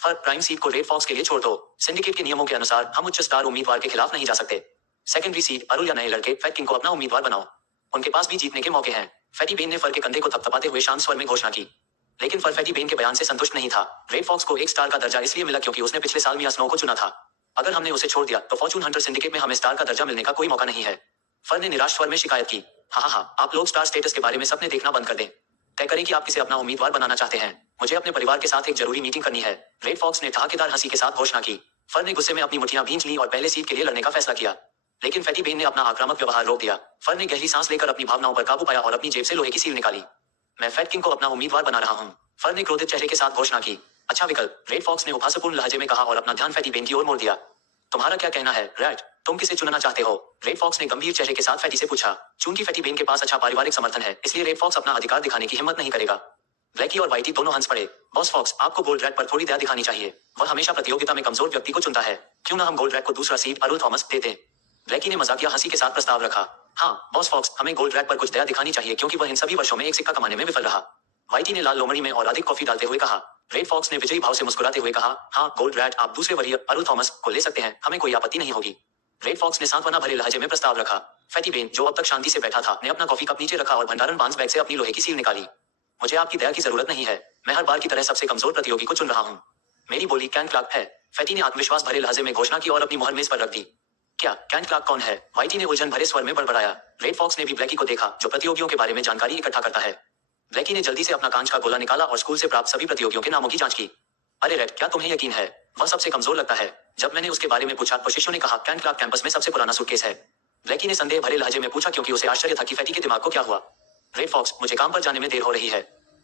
फर, प्राइम सीड को रेड फॉक्स के लिए छोड़ दो। सिंडिकेट के नियमों के अनुसार हम उच्च स्टार उम्मीदवार के खिलाफ नहीं जा सकते। सेकेंडरी सीड अरुल या नए लड़के फैट किंग को अपना उम्मीदवार बनाओ। उनके पास भी जीतने के मौके हैं। फैटी बेन ने फर के कंधे को थपथपाते हुए शांत स्वर में घोषणा की। लेकिन फर फैटी बेन के बयान से संतुष्ट नहीं था। रेड फॉक्स को 1 स्टार का दर्जा इसलिए मिला क्योंकि उसने पिछले साल मिया स्नो को चुना था। अगर हमने उसे छोड़ दिया तो फॉर्चून हंटर सिंडिकेट में हमें स्टार का दर्जा मिलने का कोई मौका नहीं है। फर ने निराश स्वर में शिकायत की। हाँ, आप लोग स्टार स्टेटस के बारे में सपने देखना बंद कर दें। तय करें कि आप किसे अपना उम्मीदवार बनाना चाहते हैं। मुझे अपने परिवार के साथ एक जरूरी मीटिंग करनी है। रेड फॉक्स ने ठहाकेदार हंसी के साथ घोषणा की। फर ने गुस्से में अपनी मुठ्ठियां भींच ली और पहले सीट के लिए लड़ने का फैसला किया। लेकिन फैटी बेन ने अपना आक्रामक व्यवहार रोक दिया। फर ने गहरी सांस लेकर अपनी भावनाओं पर काबू पाया और अपनी जेब से लोहे की सील निकाली। मैं फैट किंग को अपना उम्मीदवार बना रहा हूँ, फर ने क्रोधित चेहरे के साथ घोषणा की। अच्छा विकल्प, रेड फॉक्स ने उपहासपूर्ण लहजे में कहा और अपना ध्यान फैटी बेन की ओर मोड़ दिया। तुम्हारा क्या कहना है रैट, तुम किसे चुनना चाहते हो? रेड फॉक्स ने गंभीर चेहरे के साथ फैटी से पूछा। चूंकि फैटी बेन के पास अच्छा पारिवारिक समर्थन है, इसलिए रेड फॉक्स अपना अधिकार दिखाने की हिम्मत नहीं करेगा। ब्लैकी और व्हाइटी दोनों हंस पड़े। बॉस फॉक्स, आपको गोल्ड रैट पर थोड़ी दया दिखानी चाहिए। वह हमेशा प्रतियोगिता में कमजोर व्यक्ति को चुनता है। क्यों ना हम गोल्ड रैट को दूसरा सीट अरुल थॉमस दे दें? ब्लैकी ने मजाकिया हंसी के साथ प्रस्ताव रखा। हाँ बॉस फॉक्स, हमें गोल्ड रैट पर कुछ दया दिखानी चाहिए क्योंकि वह इन सभी वर्षों में एक सिक्का कमाने में विफल रहा। व्हाइटी ने लाल लोमड़ी में और अधिक कॉफी डालते हुए कहा। रेड फॉक्स ने विजयी भाव से मुस्कुराते हुए कहा, हाँ गोल्ड रैट, आप दूसरे वरीय अरुल थॉमस को ले सकते हैं, हमें कोई आपत्ति नहीं होगी। रेड फॉक्स ने सांत्वना भरे लहजे में प्रस्ताव रखा। फैटी बेन, जो अब तक शांति से बैठा था, ने अपना कॉफी कप नीचे रखा और भंडारण बांस बैग से अपनी लोहे की सील निकाली। मुझे आपकी दया की जरूरत नहीं है, मैं हर बार की तरह सबसे कमजोर प्रतियोगी को चुन रहा हूँ। मेरी बोली कैन क्लार्क है, फैटी ने आत्मविश्वास भरे लहजे में घोषणा की और अपनी मुहर मेज पर रख दी। क्या कैन क्लार्क कौन है? व्हाइटी ने उलझन भरे स्वर में बड़बड़ाया। रेड फॉक्स ने भी ब्लैकी को देखा, जो प्रतियोगियों के बारे में जानकारी इकट्ठा करता है। ब्लैकी ने जल्दी से अपना कांच का गोला निकाला और स्कूल से प्राप्त सभी प्रतियोगियों के नामों की जांच की। अरे रेड, क्या तुम्हें यकीन है वह सबसे कमजोर लगता है? जब मैंने उसके बारे में पूछा तो शिष्यों ने कहा कैन क्लार्क कैंपस में सबसे पुराना सूटकेस है। ब्लैकी ने संदेह भरे लहजे में पूछा क्योंकि उसे आश्चर्य था कि फैटी के दिमाग को क्या हुआ। रेड फॉक्स, मुझे काम पर जाने में देर हो रही है।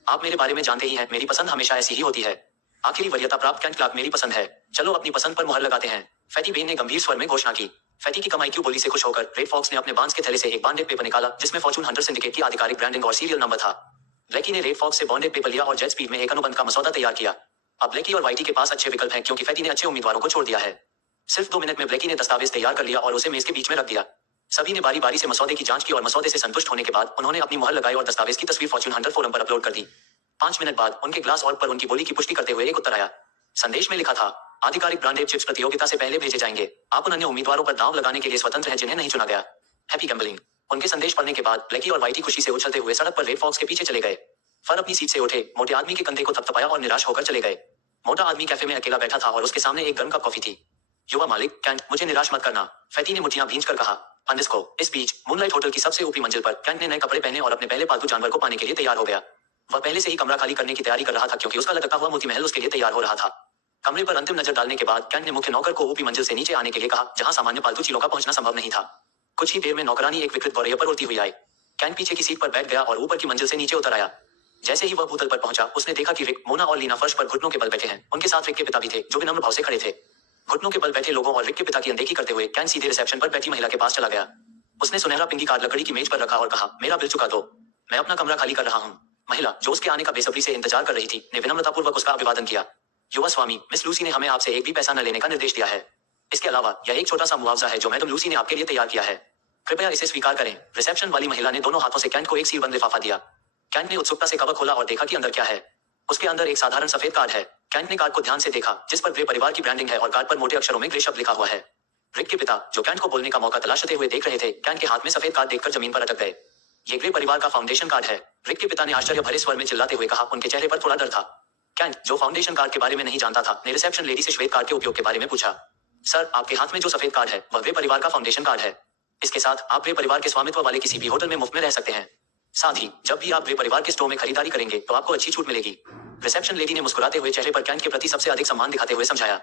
आप मेरे बारे में जानते ही हैं, मेरी पसंद हमेशा ऐसी ही होती है। आखिरी वरीयता प्राप्त कैन क्लार्क मेरी पसंद है। चलो अपनी पसंद पर मुहर लगाते हैं, फैटी बेन ने गंभीर स्वर में घोषणा की। फैटी की कमाई की बोली से खुश होकर रेड फॉक्स ने अपने बांस के थैले से एक बॉन्डेड पेपर निकाला जिसमें फॉर्चून हंटर सिंडिकेट की आधिकारिक ब्रांडिंग और सीरियल नंबर था। ब्लैकी ने रेड फॉक्स से बॉन्डेड पेपर लिया और जेट स्पीड में एक अनुबंध का मसौदा तैयार किया। अब ब्लैकी और व्हाइटी के पास अच्छे विकल्प हैं क्योंकि फैटी ने अच्छे उम्मीदवारों को छोड़ दिया है। सिर्फ 2 मिनट में ब्लैकी ने दस्तावेज तैयार कर लिया और उसे मेज के बीच में रख दिया। सभी ने बारी बारी से मसौदे की जांच की और मसौदे से संतुष्ट होने के बाद उन्होंने अपनी मुहर लगाई और दस्तावेज की तस्वीर फॉर्चून हंटर फोरम पर अपलोड कर दी। 5 मिनट बाद उनके ग्लास और पर उनकी बोली की पुष्टि करते हुए एक उत्तर आया। संदेश में लिखा था, आधिकारिक ब्रांडेड चिप्स प्रतियोगिता से पहले भेजे जाएंगे। आप उन अन्य उम्मीदवारों पर दांव लगाने के लिए स्वतंत्र हैं जिन्हें नहीं चुना गया। Happy gambling. उनके संदेश पढ़ने के बाद ब्लैकी और व्हाइटी खुशी से उछलते हुए सड़क पर रेड फॉक्स के पीछे चले गए। फर अपनी सीट से उठे, मोटे आदमी के कंधे को थपथपाया और निराश होकर चले गए। मोटा आदमी कैफे में अकेला बैठा था और उसके सामने एक गर्म कप कॉफी थी। युवा मालिक कैंट, मुझे निराश मत करना, फैटी ने मुठ्ठियां भींच कर कहा। अंडस्को। इस बीच मूनलाइट होटल की सबसे ऊपरी मंजिल पर कैंट ने नए कपड़े पहने और अपने पहले पालतू जानवर को पाने के लिए तैयार हो गया। वह पहले से ही कमरा खाली करने की तैयारी कर रहा था क्योंकि उसका लटकता हुआ मोती महल उसके लिए तैयार हो रहा था। कमरे पर अंतिम नजर डालने के बाद कैंट ने मुख्य नौकर को ऊपरी मंजिल से नीचे आने के लिए कहा, जहां सामान्य पालतू चीलों का पहुंचना संभव नहीं था। कुछ ही देर में नौकरानी एक विकृत गौरैया पर उड़ती हुई आई। कैंट पीछे की सीट पर बैठ गया और ऊपर की मंजिल से नीचे उतर आया। जैसे ही वह भूतल पर पहुंचा, उसने देखा कि रिक, मोना और लीना फर्श पर घुटनों के बल बैठे हैं। उनके साथ रिक के पिता भी थे, जो विनम्र भाव से खड़े थे। घुटनों के बल बैठे लोगों और रिक के पिता की अनदेखी करते हुए कैंट सीधे रिसेप्शन पर बैठी महिला के पास चला गया। उसने सुनहरा पिंगी कार्ड लकड़ी की मेज पर रखा और कहा, मेरा बिल चुका दो, मैं अपना कमरा खाली कर रहा हूँ। महिला, जो उसके आने का बेसब्री से इंतजार कर रही थी, ने विनम्रतापूर्वक उसका अभिवादन किया। युवा स्वामी, मिस लूसी ने हमें आपसे एक भी पैसा न लेने का निर्देश दिया है। इसके अलावा यह एक छोटा सा मुआवजा है जो मैडम लूसी ने आपके लिए तैयार किया है। कृपया इसे स्वीकार करें। रिसेप्शन वाली महिला ने दोनों हाथों से कैंट को एक सीलबंद लिफाफा दिया। कैंट ने उत्सुकता से कवर खोला और देखा कि अंदर क्या है। उसके अंदर एक साधारण सफेद कार्ड है। कैंट ने कार्ड को ध्यान से देखा, जिस पर ग्रे परिवार की ब्रांडिंग है और कार्ड पर मोटे अक्षरों में ग्रे शब्द लिखा हुआ है। रिक के पिता, जो कैंट को बोलने का मौका तलाशते हुए देख रहे थे, कैंट के हाथ में सफेद कार्ड देखकर जमीन पर अटक गए। ये ग्रे परिवार का फाउंडेशन कार्ड है, रिक के पिता ने आश्चर्य भरे स्वर में चिल्लाते हुए कहा। उनके चेहरे पर थोड़ा डर था। कैंट, जो फाउंडेशन कार्ड के बारे में नहीं जानता था, ने रिसेप्शन लेडी से श्वेत कार्ड के उपयोग के बारे में पूछा। सर, आपके हाथ में जो सफेद कार्ड है वह ग्रे परिवार का फाउंडेशन कार्ड है। इसके साथ आप ग्रे परिवार के स्वामित्व वाले किसी भी होटल में मुफ्त में रह सकते हैं। साथ ही जब भी आप ग्रे परिवार के स्टोर में खरीदारी करेंगे तो आपको अच्छी छूट मिलेगी। रिसेप्शन लेडी ने मुस्कुराते हुए चेहरे पर कैंट के प्रति सबसे अधिक सम्मान दिखाते हुए समझाया।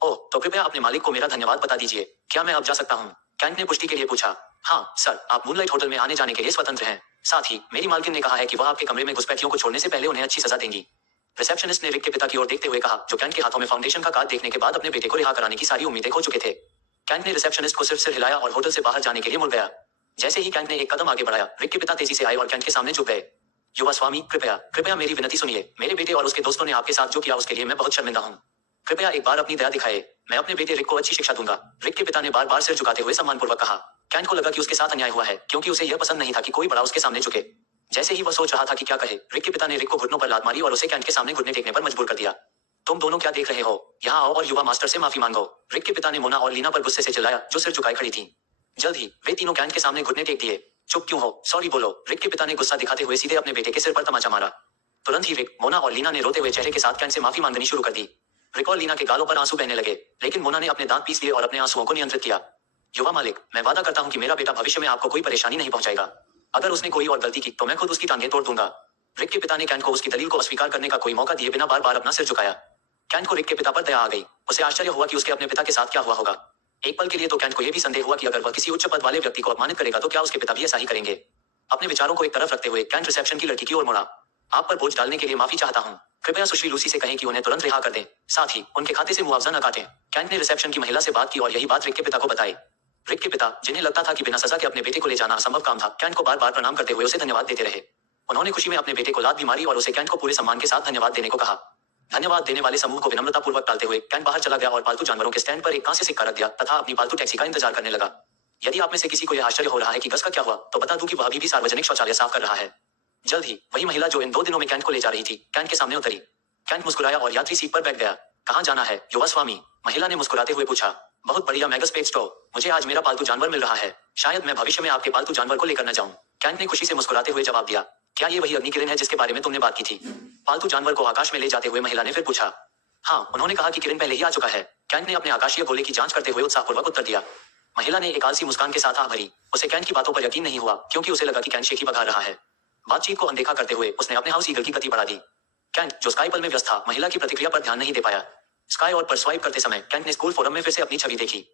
ओह, तो कृपया अपने मालिक को मेरा धन्यवाद बता दीजिए। क्या मैं अब जा सकता हूँ? कैंट ने पुष्टि के लिए पूछा। हाँ सर, आप मूनलाइट होटल में आने जाने के लिए स्वतंत्र हैं। साथ ही मेरी मालकिन ने कहा है कि वह आपके कमरे में घुसपैठियों को छोड़ने से पहले उन्हें अच्छी सजा देंगी। रिसेप्शनिस्ट ने रिक के पिता की ओर देखते हुए कहा, जो कैंट के हाथों में फाउंडेशन का कार्ड देखने के बाद अपने बेटे को रिहा कराने की सारी उम्मीदें खो चुके थे। कैंट ने रिसेप्शनिस्ट को सिर्फ सिर हिलाया और होटल से बाहर जाने के लिए मुड़ गया। जैसे ही कैंट ने एक कदम आगे बढ़ाया, रिक के पिता तेजी से आए और कैंट के सामने झुक गए। युवा स्वामी, कृपया मेरी विनती सुनिए। मेरे बेटे और उसके दोस्तों ने आपके साथ जो किया उसके लिए मैं बहुत शर्मिंदा हूँ। कृपया एक बार अपनी दया दिखाए। मैं अपने बेटे रिक को अच्छी शिक्षा दूंगा। रिक के पिता ने बार बार सिर झुकाते हुए सम्मानपूर्वक कहा। कैंट को लगा कि उसके साथ अन्याय हुआ है, क्योंकि उसे यह पसंद नहीं था कि कोई बड़ा उसके सामने झुके। जैसे ही वह सोच रहा था कि क्या कहे, रिक के पिता ने रिक को घुटनों पर लात मारी और उसे कैंट के सामने घुटने टेकने पर मजबूर कर दिया। तुम दोनों क्या देख रहे हो? यहाँ आओ और युवा मास्टर से माफी मांगो। रिक के पिता ने मोना और लीना पर गुस्से से चिल्लाया, जो सिर झुकाए खड़ी थी। जल्द ही वे तीनों कैंट के सामने घुटने टेक दिए। चुप क्यों हो? सॉरी बोलो। रिक के पिता ने गुस्सा दिखाते हुए सीधे अपने बेटे के सिर पर तमाचा मारा। तुरंत ही रिक, मोना और लीना ने रोते हुए चेहरे के साथ कैंट से माफी मांगनी शुरू कर दी। रिक और लीना के गालों पर आंसू बहने लगे, लेकिन मोना ने अपने दांत पीस लिए और अपने आंसुओं को नियंत्रित किया। युवा मालिक, मैं वादा करता हूँ कि मेरा बेटा भविष्य में आपको कोई परेशानी नहीं पहुंचाएगा। अगर उसने कोई और गलती की तो मैं खुद उसकी टांगें तोड़ दूंगा। रिक के पिता ने कैंट को उसकी दलील को अस्वीकार करने का कोई मौका दिए बिना बार बार अपना सिर झुकाया। कैंट को रिक के पिता पर दया आ गई। उसे आश्चर्य हुआ कि उसके अपने पिता के साथ क्या हुआ होगा। एक पल के लिए तो कैंट को यह भी संदेह हुआ कि अगर वह किसी उच्च पद वाले व्यक्ति को अपमानित करेगा तो क्या उसके पिता भी ऐसा ही करेंगे। अपने विचारों को एक तरफ रखते हुए कैंट रिसेप्शन की लड़की की ओर मुड़ा। आप पर बोझ डालने के लिए माफी चाहता हूँ। कृपया सुश्री लूसी से कहें कि उन्हें तुरंत रिहा कर दें, साथ ही उनके खाते से मुआवजा न काटें। कैंट ने रिसेप्शन की महिला से बात की और यही बात रिक के पिता को बताई। रिक के पिता, जिन्हें लगता था कि बिना सजा के अपने बेटे को ले जाना असंभव काम था, कैंट को बार बार प्रणाम करते हुए उसे धन्यवाद देते रहे। उन्होंने खुशी में अपने बेटे को लात भी मारी और उसे कैंट को पूरे सम्मान के साथ धन्यवाद देने को कहा। धन्यवाद देने वाले समूह को विनम्रतापूर्वक टालते हुए कैंट बाहर चला गया और पालतू जानवरों के स्टैंड पर एक कांस्य सिक्का रख दिया तथा अपनी पालतू टैक्सी का इंतजार करने लगा। यदि आप में से किसी को यह आश्चर्य हो रहा है कि गस का क्या हुआ, तो बता दूं कि वह अभी भी सार्वजनिक शौचालय साफ कर रहा है। जल्द ही वही महिला जो इन 2 दिनों में कैंट को ले जा रही थी, कैंट के सामने उतरी। कैंट मुस्कुराया और यात्री सीट पर बैठ गया। कहाँ जाना है युवा स्वामी? महिला ने मुस्कुराते हुए पूछा। बहुत बढ़िया मैगस्पेस स्टोर। मुझे आज मेरा पालतू जानवर मिल रहा है। शायद मैं भविष्य में आपके पालतू जानवर को लेकर न जाऊं। कैंट ने खुशी से मुस्कुराते हुए जवाब दिया। क्या ये वही अग्निकिरण है जिसके बारे में तुमने बात की थी? पालतू जानवर को आकाश में ले जाते हुए महिला ने फिर पूछा। हाँ, उन्होंने कहा कि किरण पहले ही आ चुका है। कैंट ने अपने आकाशीय गोले की जांच करते हुए उत्साहपूर्वक उत्तर दिया। महिला ने एक आलसी मुस्कान के साथ आह भरी। उसे कैंट की बातों पर यकीन नहीं हुआ, क्योंकि उसे लगा कि कैंट शेखी बघा रहा है। बातचीत को अनदेखा करते हुए उसने अपने हाउस ईगल की गति बढ़ा दी। कैंट, जो स्काइपल में व्यस्त था, महिला की प्रतिक्रिया पर ध्यान नहीं दे पाया। स्काई और पर स्वाइप करते समय कैंट ने स्कूल फोरम में फिर से अपनी छवि देखी।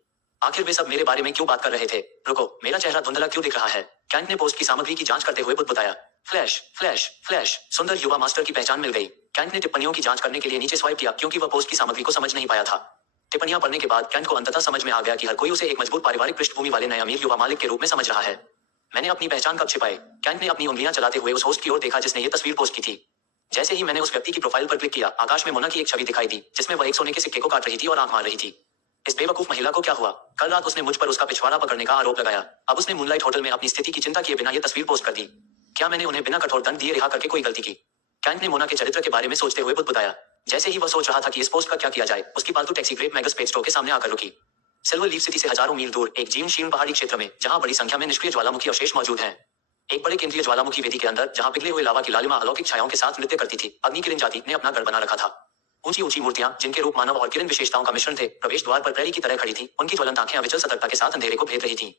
आखिर वे सब मेरे बारे में क्यों बात कर रहे थे? रुको, मेरा चेहरा धुंधला क्यों दिख रहा है? कैंट ने पोस्ट की सामग्री की जांच करते हुए बुदबुदाया। Flash flash flash. सुंदर युवा मास्टर की पहचान मिल गई। कैंट ने टिप्पणियों की जांच करने के लिए नीचे स्वाइप किया, क्योंकि वह पोस्ट की सामग्री को समझ नहीं पाया था। टिप्पणियां पढ़ने के बाद कैंट को अंततः समझ में आ गया कि हर कोई उसे एक मजबूत पारिवारिक पृष्ठभूमि वाले नए अमीर युवा मालिक के रूप में समझ रहा है। मैंने अपनी पहचान कब छिपाई? कैंट ने अपनी उंगलियां चलाते हुए उस होस्ट की ओर देखा जिसने ये तस्वीर पोस्ट की थी। जैसे ही मैंने उस व्यक्ति की प्रोफाइल पर क्लिक किया, आकाश में मोना की एक छवि दिखाई दी, जिसमें वह एक सोने के सिक्के को काट रही थी और आंख मार रही थी। इस बेवकूफ महिला को क्या हुआ? कल रात उसने मुझ पर उसका पिछवाड़ा पकड़ने का आरोप लगाया। अब उसने मूनलाइट होटल में अपनी स्थिति की चिंता किए बिना यह तस्वीर पोस्ट कर दी। क्या मैंने उन्हें बिना कठोर दंड दिए रिहा करके कोई गलती की? कैंट ने मोना के चरित्र के बारे में सोचते हुए बुदबुदाया। जैसे ही वह सोच रहा था कि इस पोस्ट का क्या किया जाए, उसकी पालतू टैक्सी ग्रेट मैगस्पेस स्टोर के सामने आकर रुकी। सिल्वर लीफ सिटी से हजारों मील दूर एक जीर्ण शीर्ण पहाड़ी क्षेत्र में, जहां बड़ी संख्या में निष्क्रिय ज्वालामुखी अवशेष मौजूद हैं। एक बड़े केंद्रीय ज्वालामुखी वेदी के अंदर, जहां पिघले हुए लावा की लालिमा अलौकिक छायाओं के साथ नृत्य करती थी, अग्निकिरण जाति ने अपना गढ़ बना रखा था। ऊंची ऊंची मूर्तियां, जिनके रूप मानव और किरण विशेषताओं का मिश्रण थे, प्रवेश द्वार पर प्रहरी की तरह खड़ी थी। उनकी ज्वलंत आंखें अविचल सतर्कता के साथ अंधेरे को भेद रही थीं।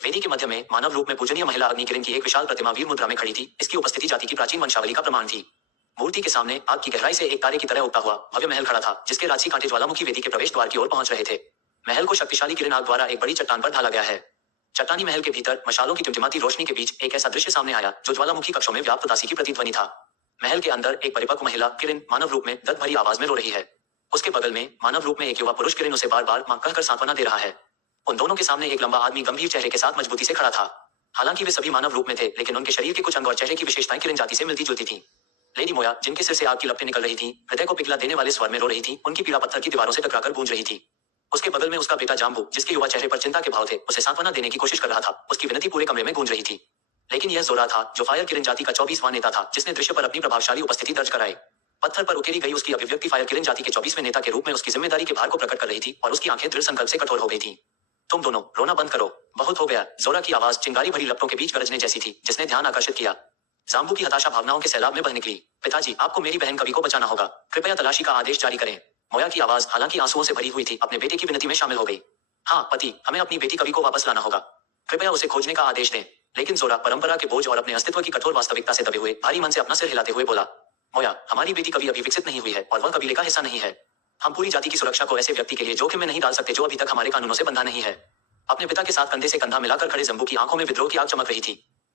वेदी के मध्य में मानव रूप में पूजनीय महिला अग्निकिरण की एक विशाल प्रतिमा वीर मुद्रा में खड़ी थी। इसकी उपस्थिति जाति की प्राचीन वंशावली का प्रमाण थी। मूर्ति के सामने आग की गहराई से एक तारे की तरह उगता हुआ भव्य महल खड़ा था, जिसके राजसी कांटे ज्वालामुखी वेदी के प्रवेश द्वार की ओर पहुंच रहे थे। महल को शक्तिशाली किरण आग द्वारा एक बड़ी चट्टान पर ढाला गया है। चट्टानी महल के भीतर मशालों की टिमटिमाती रोशनी के बीच एक ऐसा दृश्य सामने आया जो ज्वालामुखी कक्षों में व्याप्त उदासी की प्रतिध्वनि था। महल के अंदर एक परिपक्व महिला किरण मानव रूप में दर्द भरी आवाज में रो रही है। उसके बगल में मानव रूप में एक युवा पुरुष किरण उसे बार बार मां कहकर सांत्वना दे रहा है। उन दोनों के सामने एक लंबा आदमी गंभीर चेहरे के साथ मजबूती से खड़ा था। हालांकि वे सभी मानव रूप में थे, लेकिन उनके शरीर के कुछ अंग और चेहरे की विशेषताएं किरण जाति से मिलती जुलती थीं। लेडी मोया, जिनके सिर से आग की लपटें निकल रही थीं, हृदय को पिघला देने वाले स्वर में रो रही थी। उनकी पीड़ा पत्थर की दीवारों से टकराकर गूंज रही थी। उसके बगल में उसका बेटा जाम्बू, जिसके युवा चेहरे पर चिंता के भाव थे, उसे सांत्वना देने की कोशिश कर रहा था। उसकी विनती पूरे कमरे में गूंज रही थी। लेकिन यह जोरा था, जो फायर किरण जाति का 24वां नेता था, जिसने दृश्य पर अपनी प्रभावशाली उपस्थिति दर्ज कराई। पत्थर पर उकेरी गई उसकी अभिव्यक्ति फायर किरण जाति के 24वें नेता के रूप में उसकी जिम्मेदारी के भार को प्रकट कर रही थी, और उसकी आंखें दृढ़ संकल्प से कठोर हो गई थी। तुम दोनों रोना बंद करो, बहुत हो गया। जोरा की आवाज चिंगारी भरी लपटों के बीच गरजने जैसी थी, जिसने ध्यान आकर्षित किया। जाम्बू की हताशा भावनाओं के सैलाब में बह निकली। पिताजी, आपको मेरी बहन कवि को बचाना होगा। कृपया तलाशी का आदेश जारी करें। मोया की आवाज, हालांकि आंसुओं से भरी हुई थी, अपने बेटे की विनती में शामिल हो गई। हाँ पति, हमें अपनी बेटी कवि को वापस लाना होगा। कृपया उसे खोजने का आदेश दें। लेकिन जोरा परंपरा के बोझ और अपने अस्तित्व की कठोर वास्तविकता से दबे हुए भारी मन से अपना सिर हिलाते हुए बोला। मोया, हमारी बेटी कवि अभी विकसित नहीं हुई है और वह कबीले का हिस्सा नहीं है। हम पूरी जाति की सुरक्षा को ऐसे व्यक्ति के लिए जोखिम में नहीं डाल सकते जो अभी तक हमारे कानूनों से बंधा नहीं है। अपने पिता के साथ कंधे से कंधा मिलाकर खड़े जम्बू की आंखों में विद्रोह की आग चमक रही थी।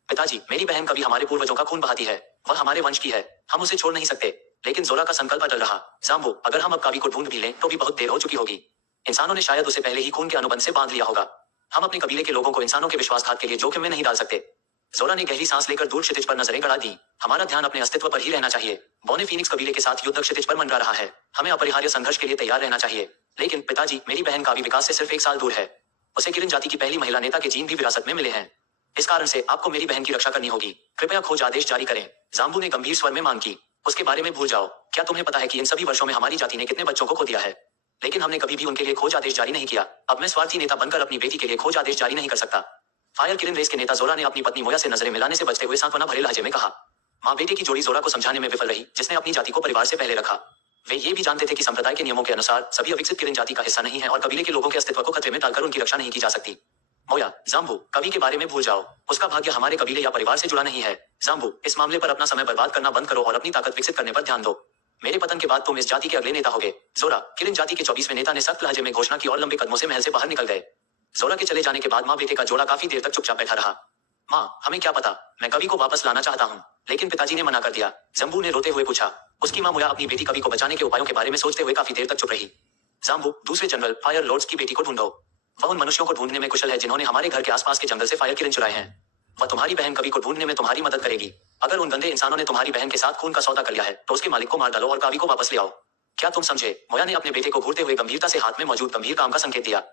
पिताजी, मेरी बहन कवि हमारे पूर्वजों का खून बहाती है। वह हमारे वंश की है। हम उसे छोड़ नहीं सकते। लेकिन जोरा का संकल्प अटल रहा। जाम्बू, अगर हम अब कवि को ढूंढ भी लें तो भी बहुत देर हो चुकी होगी। इंसानों ने शायद उसे पहले ही खून के अनुबंध से बांध लिया होगा। हम अपने कबीले के लोगों को इंसानों के विश्वासघात के लिए जोखिम में नहीं डाल सकते। जोरा ने गहरी सांस लेकर दूर क्षितिज पर नजरें गड़ा दी। हमारा ध्यान अपने अस्तित्व पर ही रहना चाहिए। बौने फीनिक्स कबीले के साथ युद्ध क्षितिज पर मंडरा रहा है। हमें अपरिहार्य संघर्ष के लिए तैयार रहना चाहिए। लेकिन पिताजी, मेरी बहन कावी विकास से सिर्फ 1 साल दूर है। उसे किरण जाति की पहली महिला नेता के जीन भी विरासत में मिले हैं। इस कारण से आपको मेरी बहन की रक्षा करनी होगी। कृपया खोज आदेश जारी करें। जाम्बू ने गंभीर स्वर में मांग की। उसके बारे में भूल जाओ। क्या तुम्हें पता है कि इन सभी वर्षों में हमारी जाति ने कितने बच्चों को खो दिया है? लेकिन हमने कभी भी उनके लिए खोज आदेश जारी नहीं किया। अब मैं स्वार्थी नेता बनकर अपनी बेटी के लिए खोज आदेश जारी नहीं कर सकता। फायर किरण रेस के नेता जोरा ने अपनी पत्नी मोया से नजरें मिलाने से बचते हुए सांत्वना भरे लहजे में कहा। माँ बेटे की जोड़ी जोरा को समझाने में विफल रही, जिसने अपनी जाति को परिवार से पहले रखा। वे ये भी जानते थे कि संप्रदाय के नियमों के अनुसार सभी अविकसित किरिन जाति का हिस्सा नहीं है और कबीले के लोगों के अस्तित्व को खतरे में डालकर उनकी रक्षा नहीं की जा सकती। मोया, जाम्बू, कवि के बारे में भूल जाओ। उसका भाग्य हमारे कबीले या परिवार से जुड़ा नहीं है। जाम्बू, इस मामले पर अपना समय बर्बाद करना बंद करो और अपनी ताकत विकसित करने पर ध्यान दो। मेरे पतन के बाद तुम इस जाति के अगले नेता होगे। जोरा, किरिन जाति के 24वें नेता ने सख्त लहजे में घोषणा की और लंबे कदमों से महल से बाहर निकल गए। जोरा के चले जाने के बाद माँ बेटे का जोड़ा काफी देर तक चुपचाप बैठा रहा। माँ, हमें क्या पता, मैं कवि को वापस लाना चाहता हूँ, लेकिन पिताजी ने मना कर दिया। जम्बू ने रोते हुए पूछा। उसकी माँ मोया अपनी बेटी कवि को बचाने के उपायों के बारे में सोचते हुए काफी देर तक चुप रही। जाम्बू, दूसरे जनरल फायर लॉर्ड्स की बेटी को ढूंढो। वह उन मनुष्यों को ढूंढने में कुशल है जिन्होंने हमारे घर के आसपास के जंगल से फायर किरण चुराए हैं। वह तुम्हारी बहन कवि को ढूंढने में तुम्हारी मदद करेगी। अगर उन गंदे इंसानों ने तुम्हारी बहन के साथ खून का सौदा कर लिया है तो उसके मालिक को मार डालो और कवि को वापस ले आओ। क्या तुम समझे? मोया ने अपने बेटे को घूरते हुए गंभीरता से हाथ में मौजूद गंभीर काम का संकेत दिया।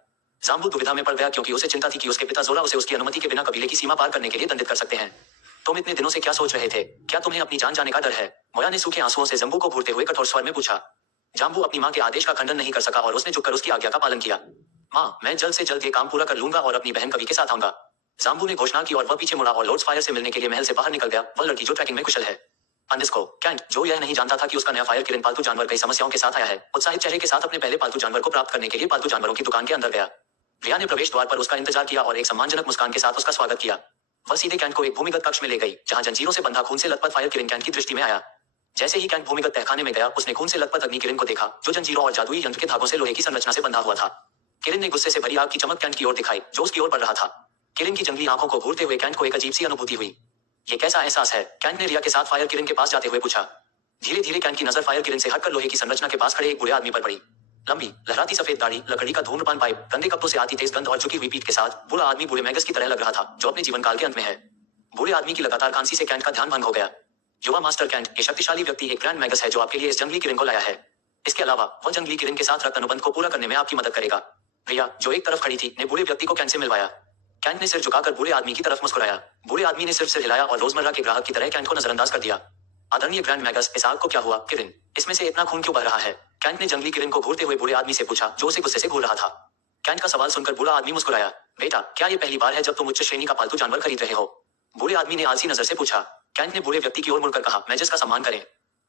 जाम्बू दुविधा में पड़ गया क्योंकि उसे चिंता थी कि उसके पिता जोरा उसे उसकी अनुमति के बिना कबीले की सीमा पार करने के लिए दंडित कर सकते हैं। तुम इतने दिनों से क्या सोच रहे थे? क्या तुम्हें अपनी जान जाने का डर है? मोया ने सूखे आंसुओं से जम्बू को घूरते हुए कठोर स्वर में पूछा। जाम्बू अपनी माँ के आदेश का खंडन नहीं कर सका और उसने झुककर उसकी आज्ञा का पालन किया। माँ, मैं जल्द से जल्द ये काम पूरा कर लूंगा और अपनी बहन कवि के साथ आऊंगा। जाम्बू ने घोषणा की और वह पीछे मुड़ा और लॉर्ड्स फायर से मिलने के लिए महल से बाहर निकल गया। वह लड़की जो ट्रैकिंग में कुशल है। अंडिस्को, कैंट, जो यह नहीं जानता था कि उसका नया फायर किरण पालतू जानवर कई समस्याओं के साथ आया है, उत्साहित चेहरे के साथ अपने पहले पालतू जानवर को प्राप्त करने के लिए पालतू जानवरों की दुकान के अंदर गया। रिया ने प्रवेश द्वार पर उसका इंतजार किया और एक सम्मानजनक मुस्कान के साथ उसका स्वागत किया। वह सीधे कैंट को एक भूमिगत कक्ष में ले गई जहां जंजीरों से बंधा खून से लथपथ फायर किरण कैंट की दृष्टि में आया। जैसे ही कैंट भूमिगत तहखाने में गया, उसने खून से लथपथ अग्नि किरण को देखा जो जंजीरों और जादुई यंत्र के धागों से लोहे की संरचना से बंधा हुआ था। किरण ने गुस्से से भरी आग की चमक कैंट की ओर दिखाई जो उसकी ओर बढ़ रहा था। किरण की जंगली आंखों को घूरते हुए कैंट को एक अजीब सी अनुभूति हुई। ये कैसा एहसास है? कैंट ने रिया के साथ फायर किरण के पास जाते हुए पूछा। धीरे धीरे कैंट की नजर फायर किरण से हटकर लोहे की संरचना के पास खड़े एक बूढ़े आदमी पर पड़ी। लंबी लहराती सफेद दाढ़ी, लकड़ी का धूम्रपान पाइप, गंदे कपड़ों से आती तेज गंध और झुकी हुई पीठ के साथ बूढ़ा आदमी बूढ़े मैगस की तरह लग रहा था जो अपने जीवन काल के अंत में है। बूढ़े आदमी की लगातार खांसी से कैंट का ध्यान भंग हो गया। युवा मास्टर कैंट, ये शक्तिशाली व्यक्ति एक ग्रैंड मैगस है जो आपके लिए इस जंगली किरण को लाया है। इसके अलावा वह जंगली किरण के साथ रक्त अनुबंध को पूरा करने में आपकी मदद करेगा। रिया, जो एक तरफ खड़ी थी, ने बूढ़े व्यक्ति को कैंट से मिलवाया। कैंट ने सिर झुकाकर बूढ़े आदमी की तरफ मुस्कुराया। बूढ़े आदमी ने सिर्फ सिर हिलाया और रोजमर्रा के ग्राहक की तरह कैंट को नजरअंदाज कर दिया। आदरणीय ग्रैंड मैगस, इस आग को क्या हुआ? किरण, इसमें से इतना खून क्यों बह रहा है? कैंट ने जंगली किरण को घूरते हुए बूढ़े आदमी से पूछा जो उसे गुस्से से घूर रहा था। कैंट का सवाल सुनकर बूढ़ा आदमी मुस्कुराया। बेटा, क्या ये पहली बार है जब तुम उच्च श्रेणी का पालतू जानवर खरीद रहे हो? बूढ़े आदमी ने आलसी नजर से पूछा। कैंट ने बूढ़े व्यक्ति की ओर मुड़कर कहा, मैं जिसका सम्मान करें।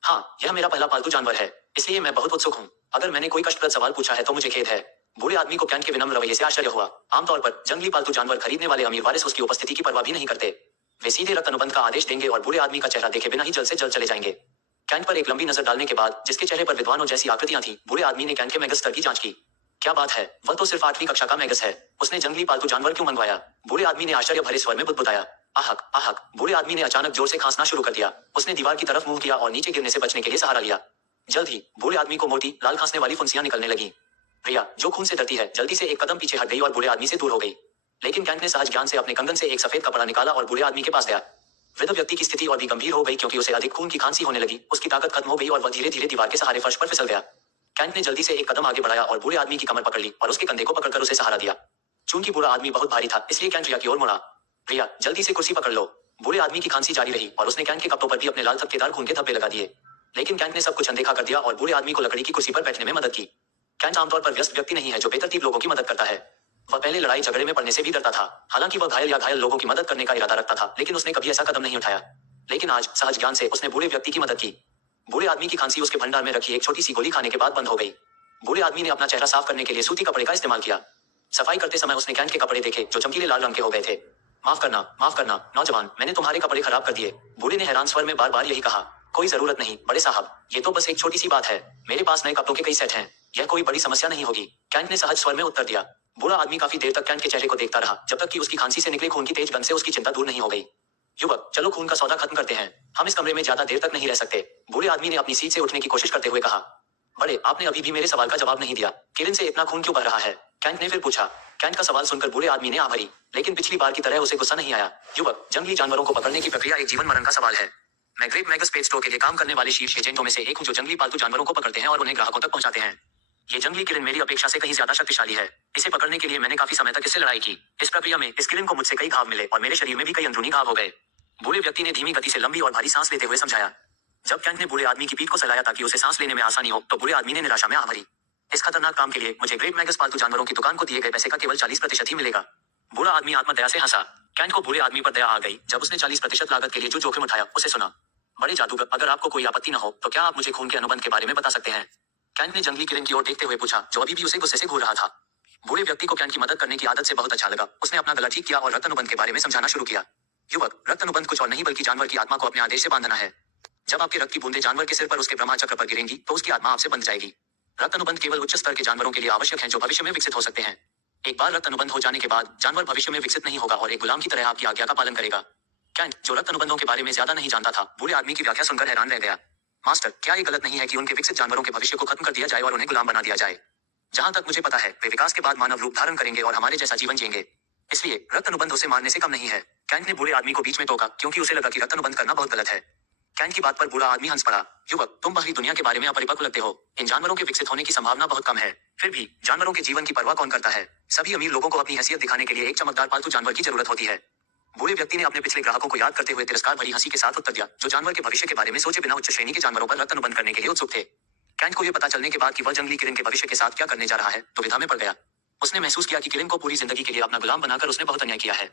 हाँ, यह मेरा पहला पालतू जानवर है, इसलिए मैं बहुत उत्सुक हूँ। अगर मैंने कोई कष्टप्रद सवाल पूछा है तो मुझे खेद है। बूढ़े आदमी को कैंट के विनम्र रवैये से आश्चर्य हुआ। आमतौर पर जंगली पालतू जानवर खरीदने वाले अमीर वारिस उसकी उपस्थिति की परवाह भी नहीं करते। वे सीधे रक्त अनुबंध का आदेश देंगे और बूढ़े आदमी का चेहरा देखे बिना ही जल्द से जल्द चले जाएंगे। कैंट पर एक लंबी नजर डालने के बाद, जिसके चेहरे पर विद्वानों जैसी आकृतियां थी, बूढ़े आदमी ने कैंट के मैगस स्तर की जांच की। क्या बात है, वह तो सिर्फ 8वीं कक्षा का मैगस है। उसने जंगली पालतू जानवर क्यों मंगवाया? बूढ़े आदमी ने आश्चर्य भरे स्वर में बुदबुदाया। आहक आहक। बूढ़े आदमी ने अचानक जोर से खांसना शुरू कर दिया। उसने दीवार की तरफ मुंह किया और नीचे गिरने से बचने के लिए सहारा लिया। जल्द ही बूढ़े आदमी को मोटी लाल खांसने वाली फुंसियां निकलने लगी। रिया, जो खून से डरती है, जल्दी से एक कदम पीछे हट गई और बूढ़े आदमी से दूर हो गई। लेकिन कैंट ने सहज ज्ञान से अपने कंगन से एक सफेद कपड़ा निकाला और बूढ़े आदमी के पास गया। वृद्ध व्यक्ति की स्थिति और भी गंभीर हो गई क्योंकि उसे अधिक खून की खांसी होने लगी। उसकी ताकत खत्म हो गई और वह धीरे धीरे दीवार के सहारे फर्श पर फिसल गया। कैंट ने जल्दी से एक कदम आगे बढ़ाया और बूढ़े आदमी की कमर पकड़ ली और उसके कंधे को पकड़कर उसे सहारा दिया। चूंकि बूढ़ा आदमी बहुत भारी था, इसलिए कैंट रिया की ओर मुड़ा। रिया, जल्दी से कुर्सी पकड़ लो। बूढ़े आदमी की खांसी जारी रही और उसने कैंट के कपड़ों पर भी अपने लाल थपकेदार खून के धब्बे लगा दिए। लेकिन कैंट ने सब कुछ अनदेखा कर दिया और बूढ़े आदमी को लकड़ी की कुर्सी पर बैठने में मदद की। कैंट आमतौर पर व्यस्त व्यक्ति नहीं है जो बेतरतीब लोगों की मदद करता है। वह पहले लड़ाई झगड़े में पड़ने से भी डरता था। हालांकि वह घायल या घायल लोगों की मदद करने का इरादा रखता था, लेकिन उसने कभी ऐसा कदम नहीं उठाया। लेकिन आज सहज ज्ञान से उसने बूढ़े व्यक्ति की मदद की। बूढ़े आदमी की खांसी उसके भंडार में रखी एक छोटी सी गोली खाने के बाद बंद हो गई। बूढ़े आदमी ने अपना चेहरा साफ करने के लिए सूती कपड़े का इस्तेमाल किया। सफाई करते समय उसने कैंट के कपड़े देखे जो चमकीले लाल रंग के हो गए थे। माफ करना नौजवान, मैंने तुम्हारे कपड़े खराब कर दिए। बूढ़े ने हैरान स्वर में बार बार यही कहा। कोई जरूरत नहीं बड़े साहब, ये तो बस एक छोटी सी बात है। मेरे पास नए कपड़ों के कई सेट हैं, यह कोई बड़ी समस्या नहीं होगी। कैंट ने सहज स्वर में उत्तर दिया। बूढ़ा आदमी काफी देर तक कैंट के चेहरे को देखता रहा जब तक कि उसकी खांसी से निकले खून की तेज गंध से उसकी चिंता दूर नहीं हो गई। युवक, चलो खून का सौदा खत्म करते हैं, हम इस कमरे में ज्यादा देर तक नहीं रह सकते। बूढ़े आदमी ने अपनी सीट से उठने की कोशिश करते हुए कहा। बड़े, आपने अभी भी मेरे सवाल का जवाब नहीं दिया। किरण से इतना खून क्यों बह रहा है? कैंट ने फिर पूछा। कैंट का सवाल सुनकर बूढ़े आदमी ने आह भरी, लेकिन पिछली बार की तरह उसे गुस्सा नहीं आया। युवक, जंगली जानवरों को पकड़ने की प्रक्रिया एक जीवन मरण का सवाल है। मैं ग्रेट मैगस पेट स्टोर के लिए काम करने वाले शीर्ष एजेंटों में से एक हूँ जो जंगली पालतू जानवरों को पकड़ते हैं और उन्हें ग्राहकों तक पहुंचाते हैं। ये जंगली किरण मेरी अपेक्षा से कहीं ज्यादा शक्तिशाली है। इसे पकड़ने के लिए मैंने काफी समय तक इससे लड़ाई की। इस प्रक्रिया में इस किरण को मुझसे कई घाव मिले और मेरे शरीर में भी कई अंदरूनी घाव हो गए। बूढ़े व्यक्ति ने धीमी गति से लंबी और भारी सांस लेते हुए समझाया। जब कैंट ने बूढ़े आदमी की पीठ को सहलाया ताकि उसे सांस लेने में आसानी हो, तो बूढ़े आदमी ने निराशा में आह भरी। इस खतरनाक काम के लिए मुझे ग्रेट मैगस पालतू जानवरों की दुकान को दिए गए पैसे का केवल 40% ही मिलेगा। बूढ़ा आदमी आत्मदया से हंसा। कैंट को बूढ़े आदमी पर दया आ गई जब उसने 40% लागत के लिए जो जोखिम उठाया उसे सुना। बड़े जादूगर, अगर आपको कोई आपत्ति न हो तो क्या आप मुझे खून के अनुबंध के बारे में बता सकते हैं? कैंट ने जंगली किरण की ओर देखते हुए पूछा, जो अभी भी उसे गुस्से से घूर रहा था। बूढ़े व्यक्ति को कैंट की मदद करने की आदत से बहुत अच्छा लगा। उसने अपना गला ठीक किया और रक्त अनुबंध के बारे में समझाना शुरू किया। युवक, रक्त अनुबंध कुछ और नहीं बल्कि जानवर की आत्मा को अपने आदेश से बांधना है। जब आपके रक्त की बूंदें जानवर के सिर पर उसके ब्रह्मा चक्र पर गिरेंगी तो उसकी आत्मा आपसे बंध जाएगी। रक्त अनुबंध केवल उच्च स्तर के जानवरों के लिए आवश्यक है जो भविष्य में विकसित हो सकते हैं। एक बार रक्त अनुबंध हो जाने के बाद जानवर भविष्य में विकसित नहीं होगा और एक गुलाम की तरह आपकी आज्ञा का पालन करेगा। कैंट, जो रक्त अनुबंधों के बारे में ज्यादा नहीं जानता था, बूढ़े आदमी की व्याख्या सुनकर हैरान रह गया। मास्टर, क्या ये गलत नहीं है कि उनके विकसित जानवरों के भविष्य को खत्म कर दिया जाए और उन्हें गुलाम बना दिया जाए? जहां तक मुझे पता है, वे विकास के बाद मानव रूप धारण करेंगे और हमारे जैसा जीवन जिएंगे। इसलिए रक्त अनुबंध उसे मारने से कम नहीं है। कैंट ने बूढ़े आदमी को बीच में टोका क्योंकि उसे लगा कि रक्त अनुबंध करना बहुत गलत है। कैंट की बात पर बूढ़ा आदमी हंस पड़ा। युवक, तुम बाहरी दुनिया के बारे में अपरिपक्व लगते हो। इन जानवरों के विकसित होने की संभावना बहुत कम है। फिर भी जानवरों के जीवन की परवाह कौन करता है? सभी अमीर लोगों को अपनी हैसियत दिखाने के लिए एक चमकदार पालतू जानवर की जरूरत होती है। बूढ़े व्यक्ति ने अपने पिछले ग्राहकों को याद करते हुए तिरस्कार भरी हंसी के साथ उत्तर दिया, जो जानवर के भविष्य के बारे में सोचे बिना उच्च श्रेणी के जानवरों पर रक्त अनुबंध करने के लिए उत्सुक थे। कैंट को यह पता चलने के बाद कि वह जंगली किरण के भविष्य के साथ क्या करने जा रहा है, तो विधा में पड़ गया। उसने महसूस किया कि किरण को पूरी जिंदगी के लिए अपना गुलाम बनाकर उसने बहुत अन्याय किया है।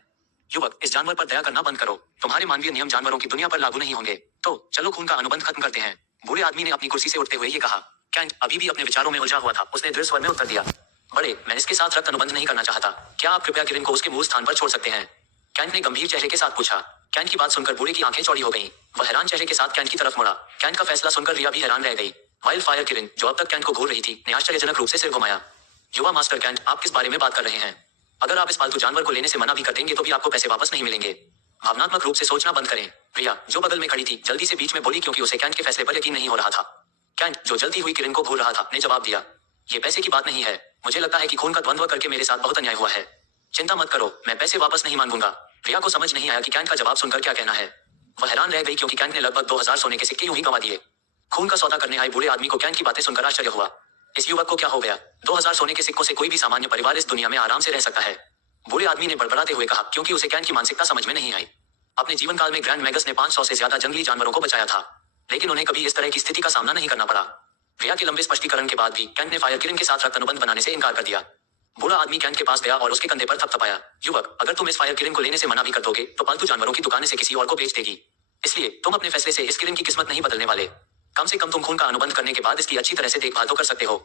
युवक, इस जानवर पर दया करना बंद करो। तुम्हारे मानवीय नियम जानवरों की दुनिया पर लागू नहीं होंगे। तो चलो खून का अनुबंध खत्म करते हैं। बूढ़े आदमी ने अपनी कुर्सी से उठते हुए ये कहा। कैंट अभी भी अपने विचारों में उलझा हुआ था। उसने दृढ़ स्वर में उत्तर दिया, बड़े, मैं इसके साथ रक्त अनुबंध नहीं करना चाहता। क्या आप कृपया किरण को उसके मूल स्थान पर छोड़ सकते हैं? कैंट ने गंभीर चेहरे के साथ पूछा। कैंट की बात सुनकर बूढ़े की आंखें चौड़ी हो गईं। वह हैरान चेहरे के साथ कैंट की तरफ मुड़ा। कैंट का फैसला सुनकर रिया भी हैरान रह गई। वाइल्ड फायर किरण, जो अब तक कैंट को घूर रही थी, ने आश्चर्यजनक रूप से सिर घुमाया। युवा मास्टर कैंट, आप किस बारे में बात कर रहे हैं? अगर आप इस पालतू जानवर को लेने से मना भी कर देंगे तो भी आपको पैसे वापस नहीं मिलेंगे। भावनात्मक रूप से सोचना बंद करें। रिया, जो बगल में खड़ी थी, जल्दी से बीच में बोली क्योंकि उसे कैंट के फैसले पर यकीन नहीं हो रहा था। कैंट, जो जलती हुई किरण को घूर रहा था, ने जवाब दिया, ये पैसे की बात नहीं है। मुझे लगता है कि खून का द्वंद्व करके मेरे साथ बहुत अन्याय हुआ है। चिंता मत करो, मैं पैसे वापस नहीं मांगूंगा। रिया को समझ नहीं आया कि कैंट का जवाब सुनकर क्या कहना है। वह हैरान रह गई क्योंकि कैंट ने लगभग 2000 सोने के सिक्के यूं ही गंवा दिए। खून का सौदा करने आए बूढ़े आदमी को कैंट की बातें सुनकर आश्चर्य हुआ। इस युवक को क्या हो गया? 2000 सोने के सिक्कों से कोई भी सामान्य परिवार इस दुनिया में आराम से रह सकता है। बूढ़े आदमी ने बड़बड़ाते हुए कहा, क्योंकि उसे कैंट की मानसिकता समझ में नहीं आई। अपने जीवन काल में ग्रैंड मैगस ने 500 से ज्यादा जंगली जानवरों को बचाया था, लेकिन उन्हें कभी इस तरह की स्थिति का सामना नहीं करना पड़ा। रिया के लंबे स्पष्टीकरण के बाद भी कैंट ने फायर किरण के साथ रक्त अनुबंध बनाने से इनकार कर दिया। बूढ़ा आदमी कैंट के पास गया और उसके कंधे पर थपथपाया। युवक, अगर तुम इस फायर किरण को लेने से मना भी कर दोगे तो पालतू जानवरों की दुकान इसे किसी और को बेच देगी। इसलिए तुम अपने फैसले से इस किरण की किस्मत नहीं बदलने वाले। कम से कम तुम खून का अनुबंध करने के बाद इसकी अच्छी तरह से देखभाल तो कर सकते हो।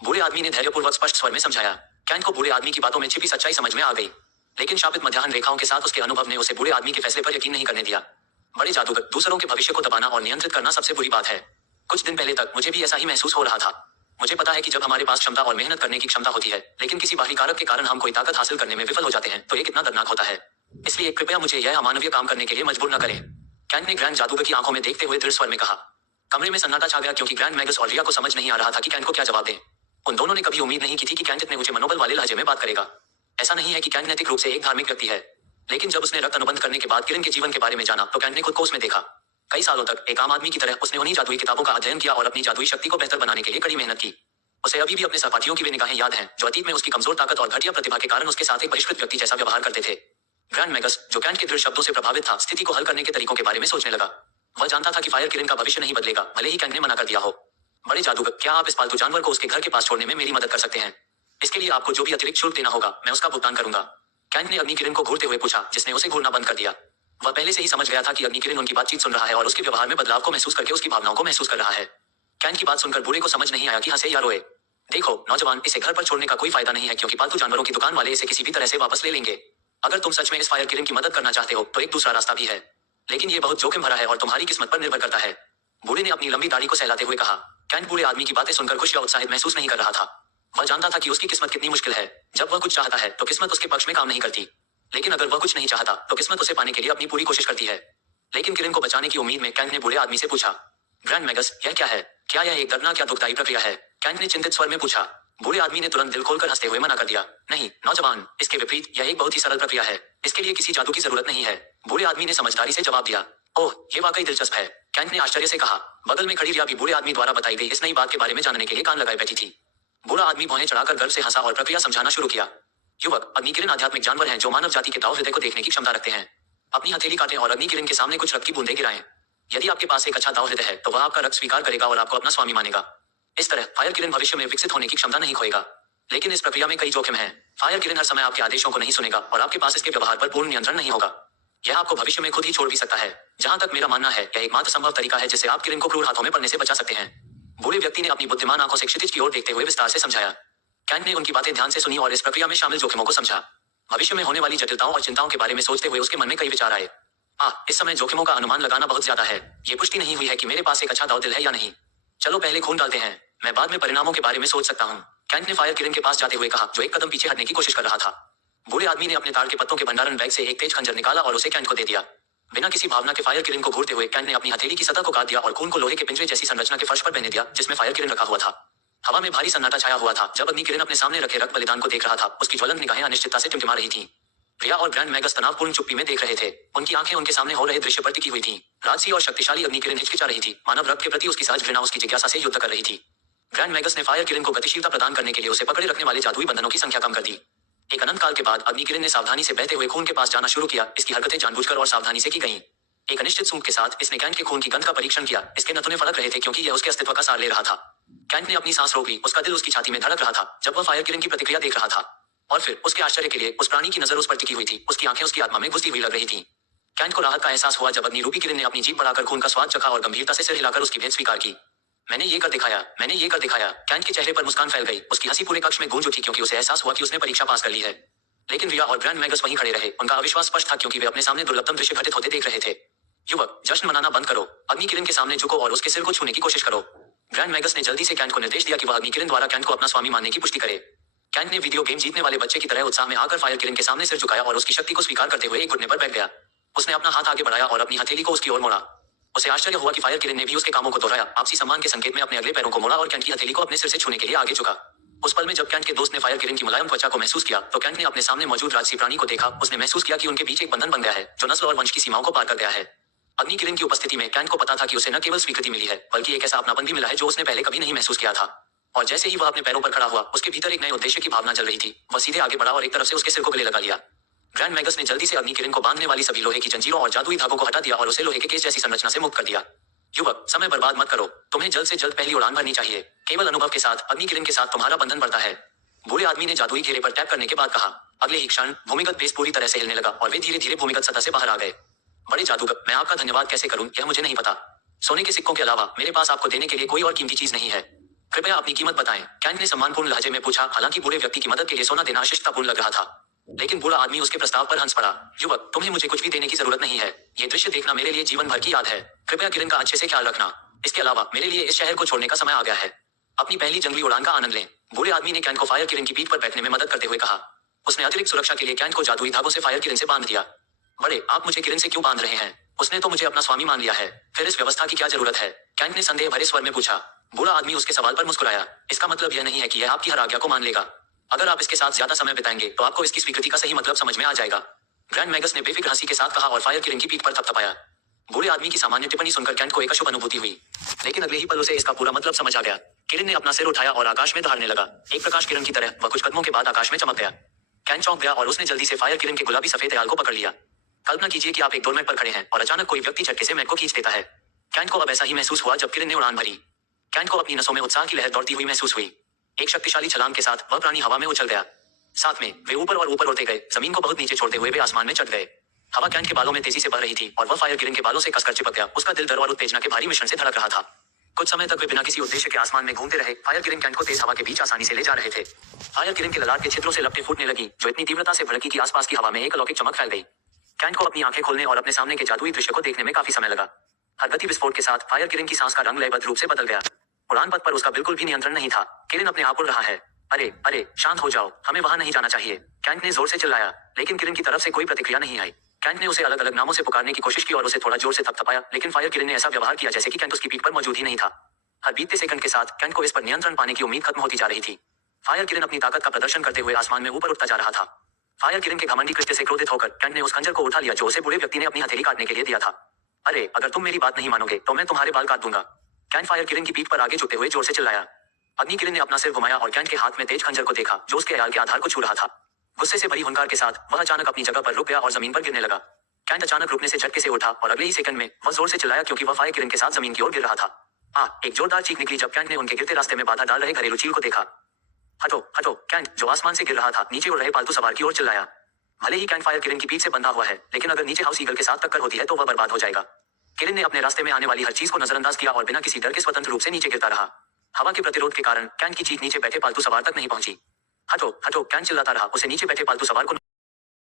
बूढ़े आदमी ने धैर्यपूर्वक स्पष्ट स्वर में समझाया। कैंट को बूढ़े आदमी की बातों में छिपी सच्चाई समझ में आ गई, लेकिन शापित मध्याह्न रेखाओं के साथ उसके अनुभव ने उसे बूढ़े आदमी के फैसले पर यकीन नहीं करने दिया। बड़े जादूगर, दूसरों के भविष्य को दबाना और नियंत्रित करना सबसे बुरी बात है। कुछ दिन पहले तक मुझे भी ऐसा ही महसूस हो रहा था। मुझे पता है कि जब हमारे पास क्षमता और मेहनत करने की क्षमता होती है, लेकिन किसी बाहरी कारक के कारण हम कोई ताकत हासिल करने में विफल हो जाते हैं, तो ये कितना दर्दनाक होता है। इसलिए कृपया मुझे यह अमानवीय काम करने के लिए मजबूर न करें। कैंट ने ग्रैंड जादूगर की आंखों में देखते हुए दृढ़ स्वर में कहा। कमरे में सन्नाटा छा गया क्योंकि ग्रैंड मैगस और रिया को समझ नहीं आ रहा था कि कैंट को क्या जवाब दें। उन दोनों ने कभी उम्मीद नहीं की थी कि कैंट इतने ऊंचे मनोबल वाले लहजे में बात करेगा। ऐसा नहीं है कि कैंट नैतिक रूप से एक धार्मिक व्यक्ति है, लेकिन जब उसने रक्त अनुबंध करने के बाद किरण के जीवन के बारे में जाना तो कैंट ने खुद को उसमें देखा। कई सालों तक एक आम आदमी की तरह उसने उन्हीं जादुई किताबों का अध्ययन किया और अपनी जादुई शक्ति को बेहतर बनाने के लिए कड़ी मेहनत की। उसे अभी भी अपने सहपाठियों की वे निगाहें याद हैं जो अतीत में उसकी कमजोर ताकत और घटिया प्रतिभा के कारण उसके साथ एक बहिष्कृत व्यक्ति जैसा व्यवहार करते थे। ग्रैंड मैगस, जो कैंट के दृढ़ शब्दों से प्रभावित था, स्थिति को हल करने के तरीकों के बारे में सोचने लगा। वह जानता था कि फायर किरण का भविष्य नहीं बदलेगा, भले ही कैंट ने मना कर दिया हो। बड़े जादूगर, क्या आप इस पालतू जानवर को उसके घर के पास छोड़ने में मेरी मदद कर सकते हैं? इसके लिए आपको जो भी अतिरिक्त शुल्क देना होगा, मैं उसका भुगतान करूंगा। कैंट ने अग्नि किरण को घूरते हुए पूछा, जिसने उसे घूरना बंद कर दिया। वह पहले से ही समझ गया था कि अग्नि किरण उनकी बातचीत सुन रहा है और उसके व्यवहार में बदलाव को महसूस करके उसकी भावनाओं को महसूस कर रहा है। कैंट की बात सुनकर बूढ़े को समझ नहीं आया कि हंसे या रोए। देखो नौजवान, इसे घर पर छोड़ने का कोई फायदा नहीं है क्योंकि पालतू जानवरों की दुकान वाले इसे किसी भी तरह से वापस ले लेंगे। अगर तुम सच में इस फायर किरण की मदद करना चाहते हो तो एक दूसरा रास्ता भी है, लेकिन ये बहुत जोखिम भरा है और तुम्हारी किस्मत पर निर्भर करता है। बूढ़े ने अपनी लंबी दाढ़ी को सहलाते हुए कहा। कैंट बूढ़े आदमी की बातें सुनकर खुश या उत्साहित महसूस नहीं कर रहा था। वह जानता था कि उसकी किस्मत कितनी मुश्किल है। जब वह कुछ चाहता है तो किस्मत उसके पक्ष में काम नहीं करती, लेकिन अगर वह कुछ नहीं चाहता तो किस्मत उसे पाने के लिए अपनी पूरी कोशिश करती है। लेकिन किरण को बचाने की उम्मीद में कैंट ने बूढ़े आदमी से पूछा, ग्रैंड मैगस, यह क्या है? क्या यह एक दर्दनाक या दुखदायी प्रक्रिया है? कैंट ने चिंतित स्वर में पूछा। बूढ़े आदमी ने तुरंत दिल खोलकर हंसते हुए मना कर दिया। नहीं नौजवान, इसके विपरीत यह एक बहुत ही सरल प्रक्रिया है। इसके लिए किसी जादू की जरूरत नहीं है। बूढ़े आदमी ने समझदारी से जवाब दिया। ओह, ये वाकई दिलचस्प है, कैंट ने आश्चर्य से कहा। बगल में खड़ी रिया भी बूढ़े आदमी द्वारा बताई गई इस नई बात के बारे में जानने के लिए कान लगाए बैठी थी। बूढ़ा आदमी भौहें चढ़ाकर गर्व से हंसा और प्रक्रिया समझाना शुरू किया। युवक, अग्नि किरण आध्यात्मिक जानवर हैं जो मानव जाति के दाव हृदय को देखने की क्षमता रखते हैं। अपनी हथेली काटें और अग्नि किरण के सामने कुछ रक्त की बूंदें गिराएं। यदि आपके पास एक अच्छा दाव हृदय है तो वह आपका रक्त स्वीकार करेगा और आपको अपना स्वामी मानेगा। इस तरह फायर किरण भविष्य में विकसित होने की क्षमता नहीं खोएगा, लेकिन इस प्रक्रिया में कई जोखिम हैं। फायर किरण हर समय आपके आदेशों को नहीं सुनेगा और आपके पास इसके व्यवहार पर पूर्ण नियंत्रण नहीं होगा। यह आपको भविष्य में खुद ही छोड़ भी सकता है। जहां तक मेरा मानना है, यह एकमात्र संभव तरीका है जिससे आप किरण को क्रूर हाथों में पड़ने से बचा सकते हैं। बूढ़े व्यक्ति ने अपनी बुद्धिमान आंखों से क्षितिज की ओर देखते हुए विस्तार से समझाया। कैंट ने उनकी बातें ध्यान से सुनी और इस प्रक्रिया में शामिल जोखिमों को समझा। भविष्य में होने वाली जटिलताओं और चिंताओं के बारे में सोचते हुए उसके मन में कई विचार आए। इस समय जोखिमों का अनुमान लगाना बहुत ज्यादा है। ये पुष्टि नहीं हुई है कि मेरे पास एक अच्छा दांव दिल है या नहीं। चलो पहले खून डालते हैं, मैं बाद में परिणामों के बारे में सोच सकता हूँ, कैंट ने फायर किरण के पास जाते हुए कहा, जो एक कदम पीछे हटने की कोशिश कर रहा था। बूढ़े आदमी ने अपने ताड़ के पत्तों के भंडारण बैग से एक तेज खंजर निकाला और उसे कैंट को दे दिया। बिना किसी भावना के फायर किरण को घूरते हुए कैंट ने अपनी हथेली की सतह को काट दिया और खून को लोहे के पिंजरे जैसी संरचना के फर्श पर बहने दिया जिसमें फायर किरण रखा हुआ था। हवा में भारी सन्नाटा छाया हुआ था जब अग्नि किरण अपने सामने रखे रक्त बलिदान को देख रहा था। उसकी ज्वलंत निगाहें अनिश्चितता से टिमटिमा रही थीं। प्रिया और ग्रैंड मैगस तनावपूर्ण चुप्पी में देख रहे थे। उनकी आंखें उनके सामने हो रहे दृश्य पर टिकी हुई थीं। राजसी और शक्तिशाली अग्नि किरण हिचकिचा रही थी। मानव रक्त के प्रति उसकी सहज घृणा उसकी जिज्ञासा से युद्ध कर रही थी। ग्रैंड मैगस ने फायर किरण को गतिशीलता प्रदान करने के लिए उसे पकड़े रखने वाले जादुई बंधनों की संख्या कम कर दी। एक अनंत काल के बाद अग्नि किरण ने सावधानी से बहते हुए खून के पास जाना शुरू किया। इसकी हरकतें जानबूझकर और सावधानी से की गईं। एक अनिश्चित सूंघ के साथ इसने कैंट के खून की गंध का परीक्षण किया। इसके नथुने फड़क रहे थे क्योंकि यह उसके अस्तित्व का सार ले रहा था। कैंट ने अपनी सांस रोक ली। उसका दिल उसकी छाती में धड़क रहा था जब वह फायर किरण की प्रतिक्रिया देख रहा था। और फिर उसके आश्चर्य के लिए उस प्राणी की नजर उस पर टिकी हुई थी। उसकी आंखें उसकी आत्मा में घुसती हुई लग रही थीं। कैंट को राहत का एहसास हुआ जब अग्नि रूपी किरण ने अपनी जीभ बढ़ाकर खून का स्वाद चखा और गंभीरता से सिर हिलाकर उसकी भेंट स्वीकार की। मैंने ये कर दिखाया, मैंने ये कर दिखाया। कैंट के चेहरे पर मुस्कान फैल गई। उसकी हंसी पूरे कक्ष में गूंज उठी क्योंकि उसे एहसास हुआ कि उसने परीक्षा पास कर ली है। लेकिन रिया और ग्रैंड मैगस वहीं खड़े रहे। उनका अविश्वास स्पष्ट था क्योंकि वे अपने सामने दुर्लभतम दृश्य घटित होते देख रहे थे। युवक, जश्न मनाना बंद करो, अग्नि किरण के सामने झुको और उसके सिर को छूने की कोशिश करो। ग्रैंड मैगस ने जल्दी से कैंट को निर्देश दिया कि वह अग्नि किरण द्वारा कैंट को अपना स्वामी मानने की पुष्टि करे। कैंट ने वीडियो गेम जीतने वाले बच्चे की तरह उत्साह में आकर फायर किरण के सामने सिर झुकाया और उसकी शक्ति को स्वीकार करते हुए एक घुटने पर बैठ गया। उसने अपना हाथ आगे बढ़ाया और अपनी हथेली को उसकी ओर मोड़ा। उसे आश्चर्य हुआ कि फायर किरण ने भी उसके कामों को दोहराया। आपसी सम्मान के संकेत में अपने अगले पैरों को मोड़ा और कैंट की हथेली को अपने सिर से छूने के लिए आगे झुका। उस पल में जब कैंट के दोस्त ने फायर किरण की मुलायम त्वचा को महसूस किया तो कैंट ने अपने सामने मौजूद राजसी प्राणी को देखा। उसने महसूस किया कि उनके बीच एक बंधन बन गया है जो नस्ल और वंश की सीमाओं को पार कर गया है। अग्नि किरण की उपस्थिति में कैंट को पता था कि उसे न केवल स्वीकृति मिली है बल्कि एक ऐसा अपनापन भी मिला है जो उसने पहले कभी नहीं महसूस किया था। और जैसे ही वह अपने पैरों पर खड़ा हुआ, उसके भीतर एक नए उद्देश्य की भावना जल रही थी। वह सीधे आगे बढ़ा और एक तरफ से उसके सिर को गले लगा लिया। ग्रैंड मैगस ने जल्दी से अग्नि किरण को बांधने वाली सभी लोहे की जंजीरों और जादुई धागों को हटा दिया और उसे लोहे के केस जैसी संरचना से मुक्त कर दिया। युवक, समय बर्बाद मत करो, तुम्हें जल्द से जल्द पहली उड़ान भरनी चाहिए। केवल अनुभव के साथ अग्नि किरण के साथ तुम्हारा बंधन बढ़ता है। बूढ़े आदमी ने जादुई घेरे पर टैप करने के बाद कहा। अगले ही क्षण भूमिगत बेस पूरी तरह से हिलने लगा और वे धीरे धीरे भूमिगत सतह से बाहर आ गए। बड़े जादूगर, मैं आपका धन्यवाद कैसे करूं यह मुझे नहीं पता। सोने के सिक्कों के अलावा मेरे पास आपको देने के लिए कोई और कीमती चीज नहीं है। कृपया अपनी कीमत बताएं, कैंट ने सम्मानपूर्ण लहजे में पूछा। हालांकि बूढ़े व्यक्ति की मदद के लिए सोना देना शिष्टतापूर्ण लग रहा था, लेकिन बूढ़ा आदमी उसके प्रस्ताव पर हंस पड़ा। युवक, तुम्हें मुझे कुछ भी देने की जरूरत नहीं है। ये दृश्य देखना मेरे लिए जीवन भर की याद है। कृपया किरण का अच्छे से ख्याल रखना। इसके अलावा मेरे लिए इस शहर को छोड़ने का समय आ गया है। अपनी पहली जंगली उड़ान का आनंद लें। बूढ़े आदमी ने कैंट को फायर किरण की पीठ पर बैठने में मदद करते हुए कहा। उसने अतिरिक्त सुरक्षा के लिए कैंट को जादुई धागों से फायर किरण से बांध दिया। बड़े, आप मुझे किरण से क्यों बांध रहे हैं? उसने तो मुझे अपना स्वामी मान लिया है, फिर इस व्यवस्था की क्या जरूरत है? कैंट ने संदेह भरे स्वर में पूछा। बूढ़ा आदमी उसके सवाल पर मुस्कुराया। इसका मतलब यह नहीं है कि यह आपकी हर आज्ञा को मान लेगा। अगर आप इसके साथ ज्यादा समय बिताएंगे तो आपको इसकी स्वीकृति का सही मतलब समझ में आ जाएगा। ग्रैंड मैगस ने बेफिक्र हंसी के साथ कहा और फायर किरण की पीठ पर थपथपाया। बूढ़े आदमी की सामान्य टिप्पणी सुनकर कैंट को एक अशुभ अनुभूति हुई, लेकिन अगले ही पल उसे इसका पूरा मतलब समझ आ गया। किरण ने अपना सिर उठाया और आकाश में दहाड़ने लगा। एक प्रकाश किरण की तरह वह कुछ कदमों के बाद आकाश में चमक गया। कैंट चौंक गया और उसने जल्दी से फायर किरण के गुलाबी सफेद दयाल को पकड़ लिया। कल्पना कीजिए कि आप एक डोरमेट पर खड़े हैं और अचानक कोई व्यक्ति झटके से मैट को खींच देता है। कैंट को अब ऐसा ही महसूस हुआ जब किरण ने उड़ान भरी। कैंट को अपनी नसों में उत्साह की लहर दौड़ती हुई महसूस हुई। एक शक्तिशाली छलांग के साथ वह प्राणी हवा में उछल गया। साथ में वे ऊपर और ऊपर उड़ते गए, जमीन को बहुत नीचे छोड़ते हुए वे आसमान में चढ़ गए। हवा कैंट के बालों में तेजी से बह रही थी और वह फायर किरण के बालों से कसकर चिपक गया। उसका दिल डर और उत्तेजना के भारी मिश्रण से धड़क रहा था। कुछ समय तक वे बिना किसी उद्देश्य के आसमान में घूमते रहे। फायर किरण कैंट को तेज हवा के बीच आसानी से ले जा रहे थे। फायर किरण के ललाट के छिद्रों से लपटें फूटने लगी जो इतनी तीव्रता से भड़की कि आसपास की हवा में एक अलौकिक चमक फैल गई। कैंट को अपनी आंखें खोलने और अपने सामने के जादुई दृश्य को देखने में काफी समय लगा। हर गति विस्फोट के साथ फायर किरण की सांस का रंग लयबद्ध रूप से बदल गया। उड़ान पथ पर उसका बिल्कुल भी नियंत्रण नहीं था। किरण अपने आप उड़ रहा है। अरे अरे, शांत हो जाओ, हमें वहां नहीं जाना चाहिए, कैंट ने जोर से चिल्लाया, लेकिन किरण की तरफ से कोई प्रतिक्रिया नहीं आई। कैंट ने उसे अलग अलग नामों से पुकारने की कोशिश की और उसे थोड़ा जोर से थपथपाया, लेकिन फायर किरण ने ऐसा व्यवहार किया जैसे कि कैंट उसकी पीठ पर मौजूद ही नहीं था। हर बीतते सेकंड के साथ कैंट को इस पर नियंत्रण पाने की उम्मीद खत्म होती जा रही थी। फायर किरण अपनी ताकत का प्रदर्शन करते हुए आसमान में ऊपर उठता जा रहा था। फायर किरण के घमंडी कृत्य से क्रोधित होकर कैंट ने उस खंजर को उठा लिया जो उसे बूढ़े व्यक्ति ने अपनी हथेली काटने के लिए दिया था। अरे, अगर तुम मेरी बात नहीं मानोगे तो मैं तुम्हारे बाल काट दूंगा, कैंट फायर किरण की पीठ पर आगे झुकते हुए जोर से चिल्लाया। अग्नि किरण ने अपना सिर घुमाया और कैंट के हाथ में तेज खंजर को देखा जो उसके अयाल के आधार को छू रहा था। गुस्से से भरी हुंकार के साथ वह अचानक अपनी जगह पर रुक गया और जमीन पर गिरने लगा। कैंट अचानक रुकने से झटके से उठा और अगले ही सेकंड में वह जोर से चिल्लाया क्योंकि वह फायर किरण के साथ जमीन की ओर गिर रहा था। एक जोरदार चीख निकली जब कैंट ने उनके गिरते रास्ते में बाधा डाल रहे घरेलू चील को देखा। हटो हटो, कैंट जो आसमान से गिर रहा था नीचे उड़ रहे पालतू सवार की ओर चिल्लाया। भले ही कैंप फायर किरण की पीठ से बंधा हुआ है, लेकिन अगर नीचे हाउस ईगल के साथ टक्कर होती है तो वह बर्बाद हो जाएगा। किरण ने अपने रास्ते में आने वाली हर चीज को नजरअंदाज किया और बिना किसी डर के स्वतंत्र रूप से नीचे गिरता रहा। हवा के प्रतिरोध के कारण कैंट की चीख नीचे बैठे पालतू सवार तक नहीं पहुंची। हटो हटो, कैंट चिल्लाता रहा, उसे नीचे बैठे पालतू सवार को